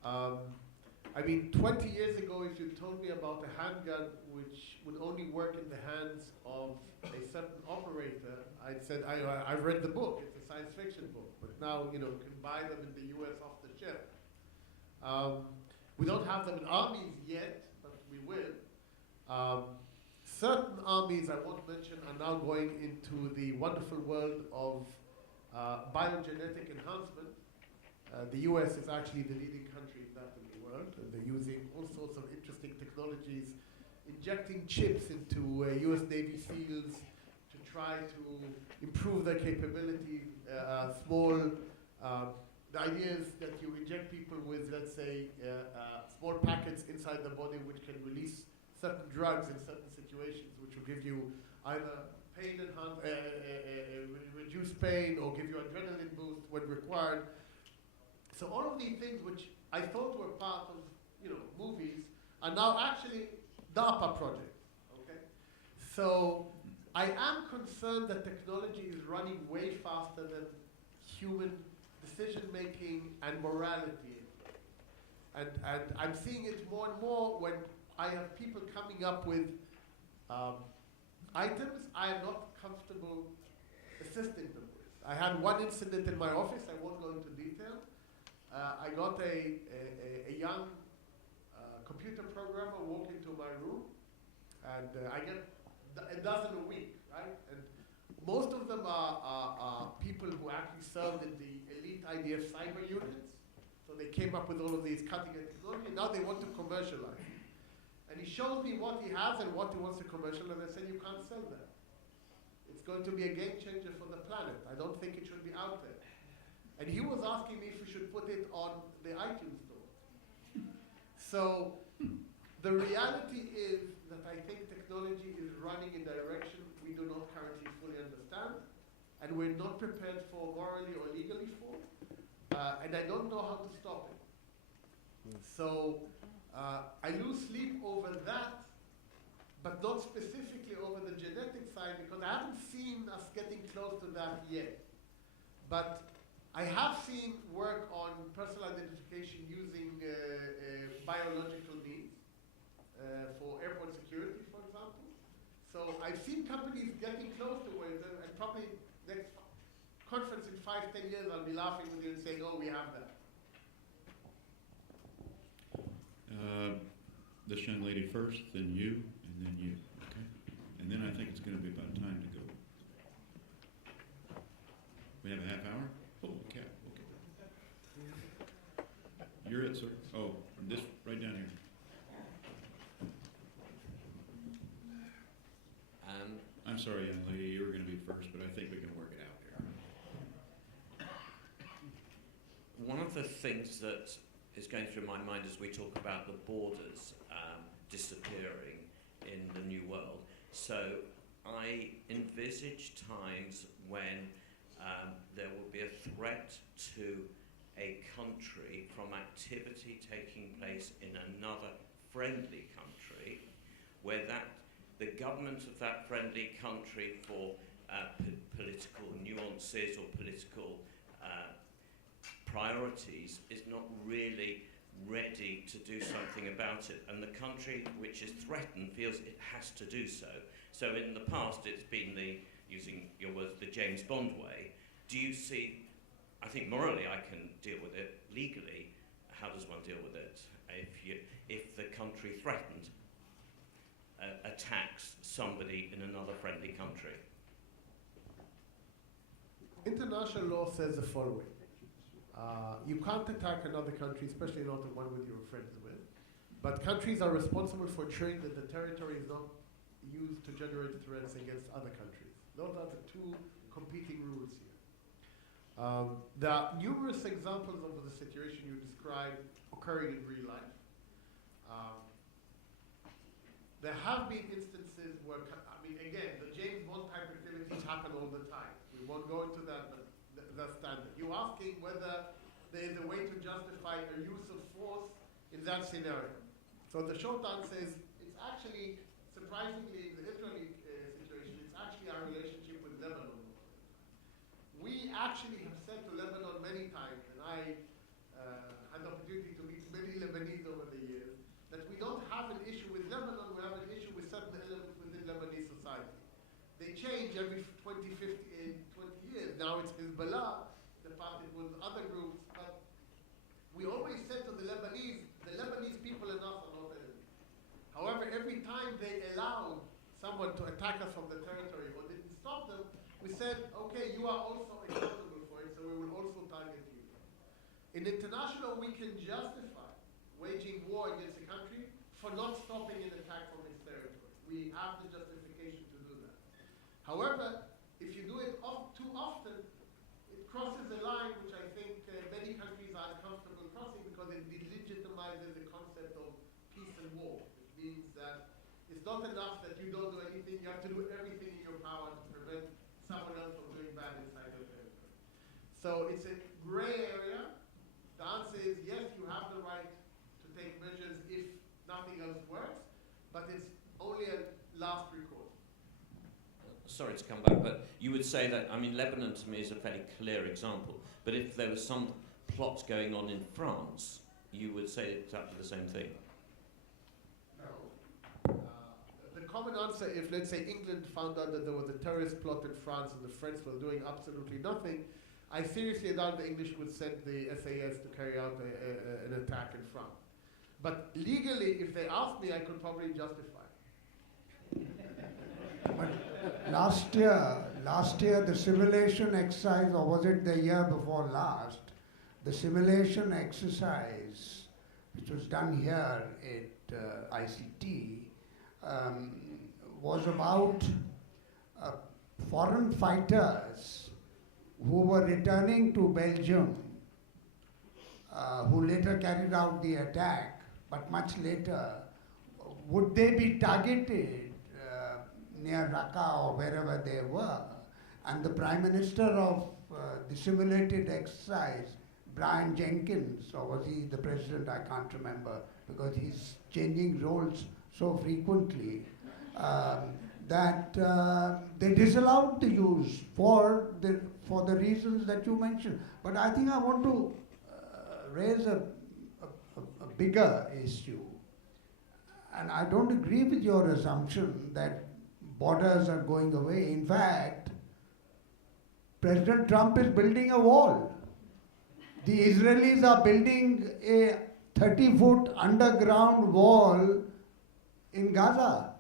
I mean, 20 years ago, if you told me about a handgun which would only work in the hands of a certain operator, I'd said, I've read the book, it's a science fiction book, but now, you know, can buy them in the US off the shelf. We don't have them in armies yet, but we will. Certain armies, I won't mention, are now going into the wonderful world of biogenetic enhancement. The US is actually the leading country in that in the world, and they're using all sorts of interesting technologies, injecting chips into US Navy SEALs to try to improve their capability. The idea is that you inject people with, let's say, small packets inside the body which can release certain drugs in certain situations, which will give you either pain reduce pain, or give you adrenaline boost when required. So all of these things, which I thought were part of, you know, movies, are now actually DARPA projects. Okay, so I am concerned that technology is running way faster than human decision making and morality. And I'm seeing it more and more when I have people coming up with items I am not comfortable assisting them with. I had one incident in my office, I won't go into detail. I got a young computer programmer walk into my room, and I get a dozen a week, right? And most of them are people who actually served in the elite IDF cyber units. So they came up with all of these cutting-edge technology. Now they want to commercialize. And he shows me what he has and what he wants to commercialize, and I said, you can't sell that. It's going to be a game changer for the planet. I don't think it should be out there. And he was asking me if we should put it on the iTunes store. So the reality is that I think technology is running in a direction we do not currently fully understand, and we're not prepared for morally or legally for, and I don't know how to stop it. So I lose sleep over that, but not specifically over the genetic side, because I haven't seen us getting close to that yet. But I have seen work on personal identification using biological needs for airport security, for example. So I've seen companies getting close to it, and probably next conference in 5-10 years, I'll be laughing with you and saying, oh, we have that. This young lady first, then you, and then you, okay? And then I think it's going to be about time to go. We have a half hour? Holy cow, okay. You're it, sir. Oh, this, right down here. I'm sorry, young lady, you were going to be first, but I think we can work it out here. One of the things that is going through my mind as we talk about the borders disappearing in the new world. So I envisage times when there will be a threat to a country from activity taking place in another friendly country, where the government of that friendly country, for political nuances or political priorities, is not really ready to do something about it, and the country which is threatened feels it has to do so. So in the past it's been using your words, the James Bond way. Do you see, I think morally I can deal with it, legally, how does one deal with it if the country threatened attacks somebody in another friendly country? International law says the following. You can't attack another country, especially not the one with you're friends with, but countries are responsible for ensuring that the territory is not used to generate threats against other countries. Those are the two competing rules here. There are numerous examples of the situation you described occurring in real life. There have been instances where, I mean, again, the James Bond type activities happen all the time. We won't go into that, but that's standard. You're asking whether there is a way to justify a use of force in that scenario. So the short answer is, it's actually, surprisingly, in the Israeli situation, it's actually our relationship with Lebanon. We actually have said to Lebanon many times, and I had the opportunity to meet many Lebanese over the years, that we don't have an issue with Lebanon, we have an issue with certain elements within Lebanese society. They change every 20 years. Now it's Hezbollah, the part it was other groups, but we always said to the Lebanese people and us are not enemies. However, every time they allowed someone to attack us from the territory or didn't stop them, we said, okay, you are also accountable for it, so we will also target you. In international, we can justify waging war against a country for not stopping an attack from its territory. We have the justification to do that. However, if you do it too often, it crosses a line which I think many countries are uncomfortable crossing because it delegitimizes the concept of peace and war. It means that it's not enough that you don't do anything, you have to do everything in your power to prevent someone else from doing bad inside your territory. So it's a gray area. The answer is yes, you have the right to take measures if nothing else works, but it's only a last recourse. Sorry to come back, but you would say that, I mean, Lebanon to me is a fairly clear example, but if there was some plot going on in France, you would say exactly the same thing. No. The common answer, if let's say England found out that there was a terrorist plot in France and the French were doing absolutely nothing, I seriously doubt the English would send the SAS to carry out an attack in France. But legally, if they asked me, I could probably justify. But last year the simulation exercise, or was it the year before last, the simulation exercise, which was done here at ICT, was about foreign fighters who were returning to Belgium, who later carried out the attack, but much later. Would they be targeted near Raqqa or wherever they were? And the Prime Minister of the simulated exercise, Brian Jenkins, or was he the president? I can't remember, because he's changing roles so frequently, that they disallowed the use for the reasons that you mentioned. But I think I want to raise a bigger issue. And I don't agree with your assumption that borders are going away. In fact, President Trump is building a wall. The Israelis are building a 30-foot underground wall in Gaza.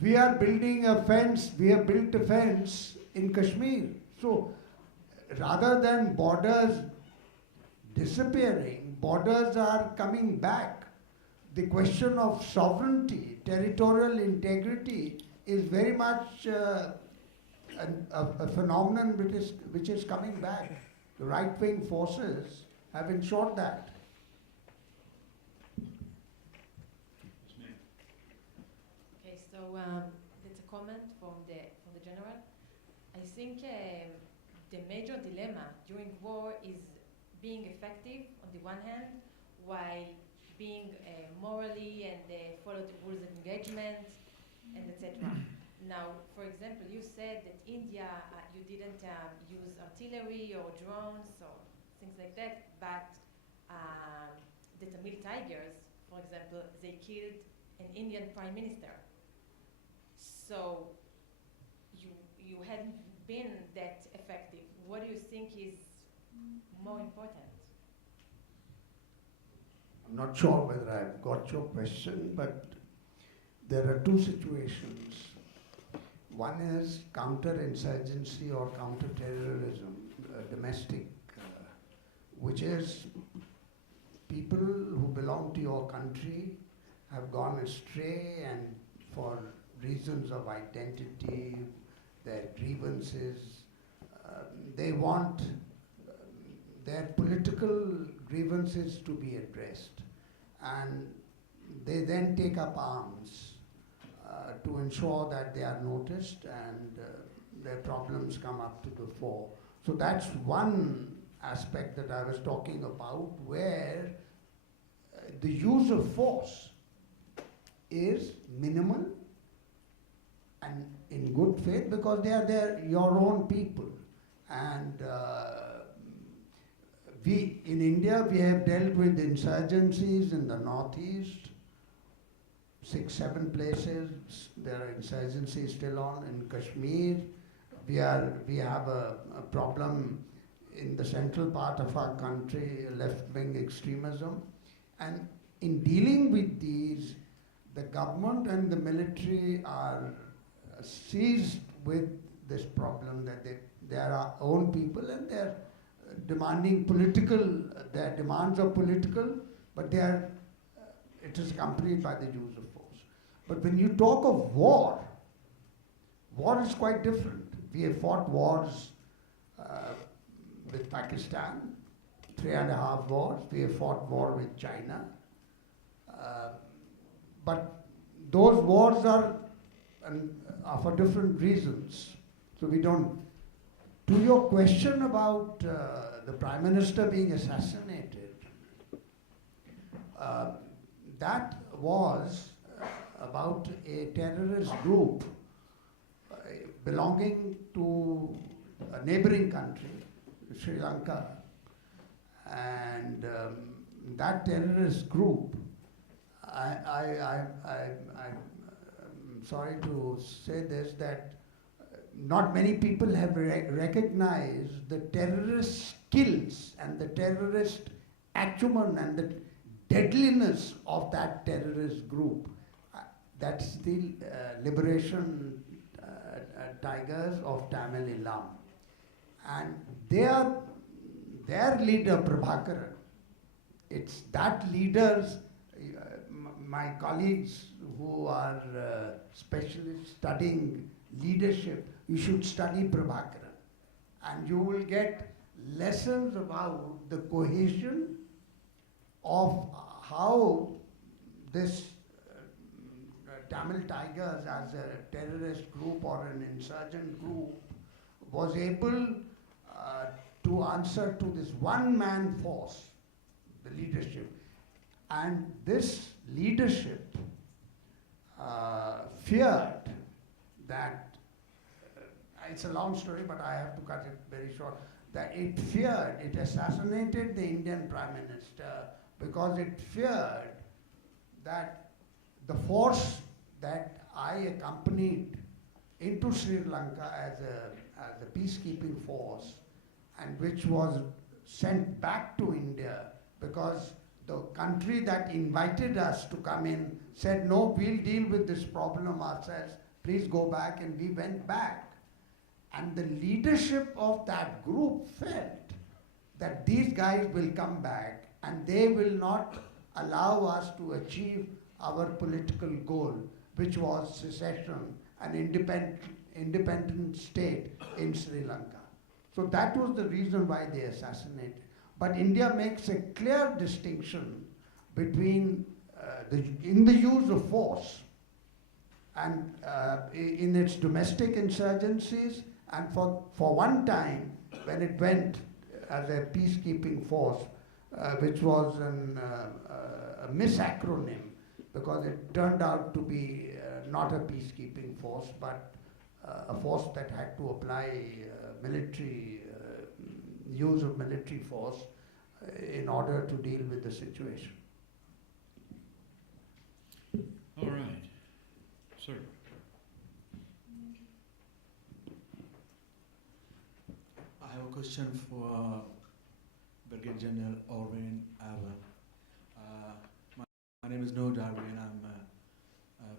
We are building a fence, we have built a fence in Kashmir. So rather than borders disappearing, borders are coming back. The question of sovereignty, territorial integrity is very much a phenomenon which is coming back. The right-wing forces have ensured that. Okay, so that's a comment from the general. I think the major dilemma during war is being effective on the one hand, while being morally and follow the rules of engagement, and etc. Now, for example, you said that India, you didn't use artillery or drones or things like that, but the Tamil Tigers, for example, they killed an Indian prime minister. So you hadn't been that effective. What do you think is more important? I'm not sure whether I've got your question, but there are two situations. One is counterinsurgency or counter-terrorism, domestic, which is people who belong to your country have gone astray, and for reasons of identity, their grievances, they want their political grievances to be addressed. And they then take up arms to ensure that they are noticed and their problems come up to the fore. So that's one aspect that I was talking about, where the use of force is minimal and in good faith, because they are your own people. And in India, we have dealt with insurgencies in the Northeast, 6, 7 places. There are insurgencies still on in Kashmir. We have a problem in the central part of our country, left-wing extremism. And in dealing with these, the government and the military are seized with this problem that they are our own people and they're demanding their demands are political, but it is accompanied by the use of force. But when you talk of war is quite different. We have fought wars with Pakistan, 3.5 wars. We have fought war with China. But those wars are for different reasons. So we don't. To your question about the Prime Minister being assassinated, that was about a terrorist group belonging to a neighboring country, Sri Lanka. And that terrorist group, I'm sorry to say this, that not many people have recognized the terrorist skills and the terrorist acumen and the deadliness of that terrorist group. That's the Liberation Tigers of Tamil Eelam. And their leader, Prabhakaran, it's that leader's, my colleagues who are specialists studying leadership, you should study Prabhakaran. And you will get lessons about the cohesion of how this Tamil Tigers as a terrorist group or an insurgent group was able to answer to this one-man force, the leadership. And this leadership feared that, it's a long story, but I have to cut it very short, that it assassinated the Indian Prime Minister because it feared that the force that I accompanied into Sri Lanka as a peacekeeping force, and which was sent back to India because the country that invited us to come in said, no, we'll deal with this problem ourselves, please go back, and we went back. And the leadership of that group felt that these guys will come back and they will not allow us to achieve our political goal, which was secession, an independent state in Sri Lanka. So that was the reason why they assassinated. But India makes a clear distinction between in the use of force and in its domestic insurgencies, and for one time when it went as a peacekeeping force, which was a misacronym, because it turned out to be not a peacekeeping force, but a force that had to apply use of military force in order to deal with the situation. All right. Sir. I have a question for Brigadier General Oren Avman. My name is Noor Darby, and I'm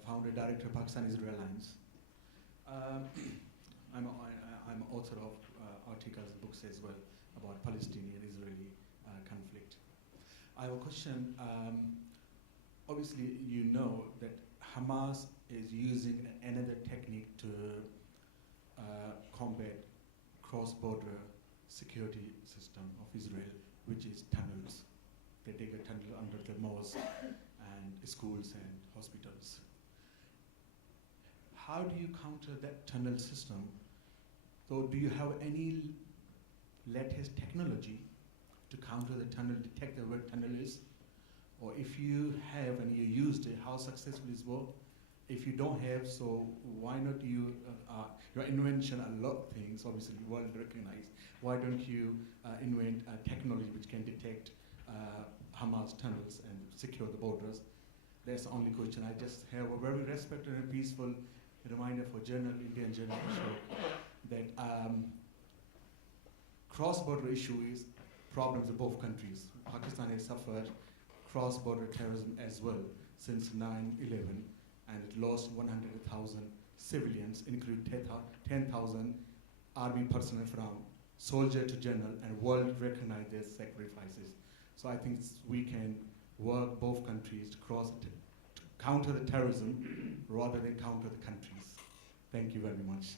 founder director of Pakistan-Israel Alliance. I'm an author of articles, books as well about Palestinian-Israeli conflict. I have a question. Obviously, you know that Hamas is using another technique to combat cross-border security system of Israel, which is tunnels. They dig a tunnel under the mosque and schools and hospitals. How do you counter that tunnel system? So do you have any latest technology to counter the tunnel, detect where tunnel is? Or if you have and you used it, how successful is it? If you don't have, so why not you, your invention, a lot of things, obviously world recognized, why don't you invent a technology which can detect Hamas tunnels and secure the borders? That's the only question. I just have a very respectful and peaceful reminder for Indian General Ashok, that cross-border issue is problems of both countries. Pakistan has suffered cross-border terrorism as well since 9/11, and it lost 100,000 civilians, including 10,000 army personnel from soldier to general, and world recognize their sacrifices. So I think we can work both countries to counter the terrorism rather than counter the countries. Thank you very much.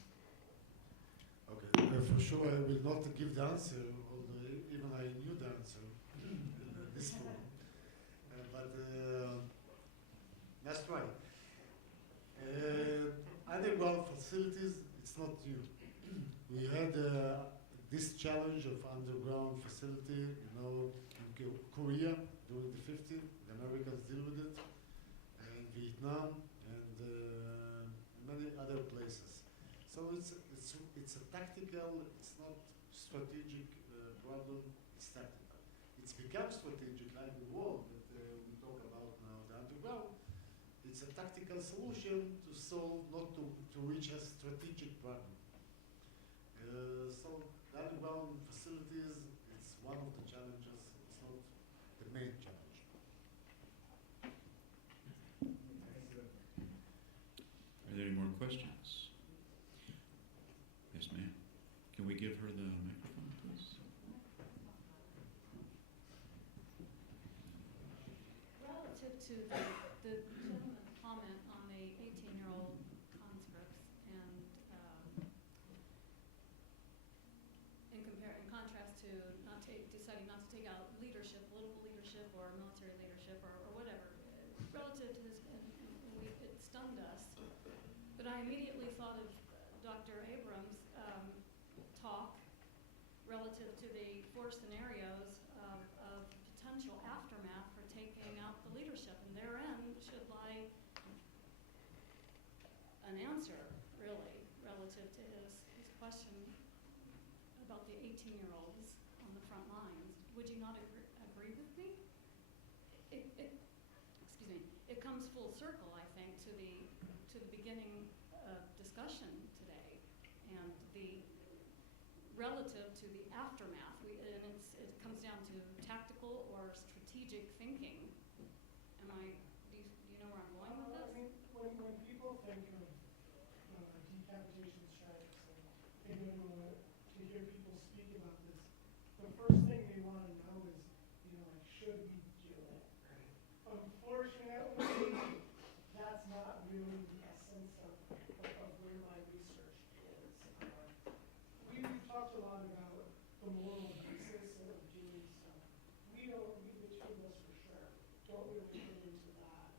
Okay, for sure I will not give the answer, although even I knew the answer this forum. But that's right. Underground facilities, it's not new. We had this challenge of underground facility, in Korea during the 50s. The Americans deal with it, and Vietnam, and many other places. So it's a tactical, it's not strategic problem, it's tactical. It's become strategic like the wall that we talk about now, the underground. It's a tactical solution to solve, not to reach a strategic problem. So the underground facilities, it's one of the challenges, it's not the main challenge. Are there any more questions? Yes, ma'am. Can we give her the microphone, please? Relative to the gentleman's comment on the 18-year-old conscripts, and in contrast to deciding not to take out leadership, political leadership, or military leadership, or whatever, relative to this, and it stunned us. But I immediately thought of Dr. Abrahms' talk relative to the four scenarios of potential aftermath for taking out the leadership, and therein should lie an answer, really, relative to his question about the 18-year-olds on the front lines. Would you not agree with me? Excuse me. It comes full circle, I think, to the beginning discussion today, and the relative to the aftermath. It comes down to tactical or strategic thinking. Do you know where I'm going with this? I mean, when people think of decapitation strikes, and they want to hear people speak about this, the first thing they want to know is, like, should we do it? Unfortunately, that's not really the essence of where my research is. We've talked a lot about the moral basis of doing stuff. We the two of us for sure, don't really get into that.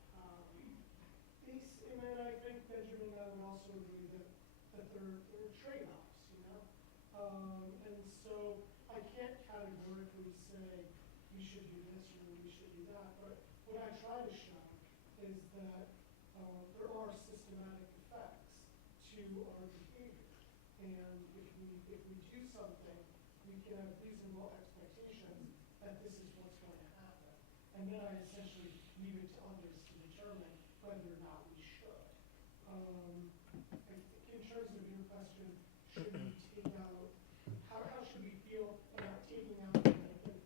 And then I think Benjamin and I would also agree that there are trade-offs, and so I can't categorically say we should do this or we should do that, but what I try to show is that there are systematic effects to our behavior, and if we do something, we can have reasonable expectations that this is what's going to happen, and then I essentially leave it to others to determine whether or not we should. I think in terms of your question, should we take out, how should we feel about taking out the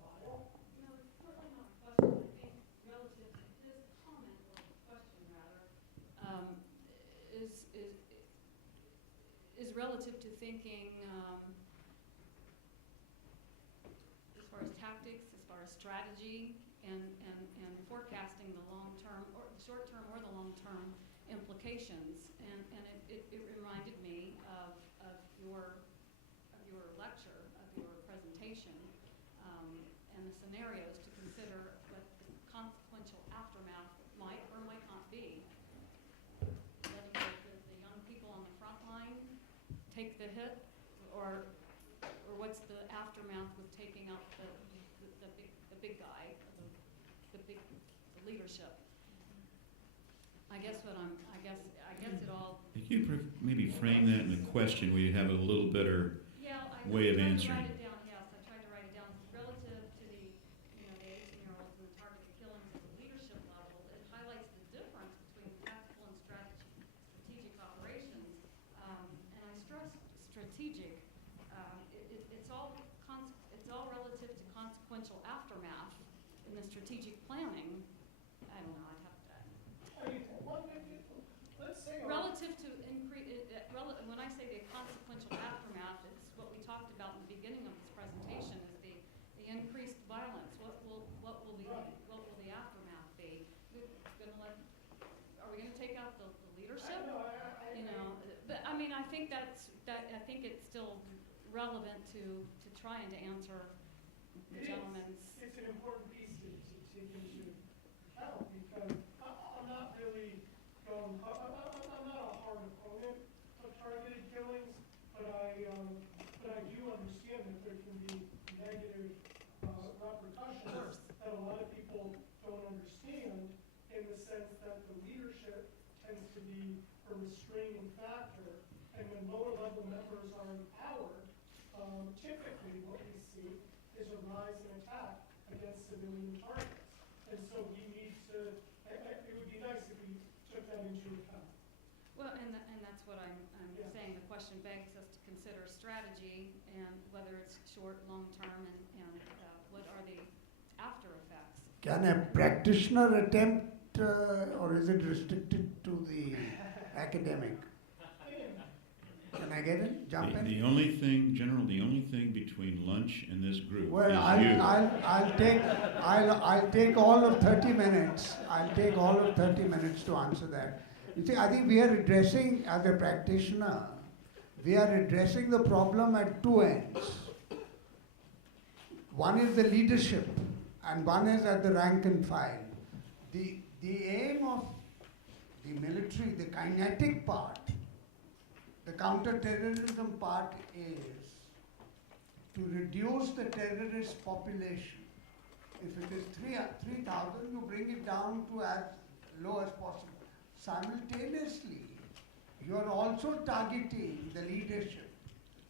vial? No, it's certainly not a question. I think relative to his comment, or question rather, is relative to thinking as far as tactics, as far as strategy, and forecasting the long-term, or the short-term, or the long-term implications. And it reminded me of your lecture, of your presentation. presentation and the scenarios to consider what the consequential aftermath might or might not be. Letting the young people on the front line take the hit, or what's the aftermath with taking out the big guy, the leadership. I guess it all. Could you maybe frame that in a question where you have a little better way of answering? I tried to write it down. Relative to the 18-year-olds and the targeted killings at the leadership level, it highlights the difference between tactical and strategic operations. And I stress strategic. It's all relative to consequential aftermath in the strategic planning. I don't know. I'd have to. Let's say Relative to when I say the consequential aftermath, it's what we talked about in the beginning of this presentation, is the increased violence. What will the aftermath be? Are we going to take out the leadership? But I mean, I think I think it's still relevant to trying to answer the gentleman's. It's an important piece to take into account, because I'm not really I'm not a hard opponent of targeted killings, but I do understand that there can be negative repercussions that a lot of people don't understand, in the sense that the leadership tends to be a restraining factor, and when lower level members are empowered, typically what we see is a rise in attack against civilian targets. And so we need to, it would be nice if we took that into account. Well, and that's what I'm saying. The question begs us to consider strategy, and whether it's short, long term, and what are the after effects. Can a practitioner attempt, or is it restricted to the academic? Can I get in? Jump in? The only thing, General, the only thing between lunch and this group Well, is you. I'll take all of 30 minutes. I'll take all of 30 minutes to answer that. You see, I think we are addressing, as a practitioner, we are addressing the problem at two ends. One is the leadership, and one is at the rank and file. The aim of the military, the kinetic part, the counter-terrorism part, is to reduce the terrorist population. If it is 3,000, you bring it down to as low as possible. Simultaneously, you are also targeting the leadership.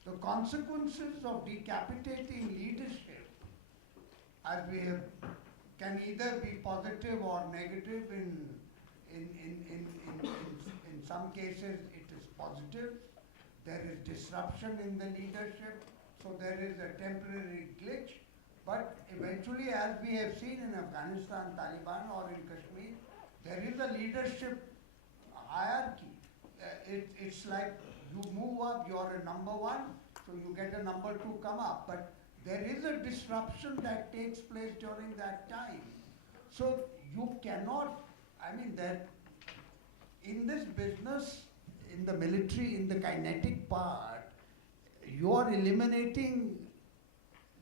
The consequences of decapitating leadership, as we have, can either be positive or negative. In some cases, it is positive. There is disruption in the leadership, so there is a temporary glitch. But eventually, as we have seen in Afghanistan, Taliban, or in Kashmir, there is a leadership hierarchy. It's like you move up, you're a number one, so you get a number two come up. But there is a disruption that takes place during that time. So you cannot, that in this business, in the military, in the kinetic part, you are eliminating,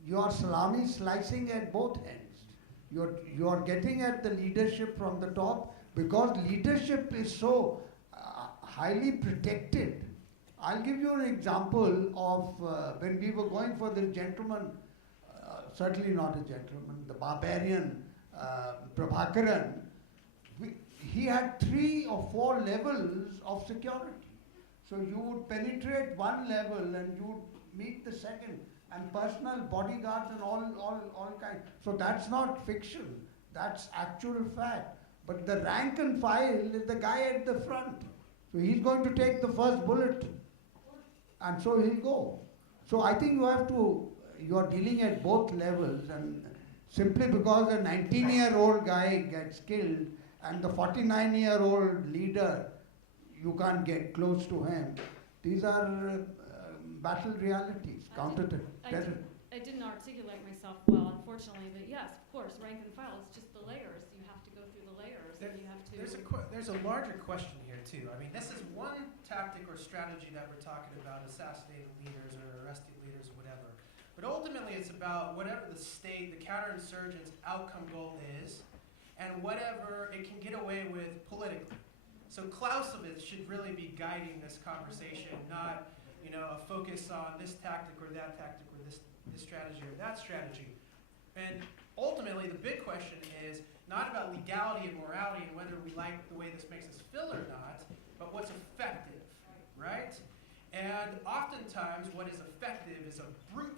you are salami slicing at both ends. You are getting at the leadership from the top, because leadership is so highly protected. I'll give you an example of when we were going for the gentleman, certainly not a gentleman, the barbarian Prabhakaran. He had 3 or 4 levels of security. So you would penetrate one level and you would meet the second, and personal bodyguards and all kinds. So that's not fiction, that's actual fact. But the rank and file is the guy at the front. So he's going to take the first bullet, and so he'll go. So I think you are dealing at both levels, and simply because a 19-year-old guy gets killed and the 49-year-old leader, you can't get close to him. These are battle realities, counter-terrorism. I didn't articulate myself well, unfortunately, but yes, of course, rank and file, it's just the layers. You have to go through the layers, and you have to... There's a larger question here, too. I mean, this is one tactic or strategy that we're talking about, assassinating leaders or arresting leaders or whatever. But ultimately, it's about whatever the state, the counterinsurgent's outcome goal is, and whatever it can get away with politically. So Clausewitz should really be guiding this conversation, not a focus on this tactic or that tactic or this strategy or that strategy. And ultimately, the big question is not about legality and morality and whether we like the way this makes us feel or not, but what's effective, right? And oftentimes, what is effective is a brute